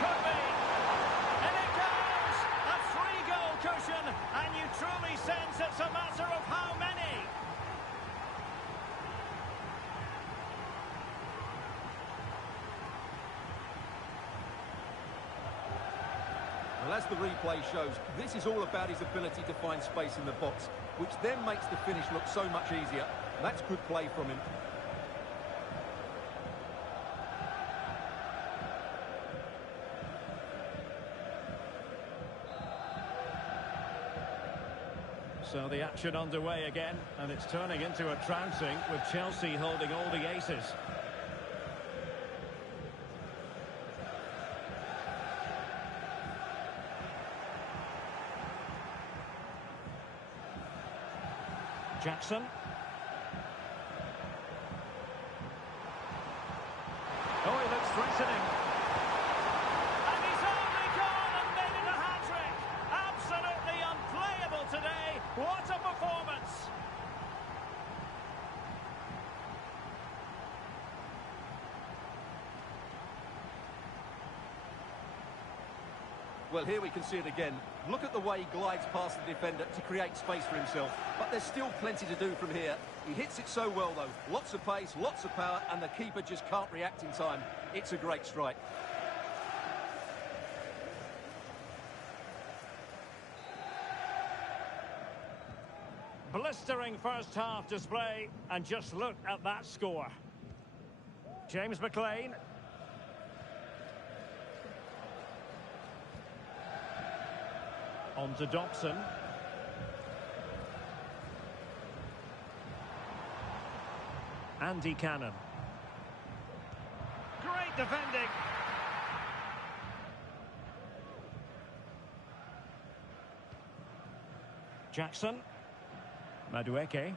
Could be. And it goes! A 3-goal cushion, and you truly sense it's a matter of how many. Well, as the replay shows, this is all about his ability to find space in the box, which then makes the finish look so much easier. That's good play from him. So the action underway again, and it's turning into a trouncing with Chelsea holding all the aces. Jackson. Oh, he looks threatening. And he's only gone and made it a hat-trick. Absolutely unplayable today. What a performance. Well, here we can see it again. Look at the way he glides past the defender to create space for himself. But there's still plenty to do from here. He hits it so well, though. Lots of pace, lots of power, and the keeper just can't react in time. It's a great strike. Blistering first half display, and just look at that score. James McLean. On to Dobson. Andy Cannon. Great defending. Jackson. Madueke.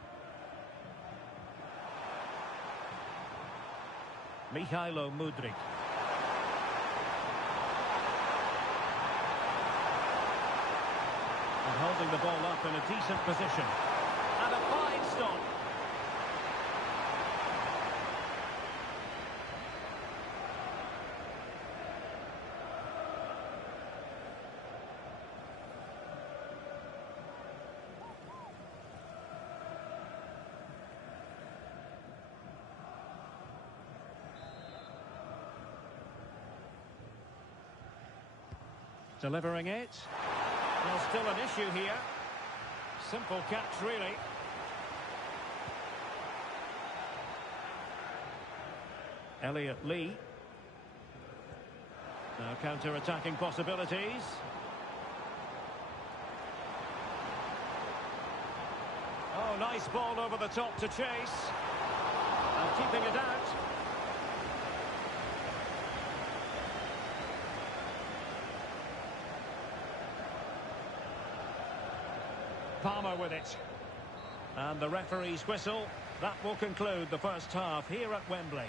Mihailo Mudryk. And holding the ball up in a decent position. And a fine stop. Delivering it. Well, still an issue here. Simple catch, really. Elliot Lee. Now counter-attacking possibilities. Oh, nice ball over the top to chase. And keeping it out. Palmer with it. And the referee's whistle. That will conclude the first half here at Wembley.